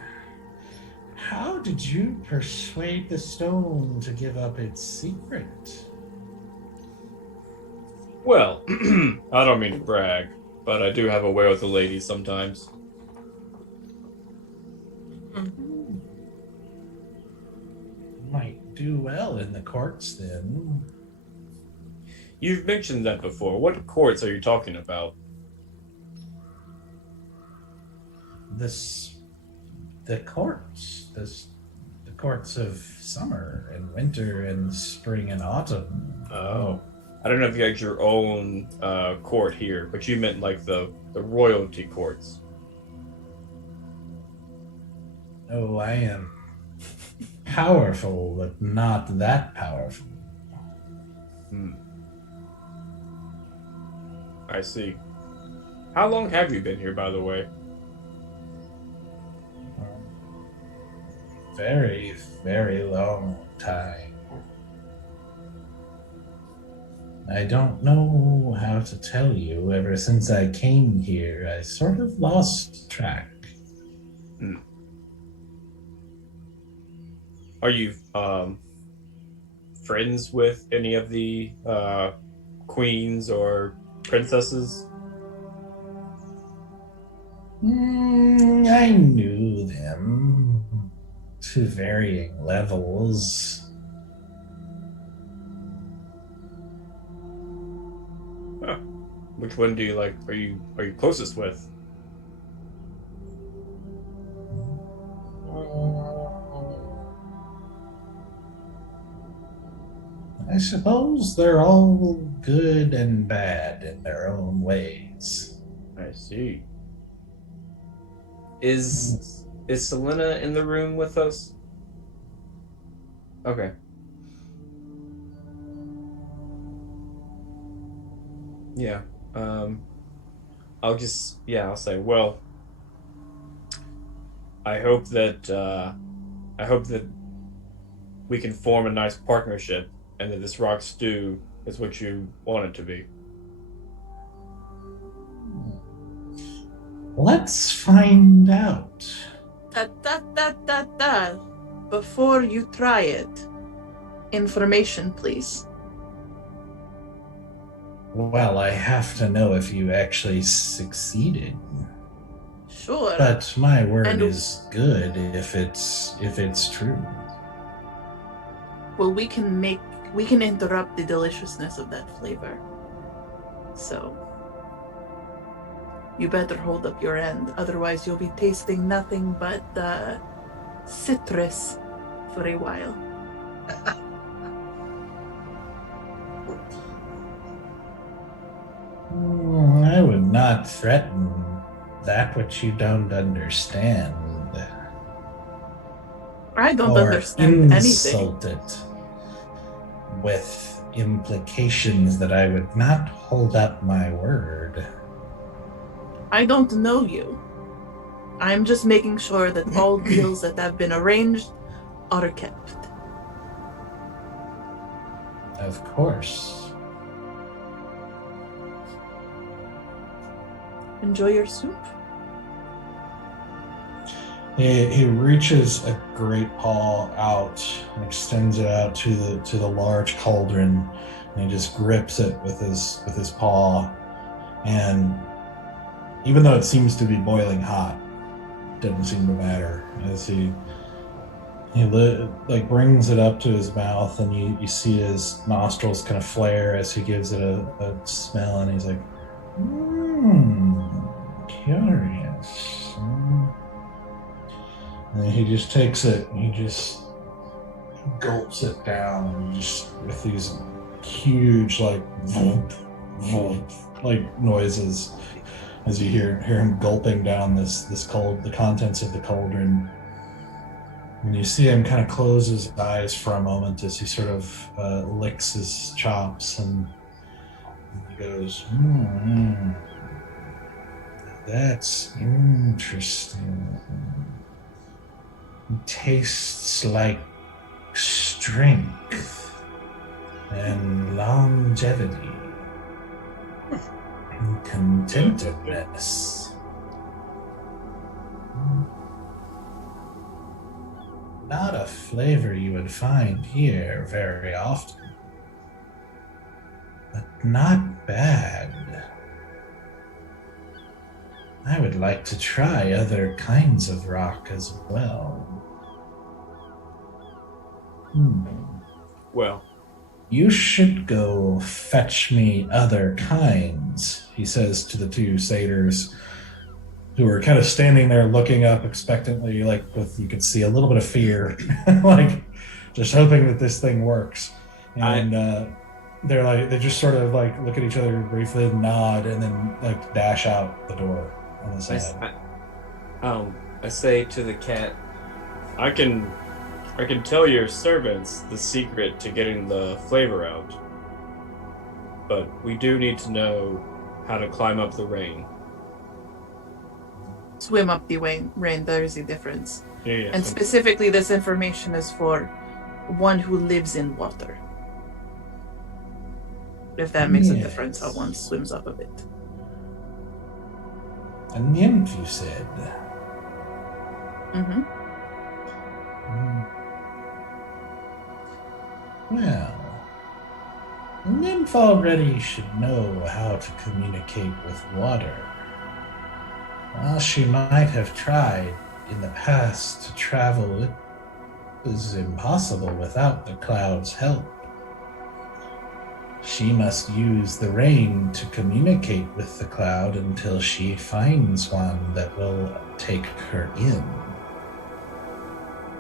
How did you persuade the stone to give up its secret?" Well, I don't mean to brag, but I do have a way with the ladies sometimes. Might do well in the courts then. You've mentioned that before. What courts are you talking about? The courts of summer and winter and spring and autumn. Oh. I don't know if you had your own court here, but you meant like the royalty courts. Oh, I am powerful, but not that powerful. I see. How long have you been here, by the way? Very, very long time. I don't know how to tell you. Ever since I came here, I sort of lost track. Are you friends with any of the queens or princesses? I knew them to varying levels. Huh. Which one do you like? Are you closest with? I suppose they're all good and bad in their own ways. I see. Is Selena in the room with us? Okay. Yeah. I'll say, well, I hope that we can form a nice partnership and that this rock stew is what you want it to be. Let's find out. Before you try it, information, please. Well, I have to know if you actually succeeded. Sure. But my word And- is good if it's true. Well, we can interrupt the deliciousness of that flavor. So, you better hold up your end, otherwise you'll be tasting nothing but citrus for a while. I would not threaten that which you don't understand. I don't or understand anything. insult it with implications that I would not hold up my word. I don't know you. I'm just making sure that all deals that have been arranged are kept. Of course. Enjoy your soup. He reaches a great paw out and extends it out to the large cauldron, and he just grips it with his paw. And even though it seems to be boiling hot, it doesn't seem to matter as he brings it up to his mouth, and you see his nostrils kind of flare as he gives it a smell, and he's like, curious. And he just takes it and he just gulps it down, and just with these huge like noises as you hear him gulping down the contents of the cauldron. And you see him kind of close his eyes for a moment as he sort of licks his chops, and he goes, that's interesting. It tastes like strength and longevity and contentedness. Not a flavor you would find here very often, but not bad. I would like to try other kinds of rock as well. Well, you should go fetch me other kinds, he says to the two satyrs, who are kind of standing there looking up expectantly, like you could see a little bit of fear, like just hoping that this thing works. And they just sort of like look at each other briefly and nod, and then like dash out the door on the side. I say to the cat, I can tell your servants the secret to getting the flavor out, but we do need to know how to climb up the rain. Swim up the rain, there is a difference. Yeah. And specifically, this information is for one who lives in water. If that makes a difference, how one swims up a bit. A nymph, you said? Mm-hmm. Well, a nymph already should know how to communicate with water. While she might have tried in the past to travel, it was impossible without the cloud's help. She must use the rain to communicate with the cloud until she finds one that will take her in.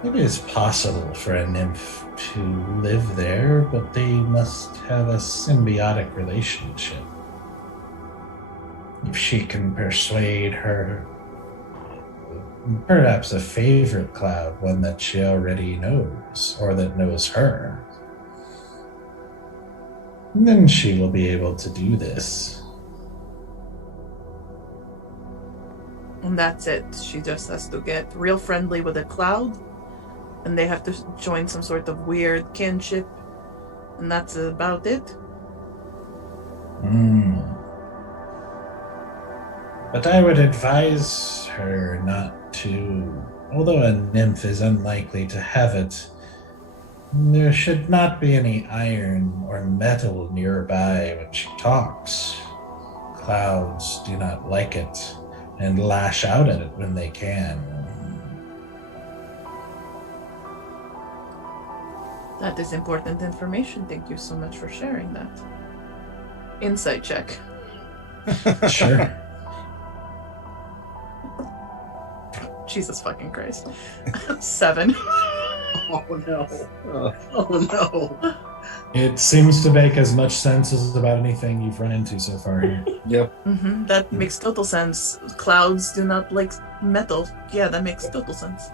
It is possible for a nymph to live there, but they must have a symbiotic relationship. If she can persuade her, perhaps a favorite cloud, one that she already knows, or that knows her, then she will be able to do this. And that's it. She just has to get real friendly with a cloud, and they have to join some sort of weird kinship And that's about it. But I would advise her not to. Although a nymph is unlikely to have it, there should not be any iron or metal nearby when she talks. Clouds do not like it and lash out at it when they can. That is important information. Thank you so much for sharing that. Insight check. Sure. Jesus fucking Christ. 7. Oh no. Oh no. It seems to make as much sense as about anything you've run into so far here. Yep. That makes total sense. Clouds do not like metal. Yeah, that makes total sense.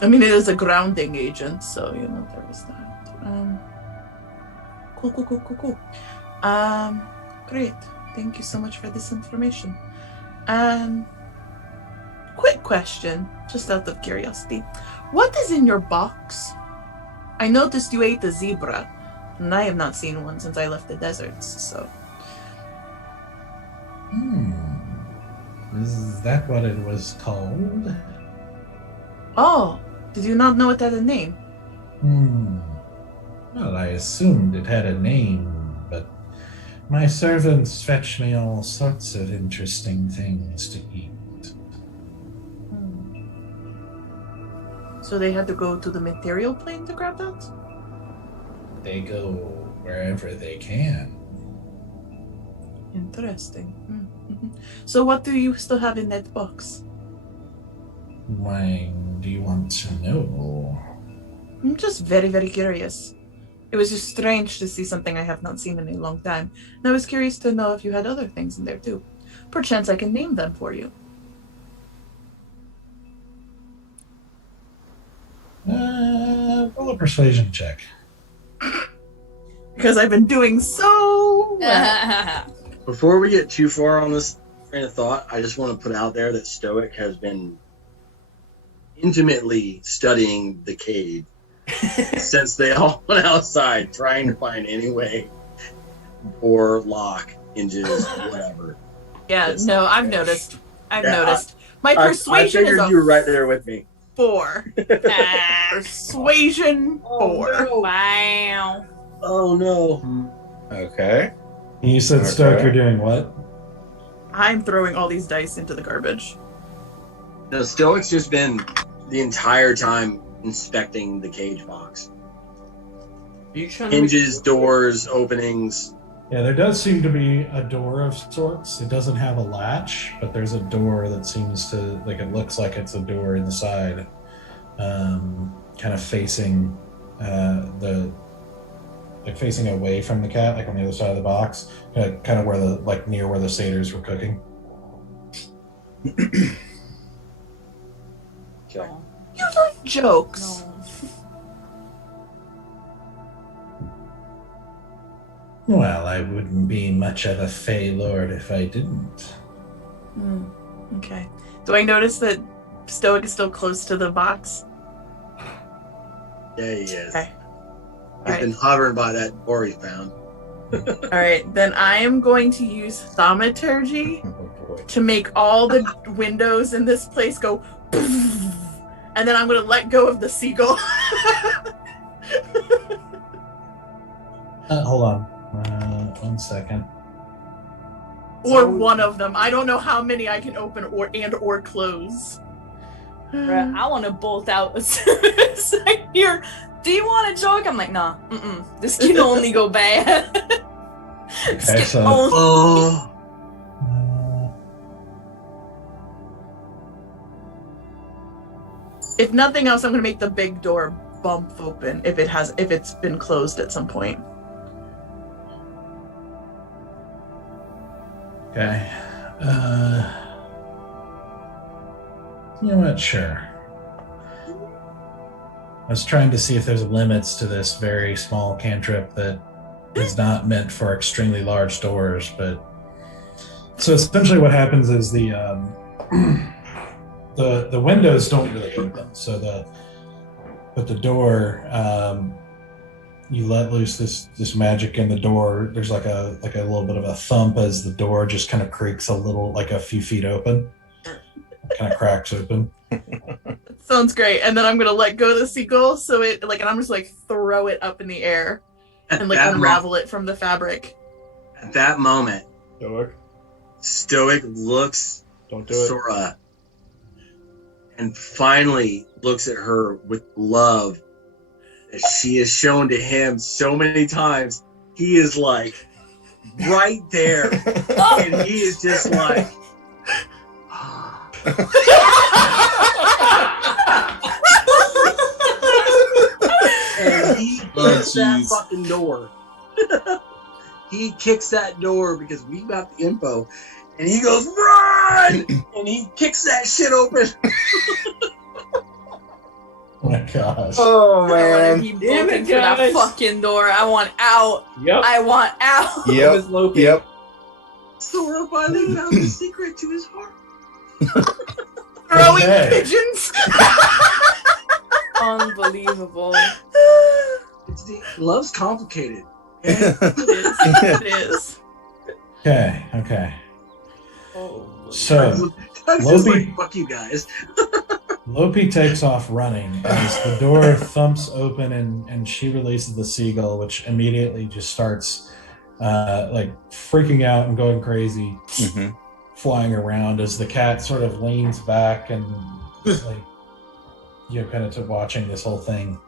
I mean, it is a grounding agent, so, you know, there is that. Cool. Great. Thank you so much for this information. Quick question, just out of curiosity. What is in your box? I noticed you ate a zebra, and I have not seen one since I left the deserts, so... Is that what it was called? Oh, did you not know it had a name? Well, I assumed it had a name, but my servants fetch me all sorts of interesting things to eat. So they had to go to the material plane to grab that? They go wherever they can. Interesting. So what do you still have in that box? Why do you want to know? I'm just very, very curious. It was just strange to see something I have not seen in a long time. And I was curious to know if you had other things in there too. Perchance I can name them for you. Roll a persuasion check. Because I've been doing so well. Before we get too far on this train of thought, I just want to put out there that Stoic has been intimately studying the cave since they all went outside trying to find any way or lock into whatever. Yeah, no, I've noticed. I've Yeah, noticed. My I persuasion figured is you were a right there with me. 4. Persuasion 4. Oh, no. Wow. Oh no. Okay. You said, Stoke, Okay. you're doing what? I'm throwing all these dice into the garbage. No, Stoic's just been the entire time inspecting the cage box. Are you trying to Hinges, doors, openings. Yeah, there does seem to be a door of sorts. It doesn't have a latch, but there's a door that seems to, like, it looks like it's a door in the side, kind of facing facing away from the cat, like on the other side of the box, kind of where near where the satyrs were cooking. Okay. You like jokes. No. Well, I wouldn't be much of a Fey Lord if I didn't. Okay. Do I notice that Stoic is still close to the box? Yeah, he is. Okay. He's been hovering by that door he found. Alright, then I am going to use thaumaturgy Oh boy. to make all the windows in this place go and then I'm going to let go of the seagull. Hold on. 1 second. Or one of them. I don't know how many I can open or close. Bruh, I want to bolt out as soon as I hear, do you want a joke? I'm like, nah, this can only go bad. This Okay, can so- only- Oh, If nothing else, I'm going to make the big door bump open if it's been closed at some point. Okay. You know what? Sure. I was trying to see if there's limits to this very small cantrip that is not meant for extremely large doors, but so essentially what happens is the windows don't really open, so the door you let loose this magic in the door. There's like a little bit of a thump as the door just kind of creaks a little, like a few feet open, kind of cracks open. Sounds great. And then I'm gonna let go of the seagull, so it like, and I'm just like throw it up in the air and like unravel it from the fabric. At that moment, Stoic. Stoic looks Don't do it. Sora and finally looks at her with love that she has shown to him so many times. He is like right there, and he is just like. And he kicks that fucking door. He kicks that door because we got the info, and he goes, "Run!" and he kicks that shit open. Oh my gosh. Oh man. Damn it, that fucking door. I want out. Yep. I want out. Yep. Sora finally found the secret to his heart. Throwing Okay. pigeons. Unbelievable. Love's complicated. It is. Okay. Oh. So That's just Lopi- like, fuck you guys. Lopi takes off running as the door thumps open and she releases the seagull, which immediately just starts like freaking out and going crazy, flying around as the cat sort of leans back and like, you know, kind of watching this whole thing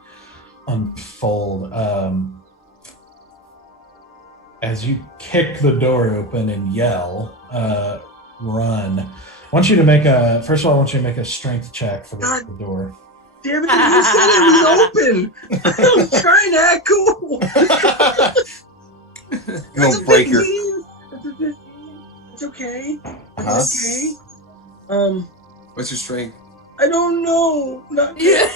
unfold. As you kick the door open and yell, run. I want you to make a strength check for the door. Damn it, you said it was open. I'm trying to act cool. You'll break your. That's a 15. It's okay. Uh-huh. It's okay. What's your strength? I don't know. Not Yeah.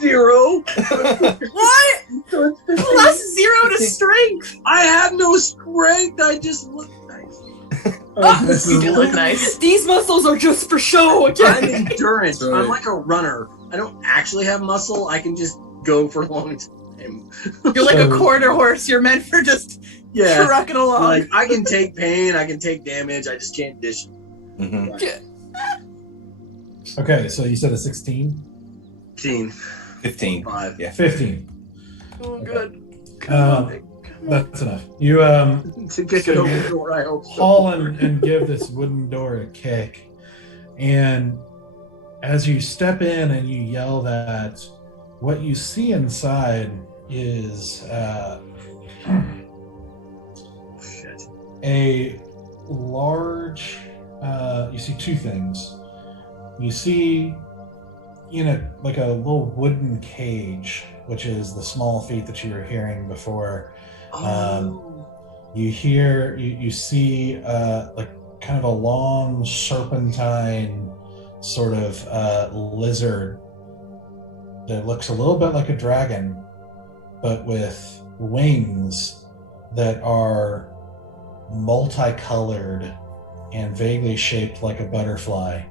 0. What? So it's 15. Plus 0 to strength. I have no strength. I just look nice. You do look nice. These muscles are just for show. I'm endurance. That's right. I'm like a runner. I don't actually have muscle. I can just go for a long time. You're like a quarter horse. You're meant for just Yeah. trucking along. Like I can take pain. I can take damage. I just can't dish. Okay, so you said a 16? 15. 5. Yeah. 15. Oh, good. That's enough. You To kick it over the door, I hope so. haul and give this wooden door a kick. And as you step in and you yell that, what you see inside is Shit. a large, you see two things. You see like a little wooden cage, which is the small feet that you were hearing before. You see like kind of a long serpentine sort of lizard that looks a little bit like a dragon, but with wings that are multicolored and vaguely shaped like a butterfly,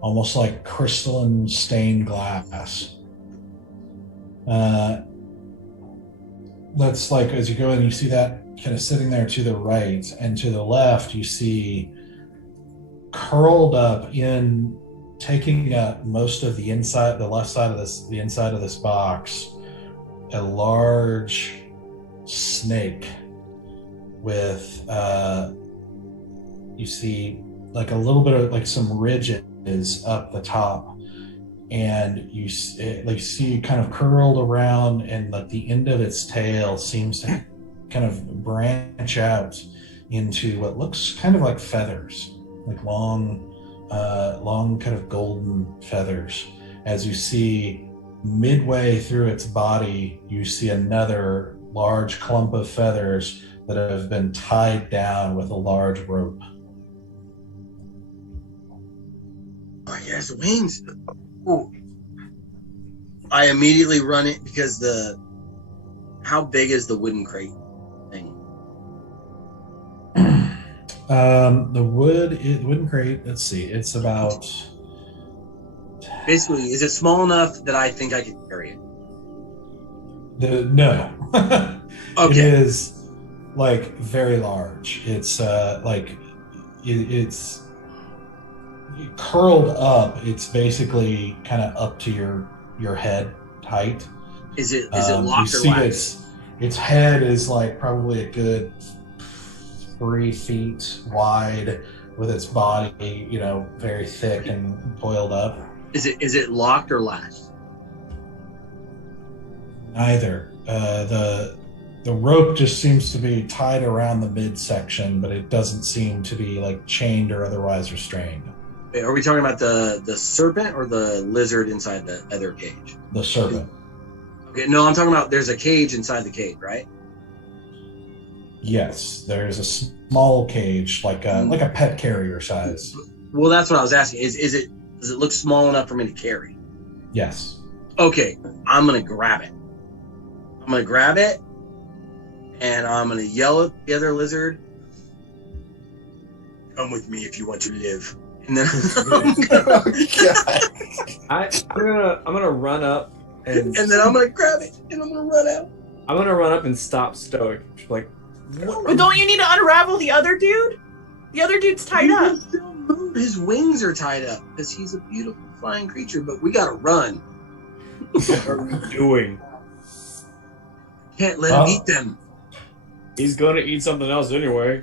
almost like crystalline stained glass. That's like, as you go in, you see that kind of sitting there to the right, and to the left you see curled up in, taking up most of the inside, the left side of the inside of this box, a large snake with you see like a little bit of like some ridges up the top, and you see kind of curled around, and like the end of its tail seems to kind of branch out into what looks kind of like feathers, like long kind of golden feathers. As you see midway through its body, you see another large clump of feathers that have been tied down with a large rope. Oh, he has wings. Ooh. I immediately run it because how big is the wooden crate thing? The wooden crate, let's see, it's about, Basically, is it small enough that I think I can carry it? No. It Okay. is like very large. It's it's curled up. It's basically kind of up to your head height. Is it You locked or see latched? its head is like probably a good 3 feet wide, with its body, very thick and boiled up. Is it locked or latched? Neither. The rope just seems to be tied around the midsection, but it doesn't seem to be like chained or otherwise restrained. Wait, are we talking about the serpent or the lizard inside the other cage? The serpent. Okay, no, I'm talking about there's a cage inside the cage, right? Yes, there's a small cage, like a pet carrier size. Well, that's what I was asking. Does it look small enough for me to carry? Yes. Okay, I'm gonna grab it. And I'm gonna yell at the other lizard. Come with me if you want to live. And then I'm gonna run up and then I'm gonna grab it and I'm gonna run out. I'm gonna run up and stop Stoic. Like, But don't you need to unravel the other dude? The other dude's tied up. His wings are tied up because he's a beautiful flying creature, but we gotta run. what are we doing? Can't let him eat them. He's gonna eat something else anyway.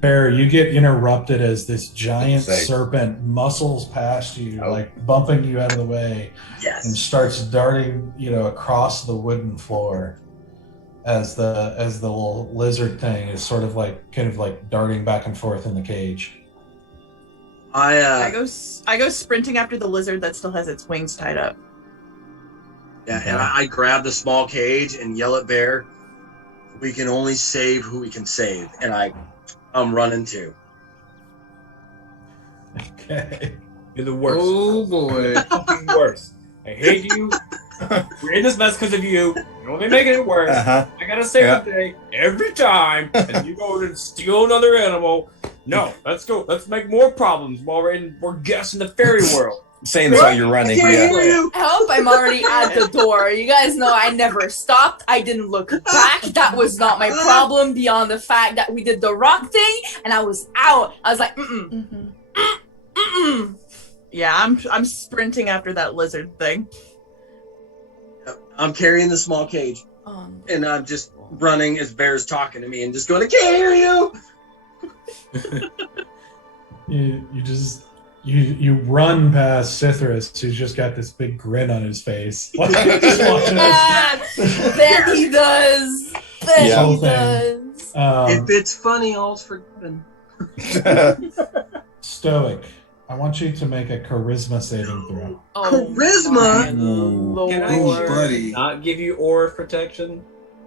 Bear, you get interrupted as this giant Say. serpent muscles past you, Oh. like bumping you out of the way, and Yes. starts darting, across the wooden floor. As the little lizard thing is sort of like darting back and forth in the cage. I go sprinting after the lizard that still has its wings tied up. Yeah, and I grab the small cage and yell at Bear, we can only save who we can save. And I'm running too. Okay. You're the worst. Oh boy. Fucking worst. I hate you. We're in this mess because of you. You're only making it worse. Uh-huh. I gotta save Yeah. the day every time, and you go to steal another animal. No, let's go. Let's make more problems while we're guessing the fairy world. Saying this while you're running. I can't Yeah. hear you. I hope I'm already at the door. You guys know I never stopped. I didn't look back. That was not my problem beyond the fact that we did the rock thing and I was out. I was like, mm-mm. Mm-mm. Yeah, I'm sprinting after that lizard thing. I'm carrying the small cage and I'm just running as Bear's talking to me and just going, I can't hear you. You run past Cithras, who's just got this big grin on his face. Just watching us. That he does. That Yeah. he does. If it's funny, all's forgiven. Stoic, I want you to make a charisma saving throw. Oh, Charisma? my Lord. Can I Ooh, buddy. not give you aura of protection?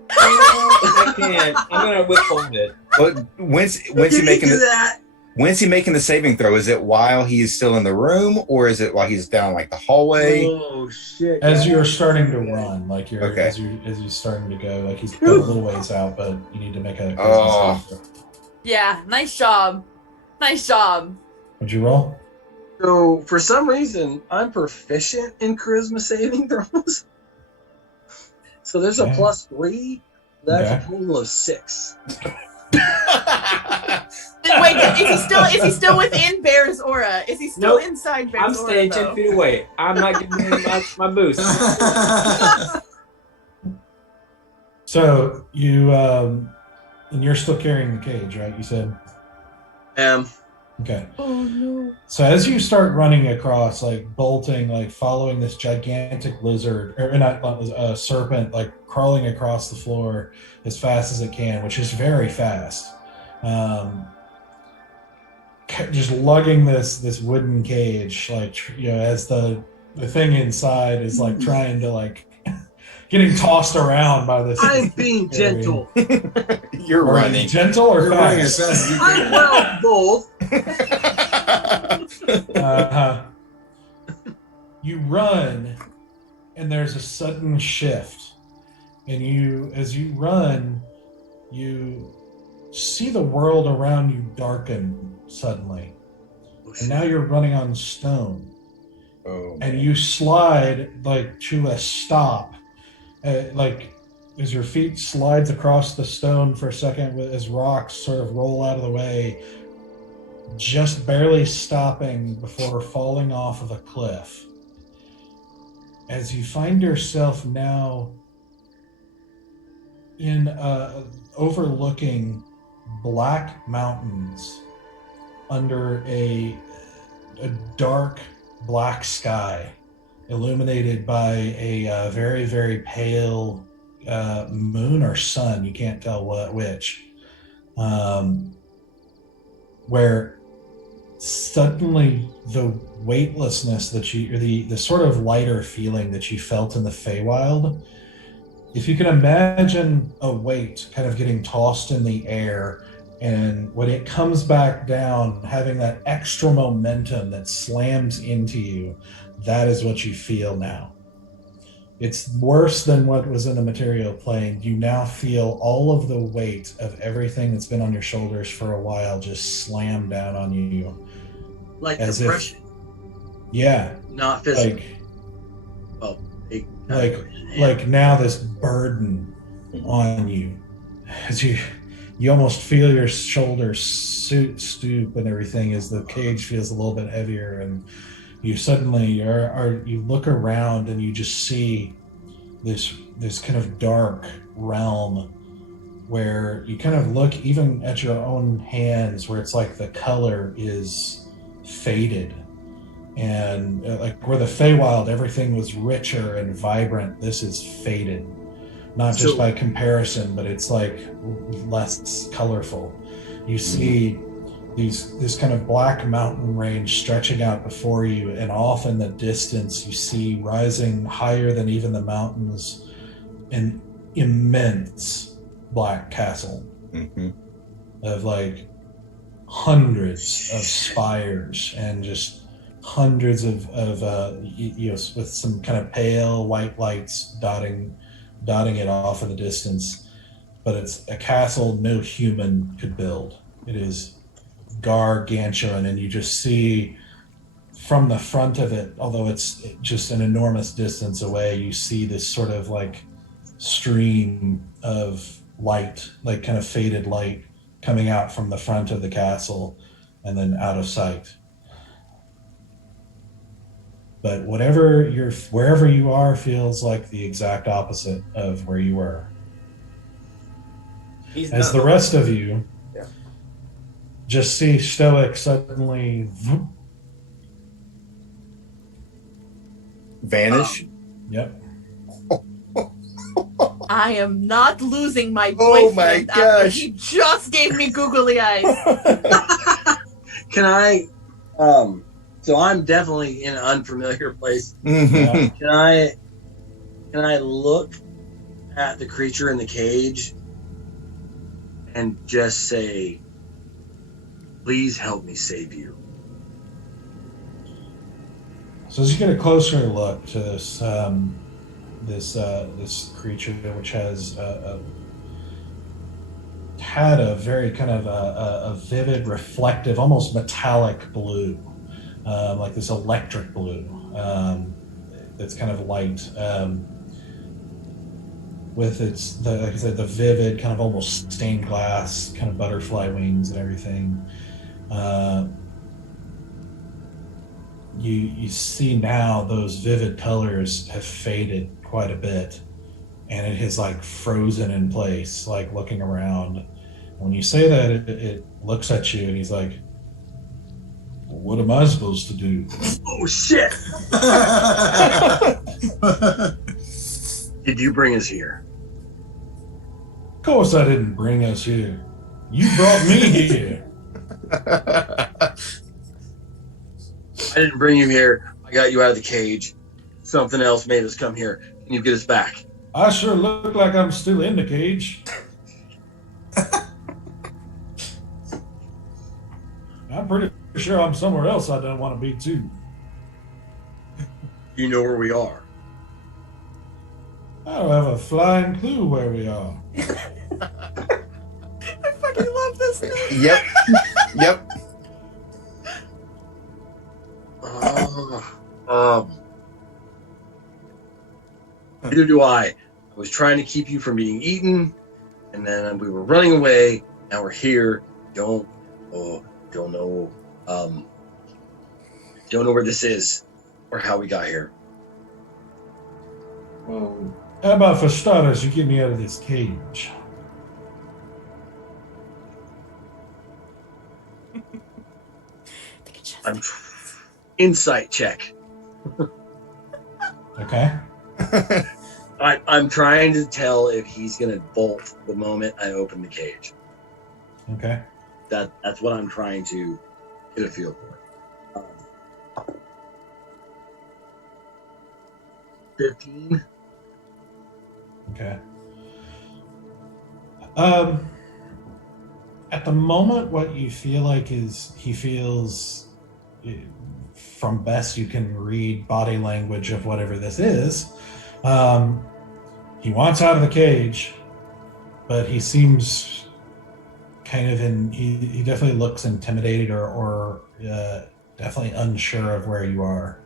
I can't. I'm gonna withhold it. But when's he You making do the that? when's he making the saving throw? Is it while he's still in the room, or is it while he's down like the hallway? Oh shit! As you're starting to run, like you're Okay. as you're starting to go, like he's got a little ways out, but you need to make a charisma Oh. saving throw. Yeah, nice job. Nice job. Would you roll? So for some reason, I'm proficient in charisma saving throws. So there's a Okay. +3. That's Okay. a total of 6. Wait, is he still within Bear's aura? Is he still Nope. inside Bear's I'm aura? staying though? 10 feet away. I'm not giving him my boost. So you and you're still carrying the cage, right? You said. Okay. Oh no. So as you start running across, like bolting, like following this gigantic lizard, or not a serpent, like crawling across the floor as fast as it can, which is very fast. Just lugging this wooden cage, like as the thing inside is like trying to like getting tossed around by this. I'm being gentle. You're Are you running. gentle or You're running as fast? fast as you I'm can. well both. You run, and there's a sudden shift, and as you run, you see the world around you darken suddenly, and now you're running on stone, Oh. and you slide like to a stop like as your feet slides across the stone for a second, as rocks sort of roll out of the way, just barely stopping before falling off of a cliff. As you find yourself now in overlooking black mountains under a dark black sky, illuminated by a very, very pale moon or sun. You can't tell which. Where suddenly the weightlessness that you, or the sort of lighter feeling that you felt in the Feywild, if you can imagine a weight kind of getting tossed in the air, and when it comes back down, having that extra momentum that slams into you, that is what you feel now. It's worse than what was in the material plane. You now feel all of the weight of everything that's been on your shoulders for a while just slam down on you. Like As depression. Yeah. Not physical. Like now this burden on you. As you almost feel your shoulders stoop and everything, as the cage feels a little bit heavier, and you suddenly you look around and you just see this kind of dark realm where you kind of look even at your own hands, where it's like the color is faded, and like where the Feywild everything was richer and vibrant, this is faded, not just by comparison, but it's like less colorful. You see this kind of black mountain range stretching out before you, and off in the distance you see, rising higher than even the mountains, an immense black castle of like hundreds of spires, and just hundreds of with some kind of pale white lights dotting it off in the distance. But it's a castle no human could build. It is gargantuan, and you just see from the front of it, although it's just an enormous distance away, you see this sort of like stream of light, like kind of faded light, coming out from the front of the castle and then out of sight. But wherever you are feels like the exact opposite of where you were. As the rest of you just see Stoic suddenly vanish. Yep. I am not losing my Oh boyfriend my after gosh. he just gave me googly eyes. Can I? So I'm definitely in an unfamiliar place. Yeah. Can I look at the creature in the cage and just say, "Please help me save you"? So as you get a closer look to this creature, which has had a very kind of a vivid, reflective, almost metallic blue, like this electric blue, that's kind of light, with like I said, the vivid kind of almost stained glass kind of butterfly wings and everything. You see now those vivid colors have faded quite a bit, and it has like frozen in place, like looking around. And when you say that, it looks at you and he's like, well, what am I supposed to do? Oh shit! Did you bring us here? Of course I didn't bring us here. You brought me here. I didn't bring you here. I got you out of the cage. Something else made us come here. Can you get us back? I sure look like I'm still in the cage. I'm pretty sure I'm somewhere else I don't want to be too. You know where we are. I don't have a flying clue where we are. I fucking love this thing. Yep. Yep. Neither do I. was trying to keep you from being eaten, and then we were running away. Now we're here. Don't know where this is or how we got here. Well, how about for starters, you get me out of this cage? Insight check. Okay. I'm trying to tell if he's gonna bolt the moment I open the cage. Okay. That's what I'm trying to get a feel for. 15. Okay. At the moment, what you feel like is he feels, from best you can read body language of whatever this is, he wants out of the cage, but he seems kind of he definitely looks intimidated or definitely unsure of where you are.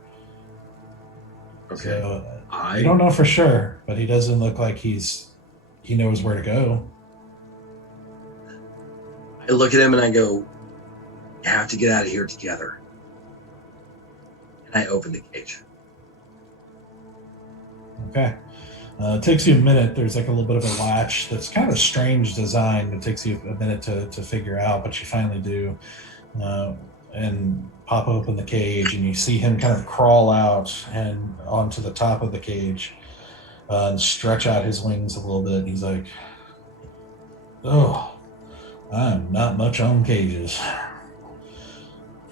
Okay. So, I don't know for sure, but he doesn't look like he knows where to go. I look at him and I go, "You have to get out of here together." And I open the cage. Okay. It takes you a minute. There's like a little bit of a latch that's kind of a strange design. It takes you a minute to figure out, but you finally do. And pop open the cage, and you see him kind of crawl out and onto the top of the cage and stretch out his wings a little bit. And he's like, "Oh, I'm not much on cages."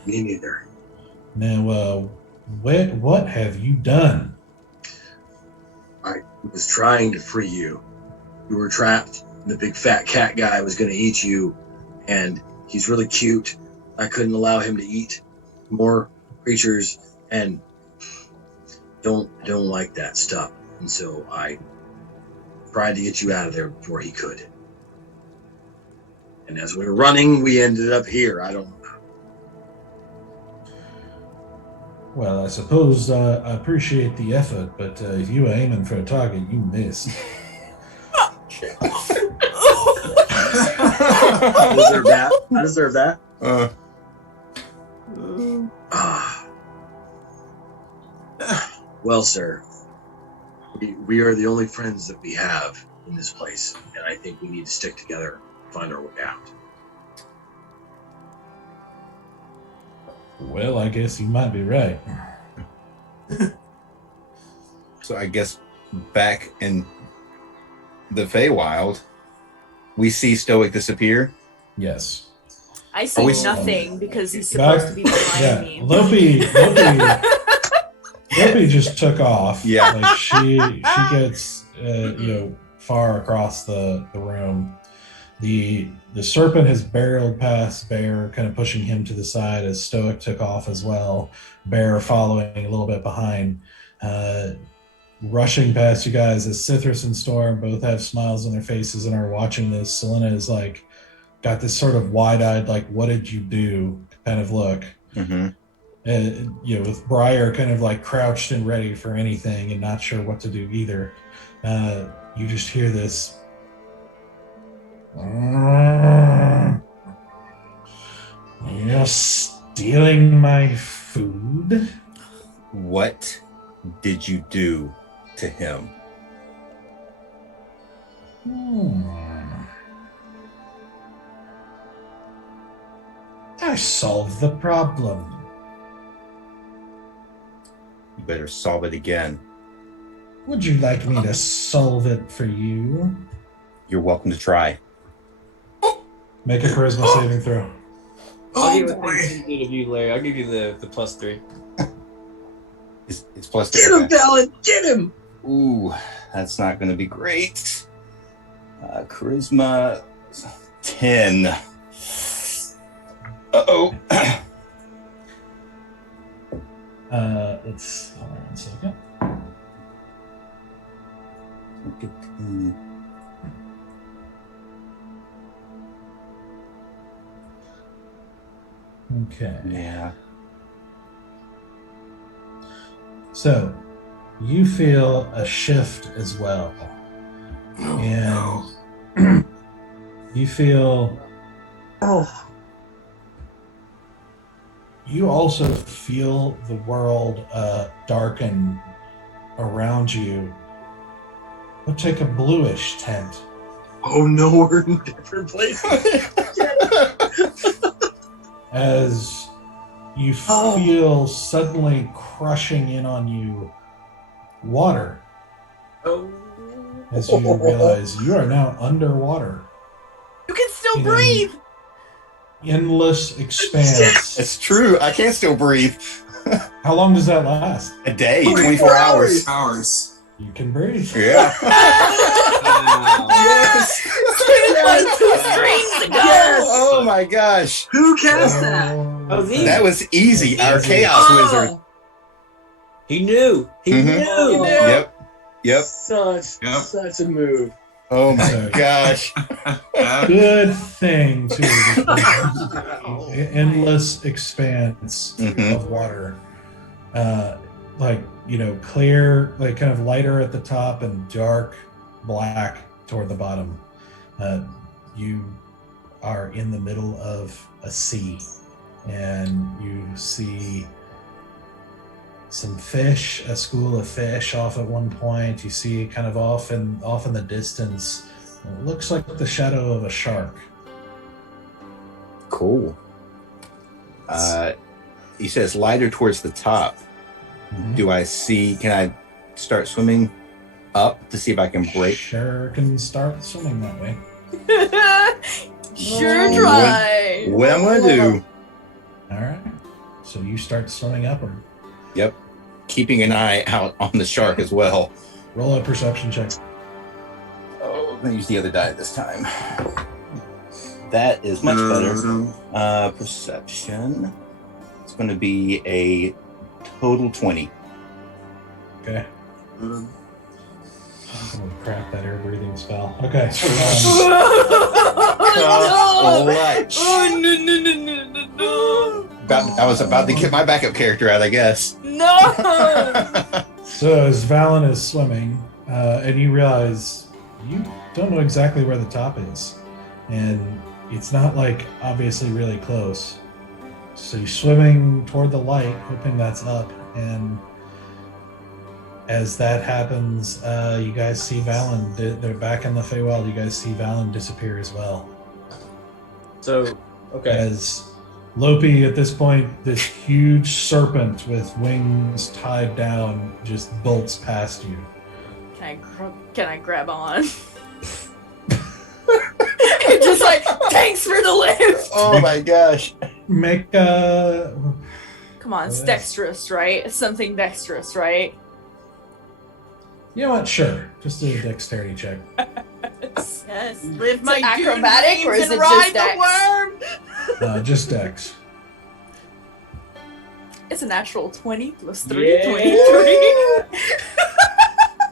Me neither. Now, what have you done? I was trying to free you. You were trapped. The big fat cat guy was going to eat you, and he's really cute. I couldn't allow him to eat more creatures, and don't like that stuff. And so I tried to get you out of there before he could. And as we were running, we ended up here. I don't know. Well, I suppose I appreciate the effort, but if you were aiming for a target, you missed. I deserve that. Well, sir, we are the only friends that we have in this place, and I think we need to stick together and find our way out. Well, I guess you might be right. So I guess back in the Feywild, we see Stoic disappear. Yes. I see nothing because he's supposed to be behind me. Lopi just took off. Yeah. Like she gets far across the room. The serpent has barreled past Bear, kind of pushing him to the side as Stoic took off as well. Bear following a little bit behind. Rushing past you guys as Cithras and Storm both have smiles on their faces and are watching this. Selena is like got this sort of wide-eyed, like, "What did you do?" kind of look. Mm-hmm. With Briar kind of like crouched and ready for anything and not sure what to do either. You just hear this. You're stealing my food? What did you do to him? I solved the problem. You better solve it again. Would you like me to solve it for you? You're welcome to try. Make a charisma saving throw. I'll give it of you, Larry. I'll give you the +3. It's plus Get him, Dallin! Get him! Ooh, that's not going to be great. Charisma 10. Uh-oh. Let's hold on 1 second. Okay. Yeah. So, you feel a shift as well. Oh, And you feel. You also feel the world darken around you. Look like a bluish tent. Oh no, we're in different places. As you feel suddenly crushing in on you water. Oh. As you realize you are now underwater. You can still In breathe. Endless expanse. It's true. I can still breathe. How long does that last? A day, 24 hours. hours. You can breathe. Yeah. Yes. Yes. Oh my gosh. Who cast that? Oh, these- That was easy. Our chaos wizard. He knew. He Mhm. knew. Yep. Such a move. Oh my Sorry. gosh. Good thing too. Endless expanse Mhm. of water, clear, like kind of lighter at the top and dark black toward the bottom. You are in the middle of a sea, and you see some fish, a school of fish off at one point. You see kind of off in the distance, it looks like the shadow of a shark. Cool. You said it's lighter towards the top. Mhm. Can I start swimming up to see if I can break? Sure can start swimming that way. Sure try. What I'm gonna do? All right. So you start swimming up and Yep. Keeping an eye out on the shark as well. roll a perception check. Oh, I'm gonna use the other die this time. That is much better. Perception. It's gonna be a total 20. Okay. Oh, crap, that air breathing spell. Okay. Clutch. Oh no no no no no no! I was about to get my backup character out, I guess. No! So as Valen is swimming, and you realize you don't know exactly where the top is, and it's not like obviously really close. So you're swimming toward the light, hoping that's up, and as that happens, you guys see Valen. They're back in the Feywild. You guys see Valen disappear as well. So, okay. As Lopi, at this point, this huge serpent with wings tied down just bolts past you. Can I grab on? Just like, thanks for the lift. Oh my gosh. Make a... Come on, it's Yes. dexterous, right? It's something dexterous, right? You know what? Sure. Just do a dexterity check. Yes, live Is my it acrobatic dreams or is and it ride just dex? the worm. Just dex. It's a natural 20 plus 3, Yeah. 23.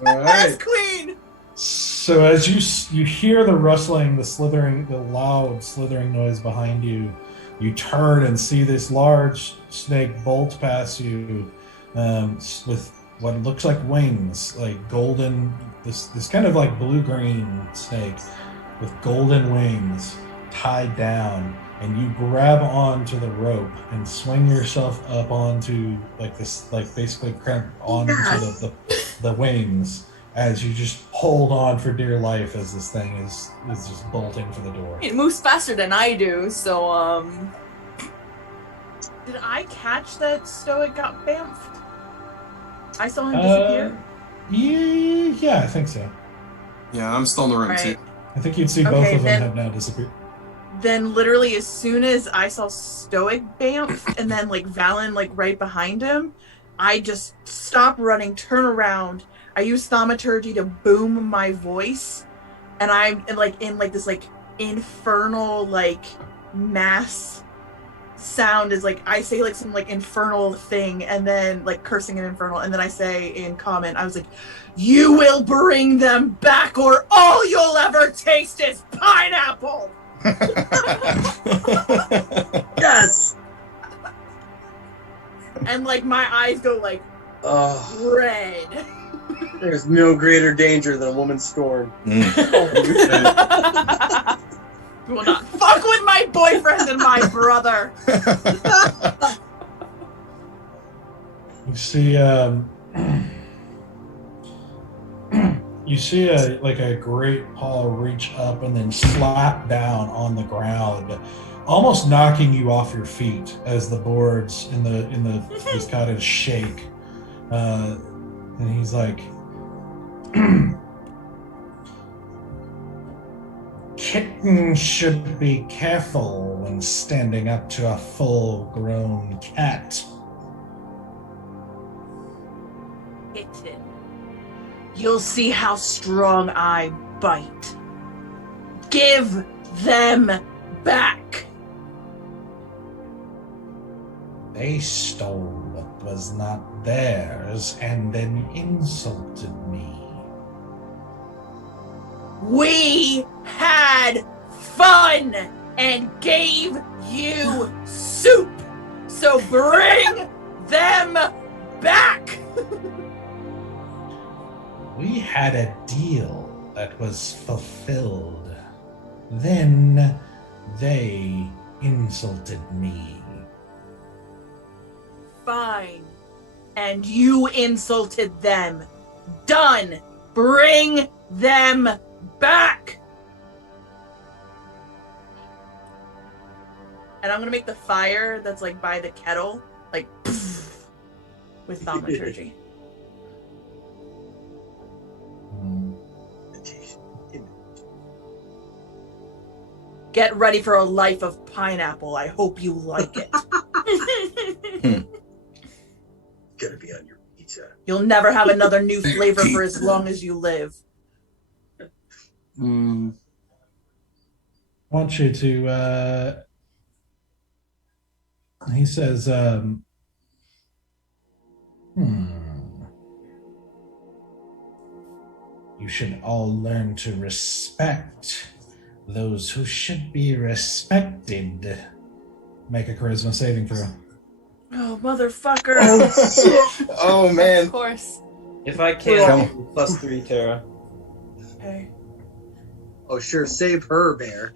All Yes, right. queen. So as you hear the rustling, the slithering, the loud slithering noise behind you, you turn and see this large snake bolt past you with what looks like wings, like golden, this kind of like blue-green snake with golden wings tied down, and you grab onto the rope and swing yourself up onto like this, like basically cramp onto the wings as you just hold on for dear life as this thing is just bolting for the door. It moves faster than I do, so Did I catch that Stoic got bamfed? I saw him disappear. Yeah, I think so. Yeah, I'm still in the room Right. too. I think you'd see both Okay, of them then- have now disappeared. Then literally as soon as I saw Stoic bamf and then like Valen like right behind him, I just stop running, turn around. I use thaumaturgy to boom my voice, and I'm in this like infernal like mass sound is like I say like some like infernal thing and then like cursing and infernal, and then I say in comment I was like, "You will bring them back, or all you'll ever taste is pineapple." Yes. And like my eyes go like Oh, red. There's no greater danger than a woman scorned. You will not fuck with my boyfriend and my brother. You see, you see a great paw reach up and then slap down on the ground, almost knocking you off your feet as the boards in this cottage shake. And he's like, "Kittens should be careful when standing up to a full-grown cat." Kitten. You'll see how strong I bite. Give them back. They stole what was not theirs and then insulted me. We had fun and gave you soup. So bring them back. We had a deal that was fulfilled. Then they insulted me. Fine. And you insulted them. Done. Bring them back. And I'm gonna make the fire that's like by the kettle, like with thaumaturgy. Get ready for a life of pineapple. I hope you like it. Gotta be on your pizza. You'll never have another new flavor for as long as you live. I want you to, he says, you should all learn to respect those who should be respected. Make a charisma saving throw. Oh, motherfucker. Oh man. Of course. If I can, +3, Tara. Okay. Oh, sure. Save her, Bear.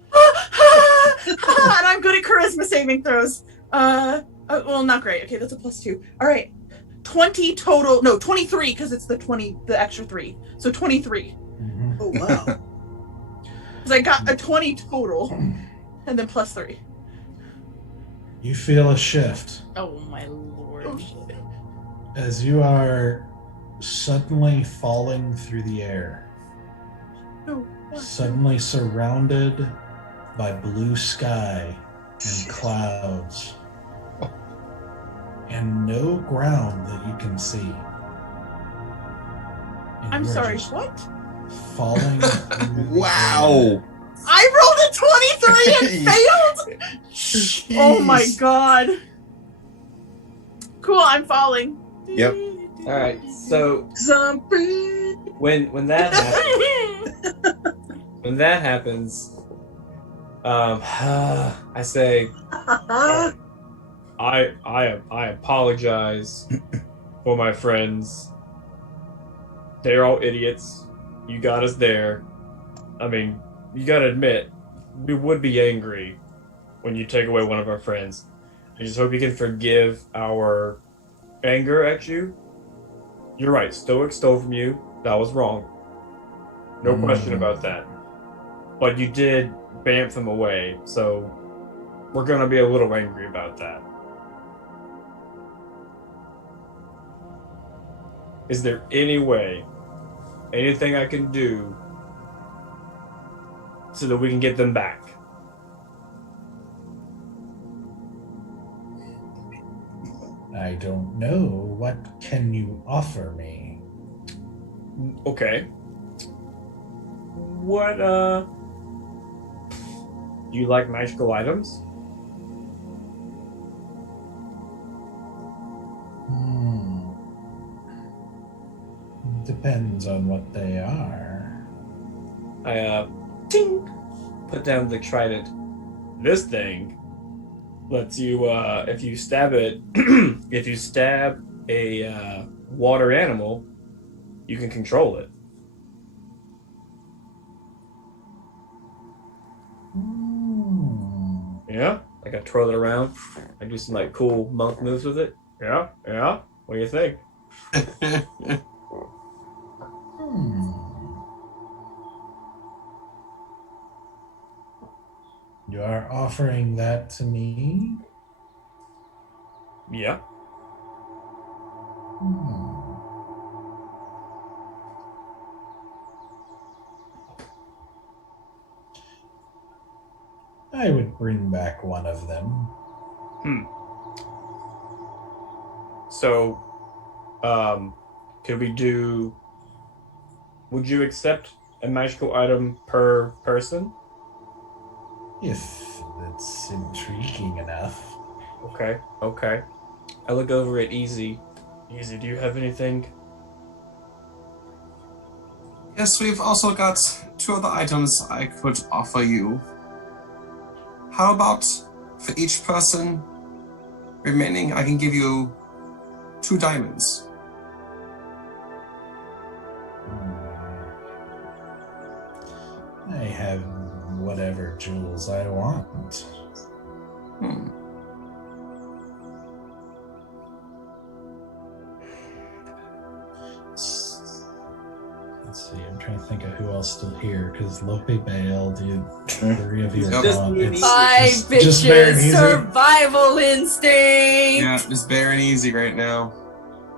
And I'm good at charisma saving throws. Well, not great. Okay, that's a +2. All right. 20 total. No, 23 because it's the extra 3. So 23. Mm-hmm. Oh, wow. Because I got a 20 total and then +3. You feel a shift Oh my lord. as you are suddenly falling through the air, No. suddenly surrounded by blue sky and clouds, and no ground that you can see. And I'm you are sorry, just what? falling through the Wow. I rolled a 23 and failed? Oh my god. Cool, I'm falling. Yep. All right. So Zombie. when that happens, I say I apologize for my friends. They're all idiots. You got us there. I mean, you gotta admit, we would be angry when you take away one of our friends. I just hope you can forgive our anger at you. You're right, Stoic stole from you. That was wrong. No question about that. But you did bamf them away, so we're gonna be a little angry about that. Is there any way, anything I can do so that we can get them back? I don't know. What can you offer me? Okay. What, do you like magical items? Depends on what they are. I, ting! Put down the trident. This thing lets you, if you stab it, if you stab a, water animal, you can control it. Yeah, like I twirl it around. I do some like cool monk moves with it. Yeah, yeah. What do you think? You are offering that to me? Yeah. I would bring back one of them. So, could we do? Would you accept a magical item per person? If it's intriguing enough. Okay, okay. I look over at Easy. Easy, do you have anything? Yes, we've also got 2 other items I could offer you. How about for each person remaining, I can give you 2 diamonds. I have whatever jewels I want. Let's see, I'm trying to think of who else still here, because Lope bailed, you 3 of you are Just gone. me. Five just Bear and bitches, Easy. survival instinct. Yeah, just bare and easy right now.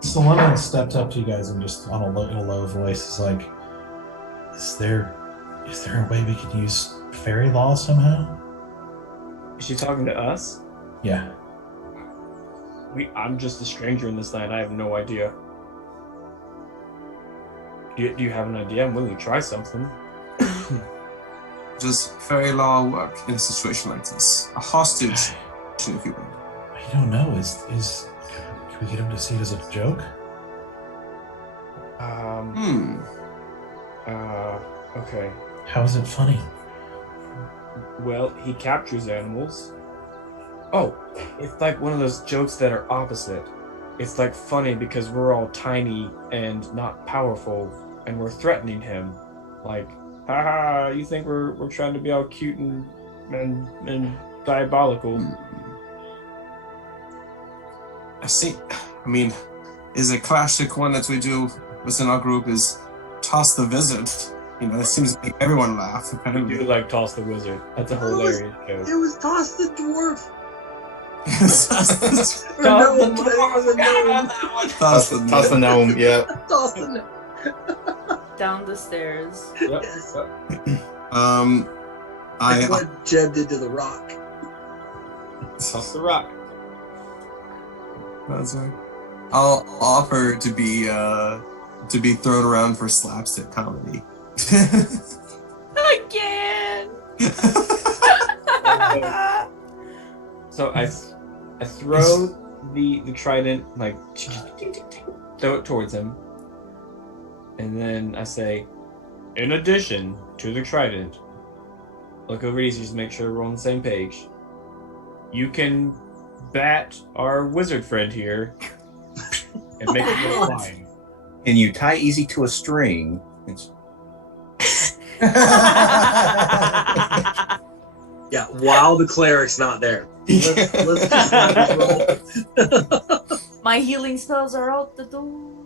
So one of them stepped up to you guys and just on in a low voice is like, is there a way we could use fairy law somehow? Is she talking to us? Yeah. I'm just a stranger in this land. I have no idea. Do you have an idea? I'm willing to try something. Does fairy law work in a situation like this? A hostage, if you will. I don't know. Is can we get him to see it as a joke? Okay. How is it funny? Well, he captures animals. Oh, it's like one of those jokes that are opposite. It's like funny because we're all tiny and not powerful, and we're threatening him. Like, haha, you think we're trying to be all cute and diabolical. I see. I mean, is a classic one that we do within our group is toss the wizard. You know, it seems to make everyone laugh. We do like Toss the Wizard. That's a hilarious joke. It was Toss the Dwarf. Toss Toss the gnome, yeah. Toss the gnome. Down the stairs. Yep. Yes. I Like what Jeb did to the rock. Toss the rock. That's right. I'll offer to be thrown around for slapstick comedy. Again. So I throw the trident, like throw it towards him, and then I say, in addition to the trident, look over easy to make sure we're on the same page. You can bat our wizard friend here and make it go flying. And you tie Easy to a string. It's Yeah, while the cleric's not there. Let's just let it roll. My healing spells are out the door.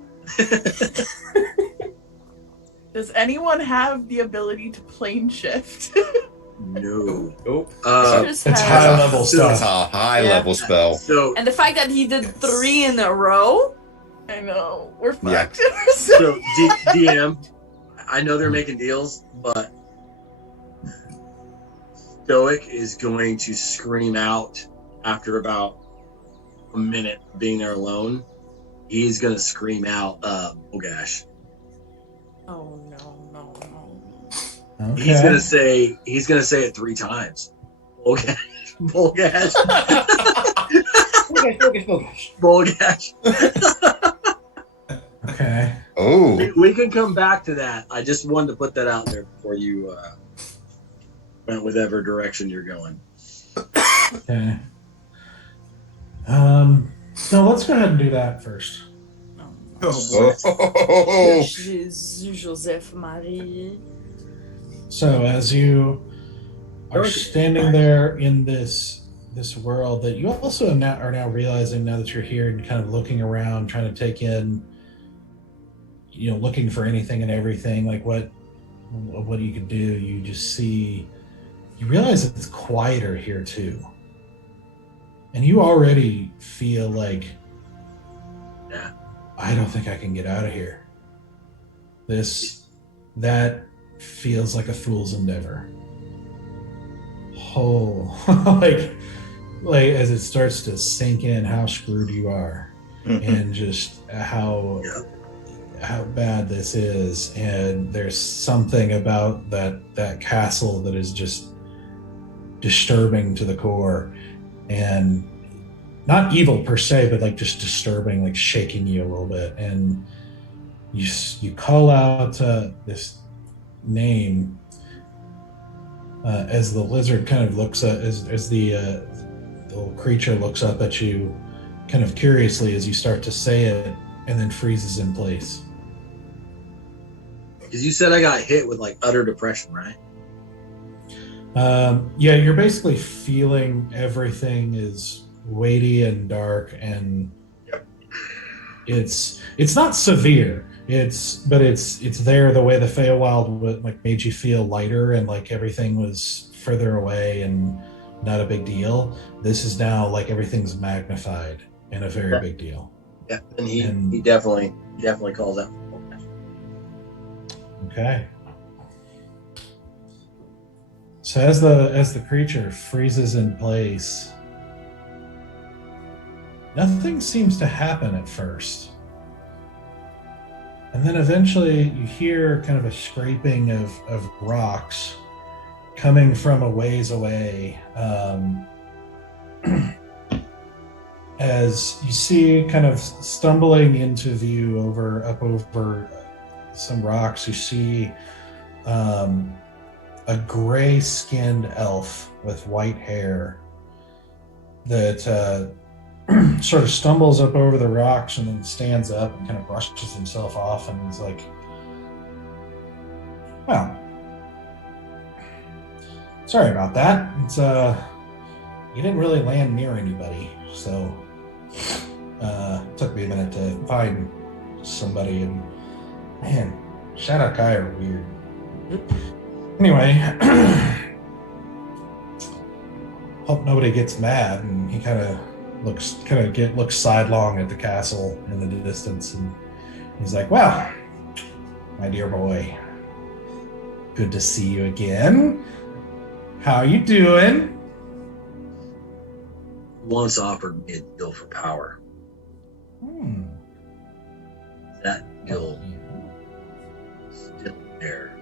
Does anyone have the ability to plane shift? No. Nope. Just It's has- high level It's stuff. a high Yeah. level spell. So, And the fact that he did 3 in a row. I know. We're Yeah. fucked. so DM, I know they're making deals, but Stoic is going to scream out after about a minute of being there alone. He's going to scream out, Bulgash. Oh no, no, no. Okay. He's gonna say it 3 times. Bulgash. Bulgash. Bulgash. Okay. Oh, We can come back to that. I just wanted to put that out there before you went with whatever direction you're going. Okay. No, let's go ahead and do that first. Oh boy. Oh, Joseph Marie. So as you are standing there in this world that you also are now realizing, now that you're here and kind of looking around, trying to take in, looking for anything and everything, like what you could do, you just see, you realize it's quieter here too. And you already feel like, Yeah. I don't think I can get out of here. That feels like a fool's endeavor. Oh, like as it starts to sink in how screwed you are, and just how bad this is. And there's something about that castle that is just disturbing to the core, and not evil per se, but like just disturbing, like shaking you a little bit. And you call out this name as the lizard kind of looks at, as the little creature looks up at you kind of curiously as you start to say it, and then freezes in place. Because you said I got hit with like utter depression, right? Yeah, you're basically feeling everything is weighty and dark, and it's not severe. It's there the way the Feywild would, like, made you feel lighter and like everything was further away and not a big deal. This is now like everything's magnified and a very big deal. Yeah, and he definitely calls out. Okay. So as the creature freezes in place, nothing seems to happen at first. And then eventually you hear kind of a scraping of rocks coming from a ways away. As you see kind of stumbling into view up over some rocks, you see a gray-skinned elf with white hair that sort of stumbles up over the rocks and then stands up and kind of brushes himself off, and he's like, well, sorry about that. It's you didn't really land near anybody, so it took me a minute to find somebody, and man, Shadow Kai are weird. Anyway, hope nobody gets mad. And he kind of looks sidelong at the castle in the distance, and he's like, well, my dear boy, good to see you again. How you doing? Once offered me a deal for power. That deal still there.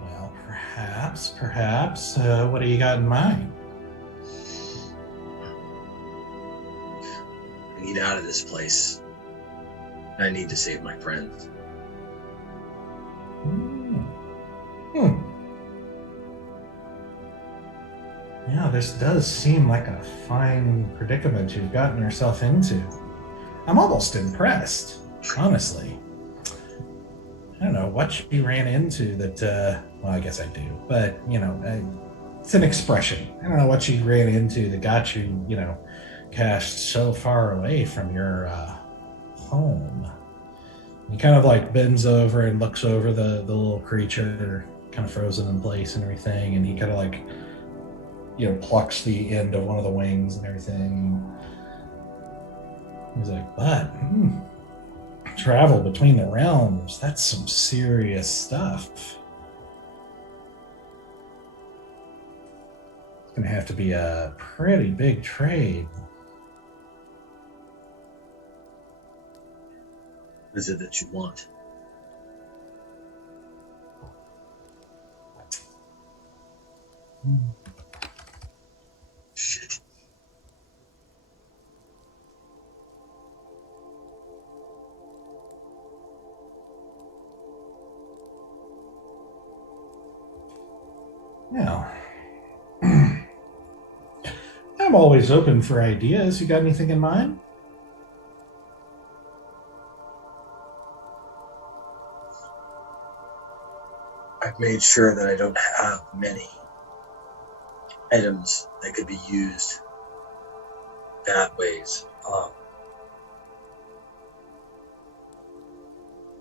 Well, perhaps. What do you got in mind? I need out of this place. I need to save my friends. Yeah, this does seem like a fine predicament you've gotten yourself into. I'm almost impressed, honestly. I don't know what you ran into that, well, I guess I do, but, it's an expression. I don't know what you ran into that got you, cast so far away from your home. He kind of like bends over and looks over the little creature, kind of frozen in place and everything, and he kind of like, plucks the end of one of the wings and everything. He's like, but travel between the realms, that's some serious stuff. It's gonna have to be a pretty big trade. What is it that you want? Shit. Now, I'm always open for ideas. You got anything in mind? I've made sure that I don't have many items that could be used bad ways.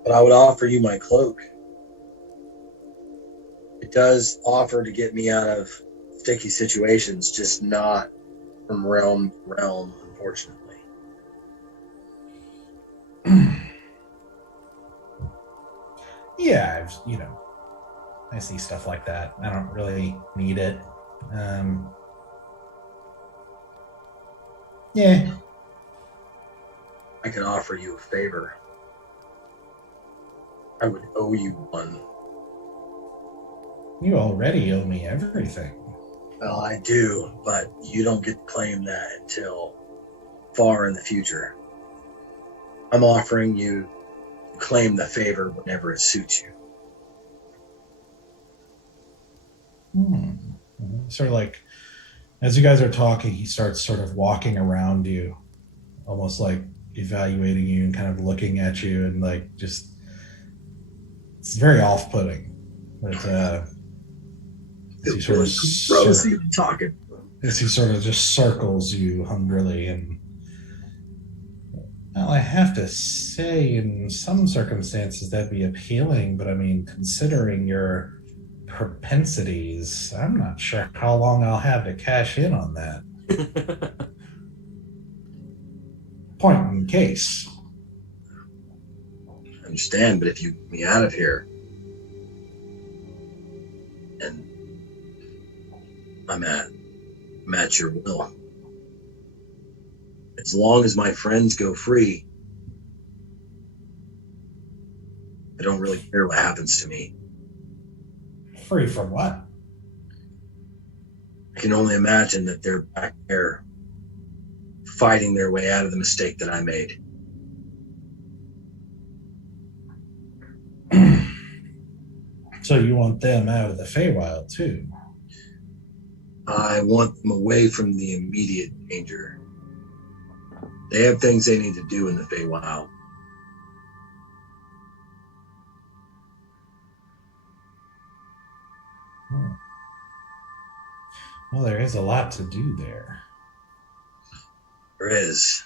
But I would offer you my cloak. It does offer to get me out of sticky situations, just not from realm to realm, unfortunately. Yeah, I see stuff like that. I don't really need it. Yeah. I can offer you a favor. I would owe you one. You already owe me everything. Well, I do, but you don't get to claim that until far in the future. I'm offering you to claim the favor whenever it suits you. Sort of like, as you guys are talking, he starts sort of walking around you, almost like evaluating you and kind of looking at you, and like just, it's very off-putting. But as he sort of talking. As he sort of just circles you hungrily, and well, I have to say, in some circumstances that'd be appealing, but I mean, considering your propensities, I'm not sure how long I'll have to cash in on that. Point in case. I understand, but if you get me out of here, and I'm at your will. As long as my friends go free, I don't really care what happens to me. Free from what? I can only imagine that they're back there fighting their way out of the mistake that I made. So you want them out of the Feywild too? I want them away from the immediate danger. They have things they need to do in the Feywild. Well, there is a lot to do there. There is.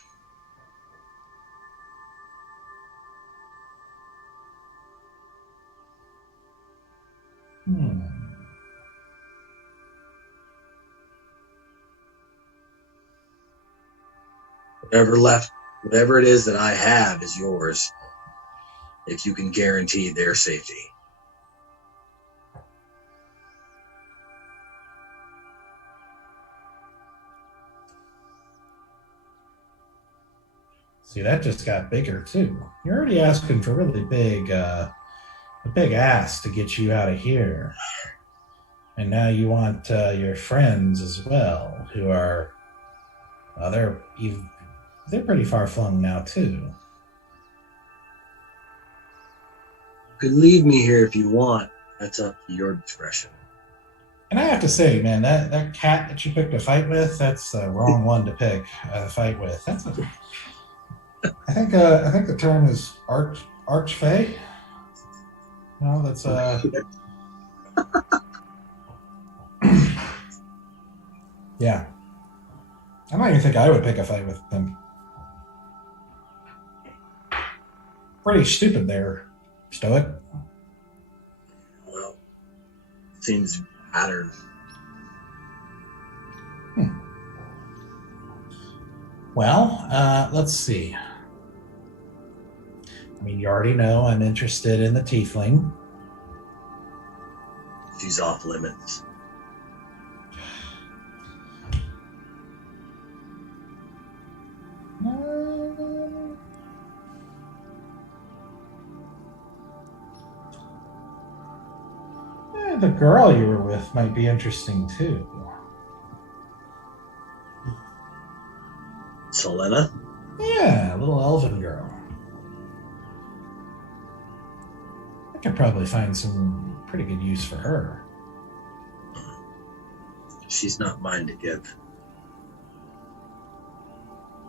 Whatever it is that I have is yours, if you can guarantee their safety. See, that just got bigger too. You're already asking for really a big ask to get you out of here. And now you want your friends as well, who are, they're pretty far flung now too. You can leave me here if you want. That's up to your discretion. And I have to say, man, that cat that you picked a fight with, that's the wrong one to pick a fight with. I think the term is Archfey. No, that's yeah. I don't even think I would pick a fight with them. Pretty stupid there, Stoic. Well, seems pattern. Well, let's see. I mean, you already know I'm interested in the tiefling. She's off limits. The girl you were with might be interesting too. Selena? Yeah, a little elven girl. I could probably find some pretty good use for her. She's not mine to give.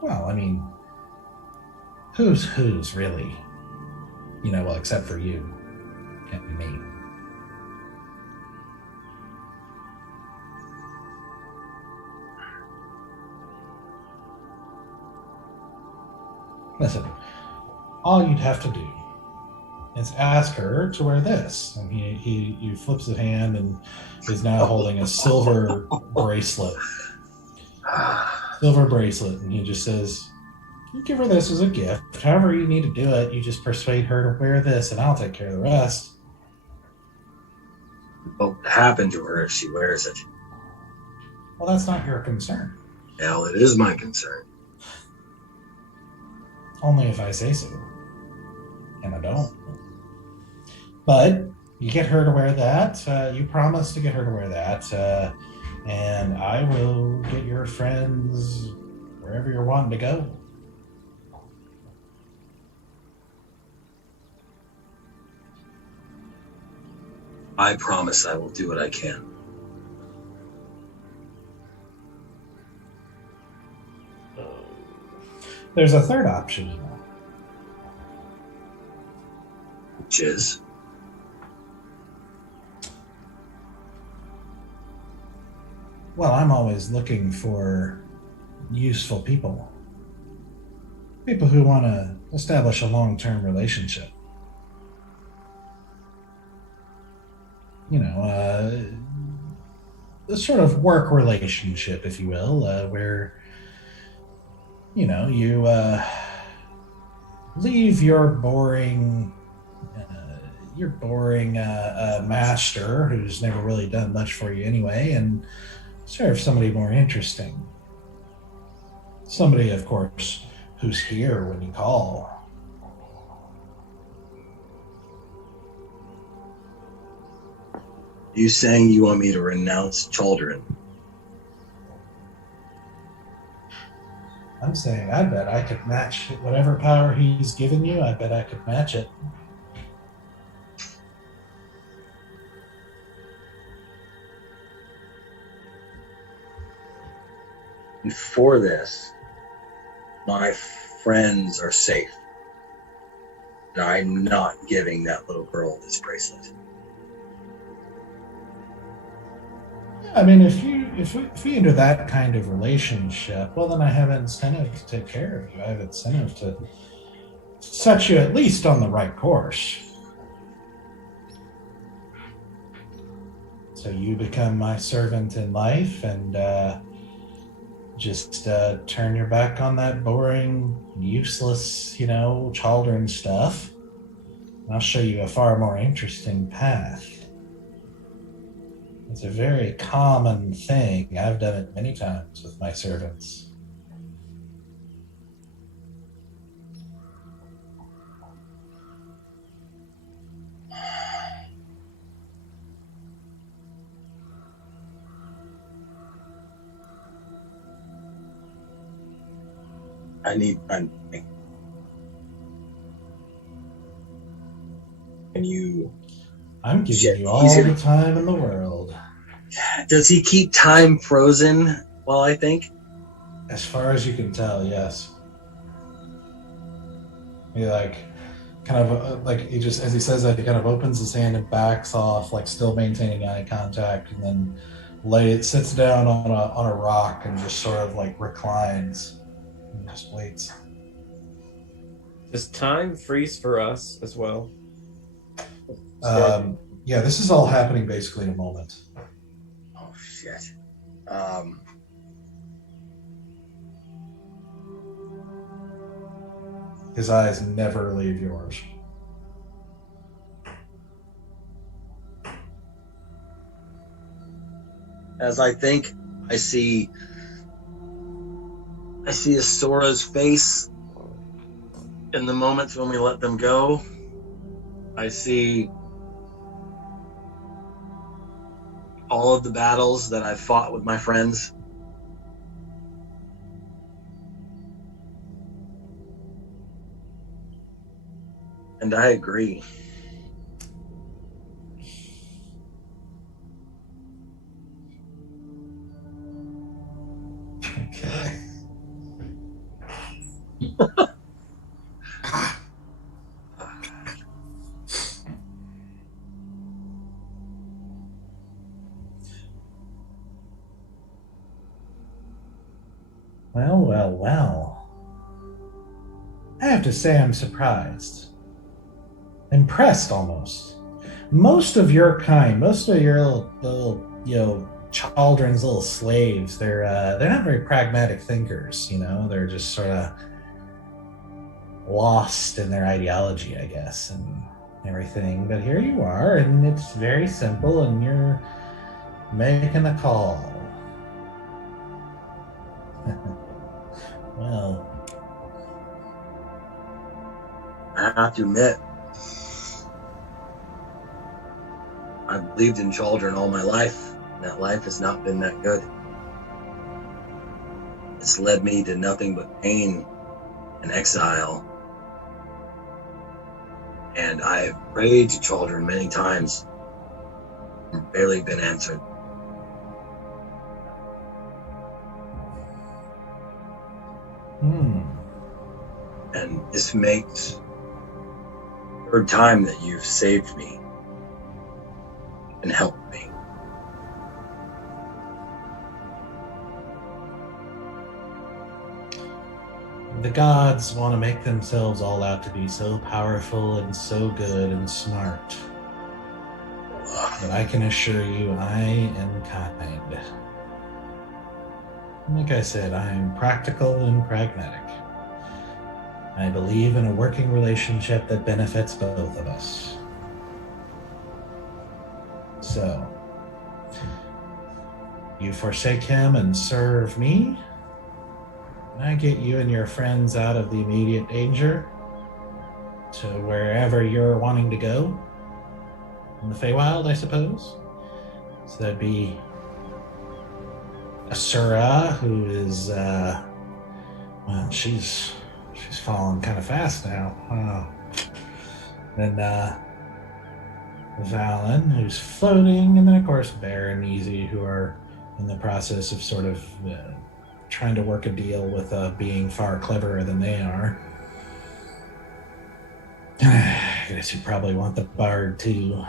Well, I mean, who's really? Well, except for you. Can't be me. Listen, all you'd have to do is ask her to wear this. And he flips the hand and is now holding a silver bracelet. Silver bracelet. And he just says, you give her this as a gift. However you need to do it, you just persuade her to wear this and I'll take care of the rest. What will happen to her if she wears it? Well, that's not your concern. Hell, it is my concern. Only if I say so. And I don't. But you get her to wear that. You promise to get her to wear that. And I will get your friends wherever you're wanting to go. I promise I will do what I can. There's a third option. Which is? Well, I'm always looking for useful people. People who want to establish a long-term relationship. You know, a sort of work relationship, if you will, where, you know, you leave your boring master who's never really done much for you anyway and serve somebody more interesting. Somebody, of course, who's here when you call. You saying you want me to renounce children? I'm saying I bet I could match whatever power he's given you. I bet I could match it. And for this, my friends are safe. And I'm not giving that little girl this bracelet. I mean, if we enter that kind of relationship, well, then I have incentive to take care of you. I have incentive to set you at least on the right course. So you become my servant in life and just turn your back on that boring, useless, you know, children stuff. And I'll show you a far more interesting path. It's a very common thing. I've done it many times with my servants. I'm giving you all the time in the world. Does he keep time frozen while I think? As far as you can tell, yes. He he just, as he says that, he kind of opens his hand and backs off, like still maintaining eye contact, and then sits down on a rock and just sort of like reclines and just waits. Does time freeze for us as well? Yeah, this is all happening basically in a moment. Oh shit. His eyes never leave yours. As I think, I see Asora's face in the moments when we let them go. I see all of the battles that I've fought with my friends. And I agree. Okay. Well. have to say I'm surprised. Impressed almost. Most of your kind, most of your little children's little slaves, they're not very pragmatic thinkers, they're just sort of lost in their ideology, I guess, and everything. But here you are, and it's very simple, and you're making a call. Well, I have to admit, I've believed in children all my life, and that life has not been that good. It's led me to nothing but pain and exile. And I've prayed to children many times and barely been answered. And this makes the third time that you've saved me and helped me. The gods want to make themselves all out to be so powerful and so good and smart. But I can assure you, I am kind. Like I said, I am practical and pragmatic. I believe in a working relationship that benefits both of us. So, you forsake him and serve me, and I get you and your friends out of the immediate danger to wherever you're wanting to go. In the Feywild, I suppose. So that'd be Asura, who is, she's falling kind of fast now. Then Valen, who's floating, and then of course Bear and Easy, who are in the process of sort of trying to work a deal with being far cleverer than they are. I guess you probably want the bard too.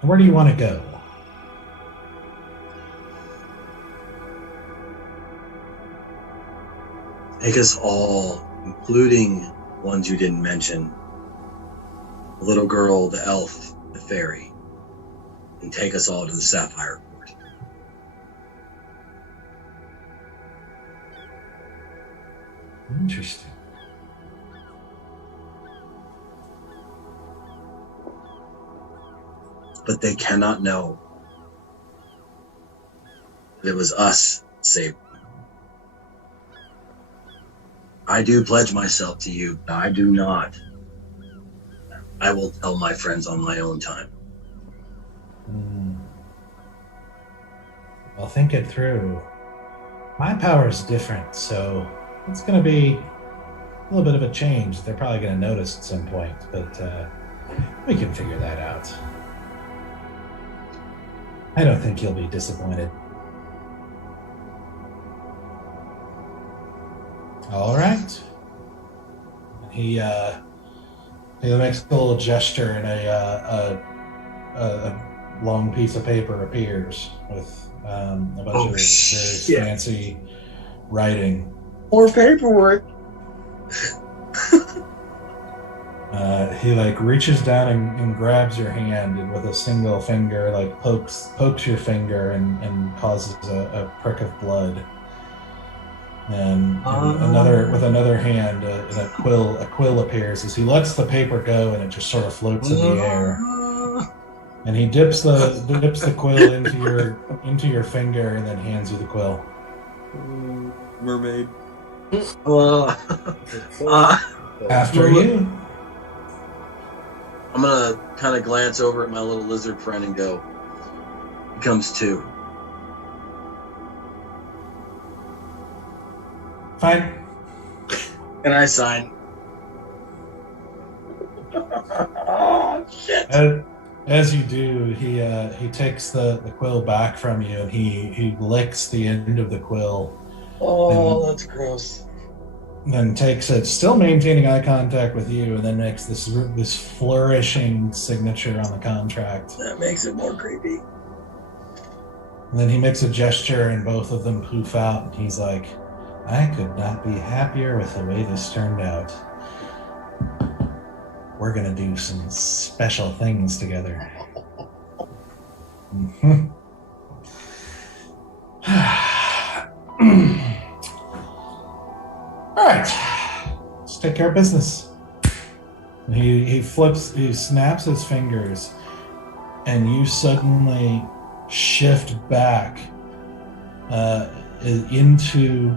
Where do you want to go? Take us all, including ones you didn't mention. The little girl, the elf, the fairy. And take us all to the Sapphire Court. Interesting. But they cannot know that it was us that saved them. I do pledge myself to you, but I do not. I will tell my friends on my own time. Well, think it through. My power is different, so it's going to be a little bit of a change. They're probably going to notice at some point, but we can figure that out. I don't think you'll be disappointed. All right. He makes a little gesture, and a long piece of paper appears with a bunch of very fancy writing. More paperwork. He reaches down and grabs your hand, and with a single finger pokes your finger and causes a prick of blood. And with another hand, a quill appears as he lets the paper go, and it just sort of floats in the air. And he dips the quill into your finger, and then hands you the quill. Mermaid. After you. I'm gonna kind of glance over at my little lizard friend and go, "He comes too." Fine. And I sign. Oh shit! As you do, he takes the quill back from you, and he licks the end of the quill. Oh, that's gross. Then takes it, still maintaining eye contact with you, and then makes this flourishing signature on the contract. That makes it more creepy. And then he makes a gesture, and both of them poof out, and he's like, I could not be happier with the way this turned out. We're gonna do some special things together. Mhm. All right, let's take care of business. And he snaps his fingers, and you suddenly shift back into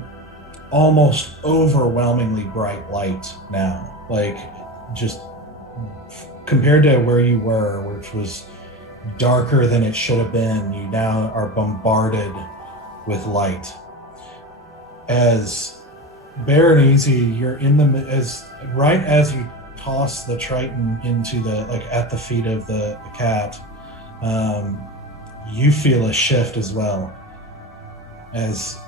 almost overwhelmingly bright light now. Like, just compared to where you were, which was darker than it should have been, you now are bombarded with light. As Bear and Easy, you're in the right as you toss the Triton into at the feet of the cat, you feel a shift as well. As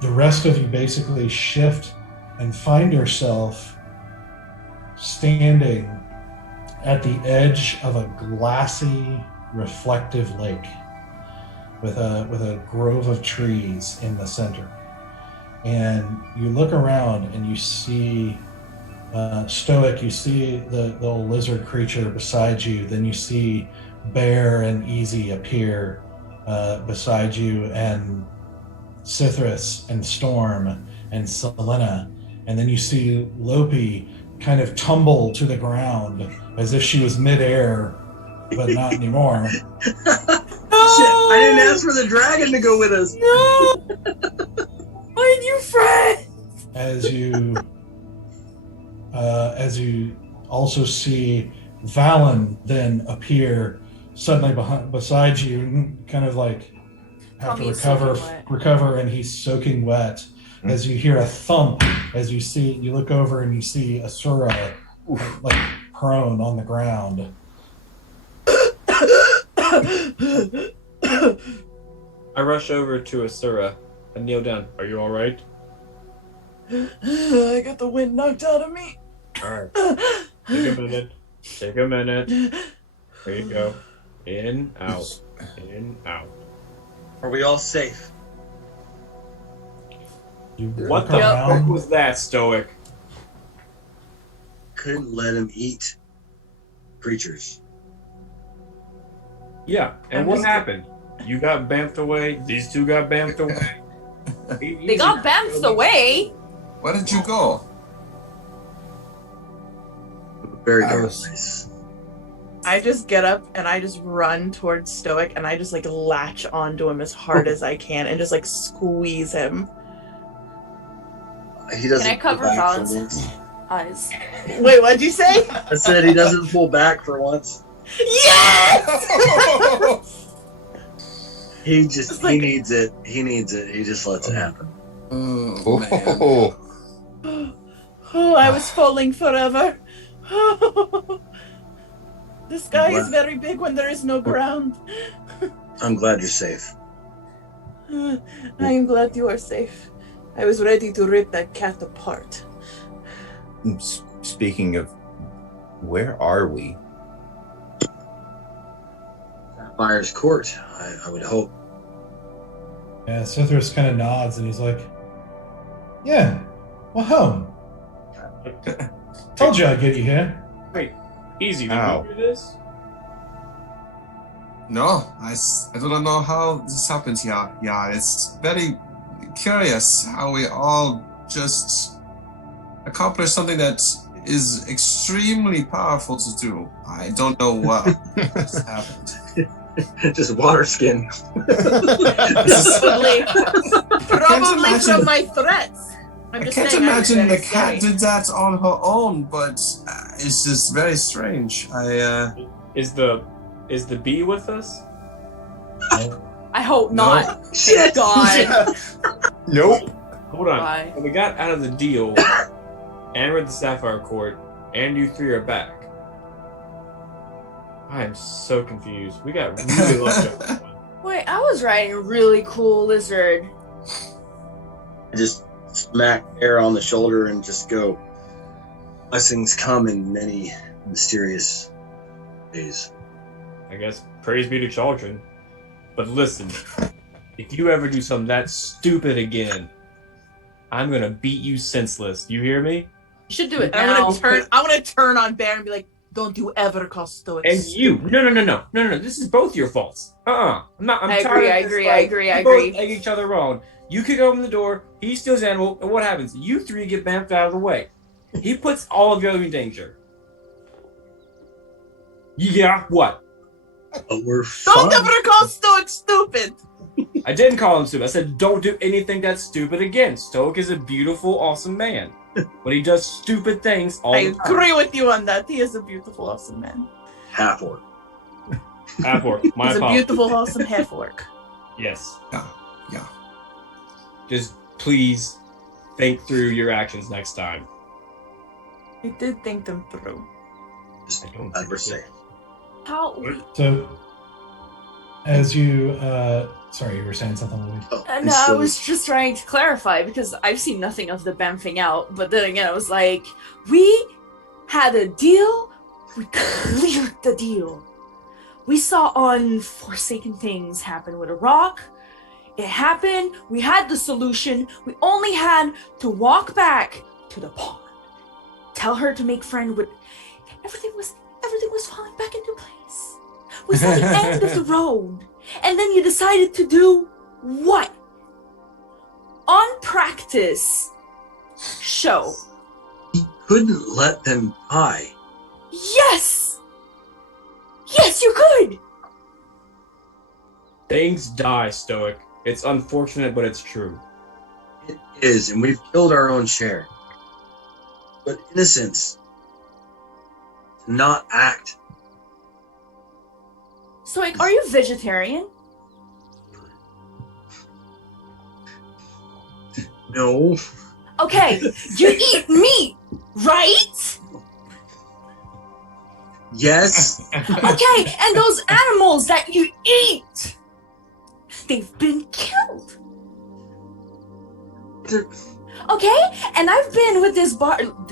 the rest of you basically shift and find yourself standing at the edge of a glassy, reflective lake with a grove of trees in the center. And you look around and you see Stoic, you see the little lizard creature beside you, then you see Bear and Easy appear beside you, and Cithras and Storm and Selena, and then you see Lopi kind of tumble to the ground as if she was midair, but not anymore. Shit, I didn't ask for the dragon to go with us. No! My new friend! As you also see Valen then appear suddenly beside you, and kind of like have to recover, and he's soaking wet. As you hear a thump, as you look over and you see Asura like prone on the ground. I rush over to Asura and kneel down. Are you all right? I got the wind knocked out of me. All right. Take a minute. Take a minute. There you go. In, out. In, out. Are we all safe? What the fuck was that, Stoic? Couldn't let him eat creatures. Yeah, and what happened? You got bamfed away. These two got bamfed away. They got bamfed away. Where did you go? Very nice. I just get up and I just run towards Stoic, and I just like latch onto him as hard as I can and just like squeeze him. He doesn't. Can I cover Valen's eyes? Wait, what'd you say? I said he doesn't pull back for once. Yes! He needs it. He needs it. He just lets it happen. Oh, man. Oh, I was falling forever. The sky is very big when there is no ground. I'm glad you're safe. I am glad you are safe. I was ready to rip that cat apart. Speaking of, where are we? Sapphire's Court, I would hope. Yeah, Cithras kind of nods and he's like, yeah, well, home. Told you I'd get you here. Wait, Easy, did Ow. you do this? No, I don't know how this happened here. Yeah, it's very curious how we all just accomplished something that is extremely powerful to do. I don't know what just happened. Just water skin. Probably from my threats. I can't imagine the cat did that on her own, but it's just very strange. Is the bee with us? I hope not. Shit. God. Nope. Hold on. Why? When we got out of the deal, and we're at the Sapphire Court, and you three are back. I am so confused. We got really lucky on this one. Wait, I was riding a really cool lizard. I just smack air on the shoulder and just go, blessings come in many mysterious ways. I guess praise be to children. But listen, if you ever do something that stupid again, I'm gonna beat you senseless. You hear me? You should do it And now. I'm gonna turn on Bear and be like, "Don't you ever call Stoics." And you, no. This is both your faults. I'm not. I'm I tired agree, of I this agree, fight. I agree, I You both agree. egg each other on. You kick open the door. He steals the animal, and what happens? You three get bamfed out of the way. He puts all of you in danger. Yeah, what? But we're Don't fine. ever call Stoic stupid. I didn't call him stupid. I said don't do anything that's stupid again. Stoic is a beautiful, awesome man, but he does stupid things all I the time. agree with you on that. He is a beautiful, awesome man. Half orc. Half-orc. My He's a apologies. beautiful, awesome half orc. Yes. Yeah. Just please think through your actions next time. I did think them through. Just I don't never think say. How? So, as you, sorry, you were saying something, Louis. Oh, No, I was just trying to clarify because I've seen nothing of the bamfing out. But then again, I was like, we had a deal. We cleared the deal. We saw unforsaken things happen with a rock. It happened. We had the solution. We only had to walk back to the pond. Tell her to make friend with. Everything was falling back into place. We saw the end of the road. And then you decided to do what? On practice show. He couldn't let them die. Yes! Yes, you could! Things die, Stoic. It's unfortunate, but it's true. It is, and we've killed our own share. But innocence, to not act. So, like, are you vegetarian? No. Okay, you eat meat, right? Yes. Okay, and those animals that you eat, they've been killed. Okay, and I've been with this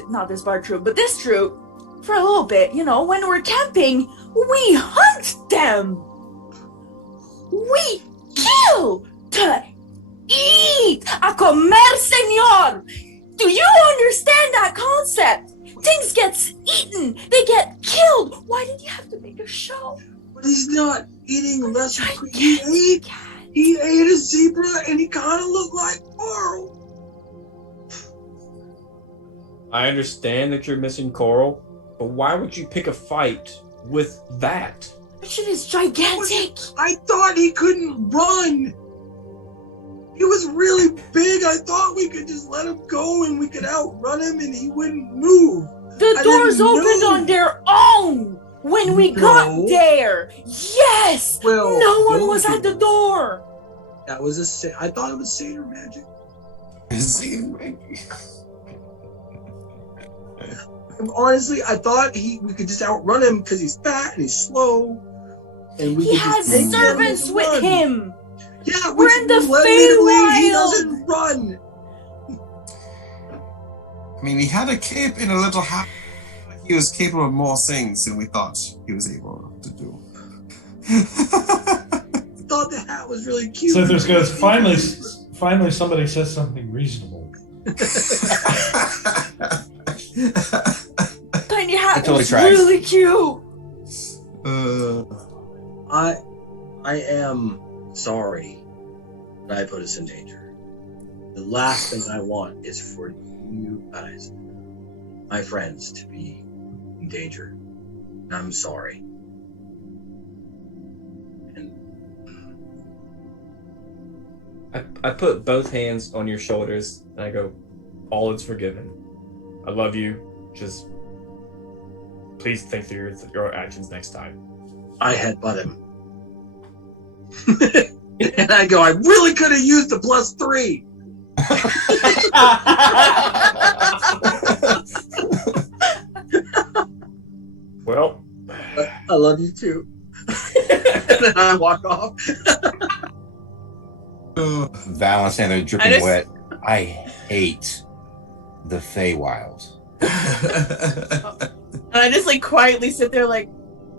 not this bar troop, but this troop for a little bit. You know, when we're camping, we hunt them. We kill to eat. A comer, señor. Do you understand that concept? Things get eaten. They get killed. Why did you have to make a show? But he's not eating less. He ate a zebra and he kind of looked like Coral. I understand that you're missing Coral, but why would you pick a fight with that? That shit is gigantic. I thought he couldn't run. He was really big. I thought we could just let him go and we could outrun him and he wouldn't move. The I doors didn't opened know. on their own when we got there. Yes. Well, No one was don't at the you? door. That was I thought it was satyr magic. Honestly, I thought we could just outrun him because he's fat and he's slow. And we He could has just servants with run. him. Yeah, We're which in the led me to believe he Feywild. doesn't run. I mean, he had a cape in a little hat. He was capable of more things than we thought he was able to do. I thought the hat was really cute. Slithers goes, finally somebody says something reasonable. Tiny hat totally was tries. really cute. I am sorry that I put us in danger. The last thing I want is for you guys, my friends, to be in danger. I'm sorry. And I put both hands on your shoulders and I go, all is forgiven. I love you. Just please think through your actions next time. I headbutt him. And I go, I really could have used the +3. Well, I love you too. And then I walk off. Valence and they're dripping just- wet. I hate the Feywild. And I just like quietly sit there like,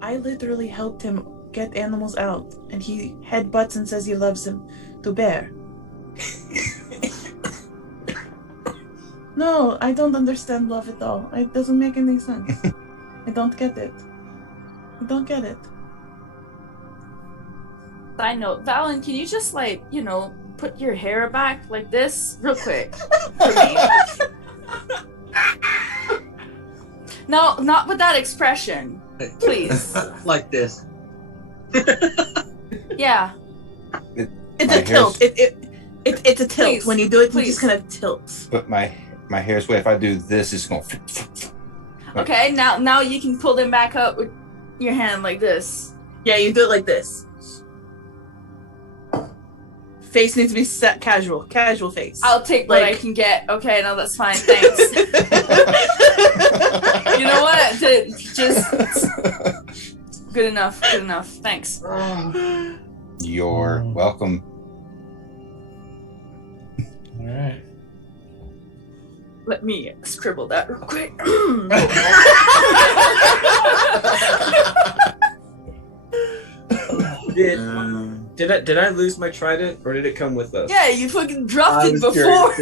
I literally helped him get animals out, and he headbutts and says he loves him to Bear. No, I don't understand love at all. It doesn't make any sense. I don't get it. I don't get it. Side note, Valen, can you just put your hair back like this real quick for me? No, not with that expression. Please. Like this. Yeah. It's a tilt. It's a tilt. Please, when you do it, you please. just kind of tilt. But my hair's wet. If I do this, it's going. Okay, now you can pull them back up with your hand like this. Yeah, you do it like this. Face needs to be set casual face. I'll take what I can get. Okay, no, that's fine. Thanks. You know what? Just good enough. Good enough. Thanks. You're welcome. All right. Let me scribble that real quick. Did I lose my trident, or did it come with us? Yeah, you fucking dropped it before.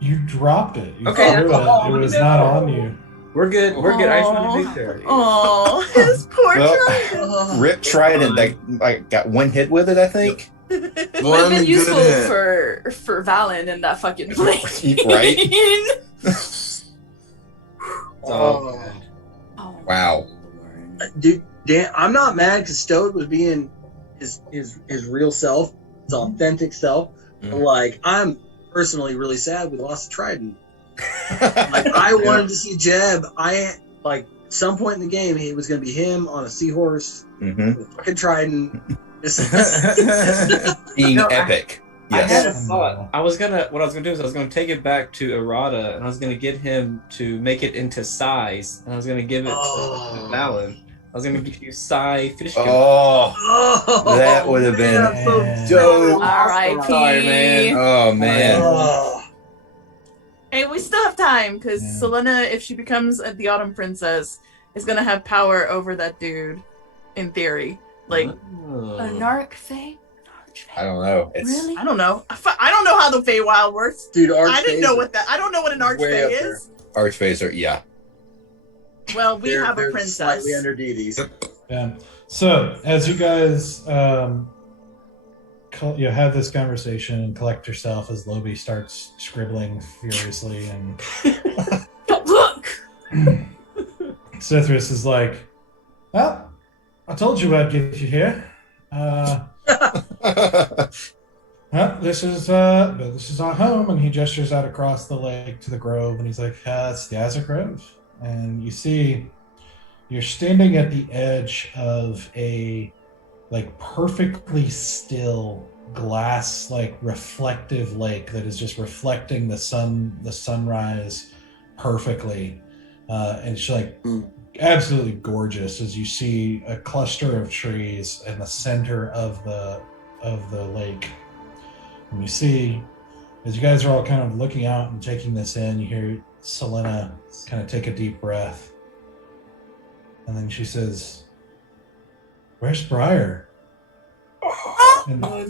You dropped it. You Okay, threw it. that's- It was not on you. We're good. We're good. I just want to make sure. Oh, his poor Well, trident. Rip tried and like got one hit with it, I think. One Would have been good useful hit. for Valen in that fucking plane. Right? Oh. Oh, Wow. Lord. Dude, Dan, I'm not mad because Stoic was being his real self, his authentic self. But, like, I'm personally really sad we lost Trident. Like, I wanted to see Jeb. Some point in the game, it was going to be him on a seahorse with a fucking Trident. Being No, epic. I had Yes. a thought. What I was gonna do is I was gonna take it back to Errata, and I was gonna get him to make it into size, and I was gonna give it to Valen. I was gonna give you Psy Fishkin. Oh, that would have been Man. dope. R.I.P. Sorry, man. Oh man. Hey, we still have time because Yeah. Selena, if she becomes the Autumn Princess, is gonna have power over that dude. In theory, like An Archfey? I don't know. It's Really? I don't know. I don't know how the Feywild works. Dude, I didn't know what that. I don't know what an Way up Archfey there. is. Archphaser, yeah. Well, we have a They're princess. slightly under deities. Yeah. So as you guys have this conversation and collect yourself as Lobi starts scribbling furiously, and Look! Cithras is like, "Well, I told you I'd get you here. Well, this is our home," and he gestures out across the lake to the grove, and he's like, "It's the Azure Grove." And you see, you're standing at the edge of a perfectly still glass, reflective lake that is just reflecting the sunrise perfectly, and it's absolutely gorgeous as you see a cluster of trees in the center of the lake. And you see, as you guys are all kind of looking out and taking this in, you hear Selena kind of take a deep breath, and then she says, "Where's Briar?" And that's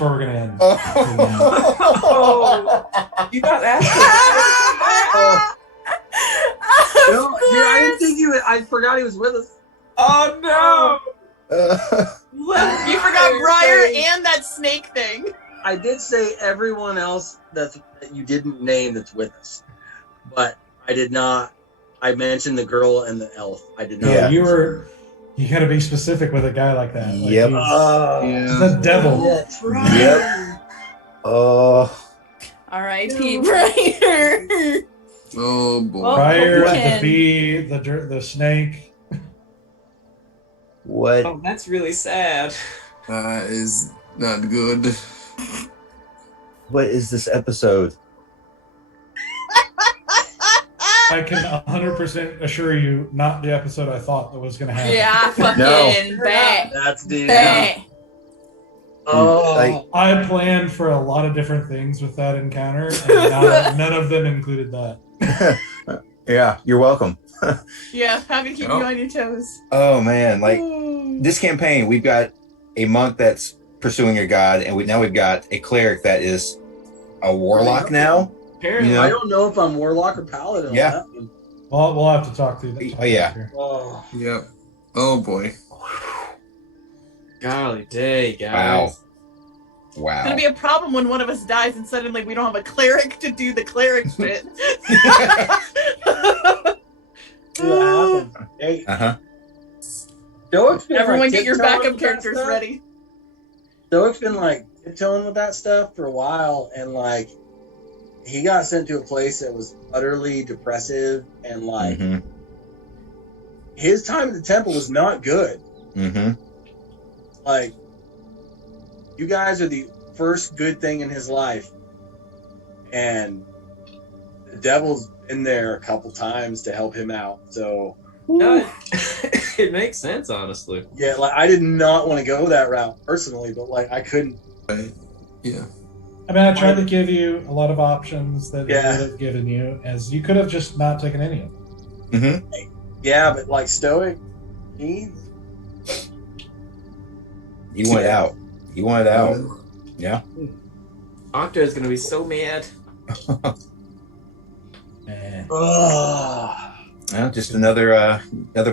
where we're gonna end. Oh, you not asking. No, dude, I didn't think I forgot he was with us. Oh no! You forgot Briar and that snake thing. I did say everyone else that you didn't name that's with us, but I did not. I mentioned the girl and the elf. I did not. Yeah, you gotta be specific with a guy like that. Yep. He's the devil. That's Yep. Oh. R.I.P. Briar. Oh boy. Well, Briar, the Ken. bee, the snake. What? Oh, that's really sad. That is not good. What is this episode? I can 100% assure you, not the episode I thought that was gonna happen. Yeah, fucking bet. That's dude. Bet. Oh, I planned for a lot of different things with that encounter, and none of them included that. Yeah, you're welcome. Yeah, happy to keep you on your toes. Oh man, this campaign, we've got a monk that's pursuing a god, and now we've got a cleric that is a warlock now. Apparently, Yeah. I don't know if I'm warlock or paladin. On Yeah. that one. Well, we'll have to talk through that. Oh, yeah. Here. Oh, Yep. Oh boy. golly day, Wow. guys. It's Wow. gonna be a problem when one of us dies and suddenly we don't have a cleric to do the cleric bit. see what happened. Hey, Uh-huh. Stoic's been Everyone like, get your tiptoeing backup with that characters stuff. ready. Stoic's been like tiptoeing with that stuff for a while, and like he got sent to a place that was utterly depressive, and like Mm-hmm. his time at the temple was not good. Mm-hmm. Like, you guys are the first good thing in his life, and the devil's been there a couple times to help him out. So It makes sense, honestly. yeah, like I did not want to go that route personally, but like I couldn't. Right. Yeah. I mean, I tried to give you a lot of options that Yeah. he would have given you, as you could have just not taken any of them. Mm-hmm. Yeah, but like Stoic, he You wanted out. You wanted out. Yeah. Octa is gonna be so mad. Eh. Well, just another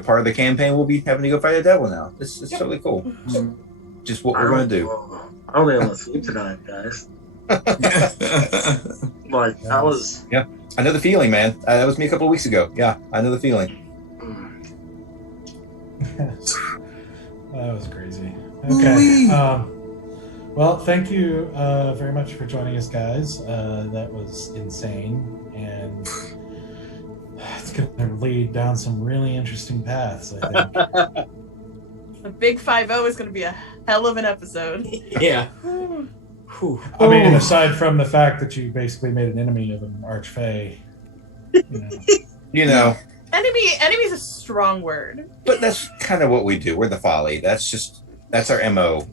part of the campaign. We'll be having to go fight a devil now. This is totally cool. Just what we're going to do. I don't even want to sleep tonight, guys. Like that was. I know the feeling, man. That was me a couple of weeks ago. Yeah, I know the feeling. That was crazy. Okay. Well, thank you very much for joining us, guys. That was insane, and it's going to lead down some really interesting paths, I think. The Big 5-0 is gonna be a hell of an episode. Yeah. Whew. I mean, aside from the fact that you basically made an enemy of an Archfey, you know. You know, Enemy's a strong word. but that's kind of what we do. We're the Folly. That's our MO.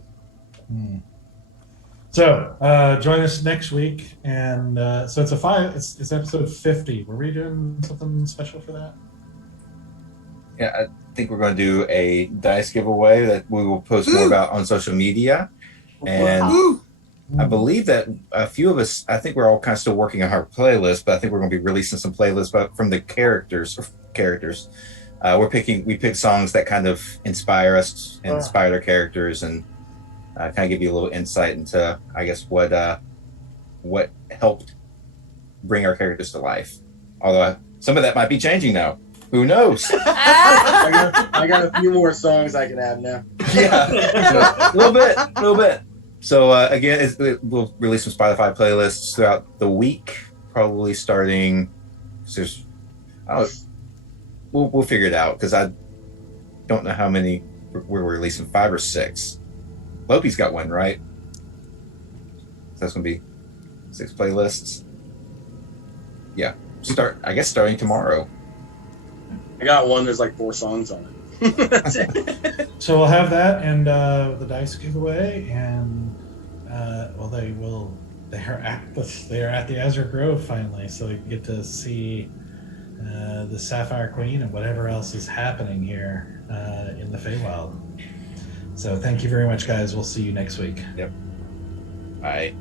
So join us next week, and so it's episode 50. Were we doing something special for that? Yeah, I think we're going to do a dice giveaway that we will post more about on social media. And Woo! I believe that a few of us, I think we're all kind of still working on our playlist, but I think we're going to be releasing some playlists but from the characters. We pick songs that kind of inspire us and inspire our characters, and kind of give you a little insight into, I guess, what helped bring our characters to life. Although some of that might be changing now. Who knows? I got a few more songs I can add now. Yeah, a little bit. So again, we'll release some Spotify playlists throughout the week, probably starting. We'll figure it out because I don't know how many we're releasing. 5 or 6. Loki's got one, right? So that's gonna be 6 playlists. Yeah, starting tomorrow. I got one. There's like 4 songs on it. That's it. So we'll have that and the dice giveaway, and they're at the Azure Grove finally, so you get to see the Sapphire Queen and whatever else is happening here in the Feywild. So thank you very much, guys. We'll see you next week. Yep. All right.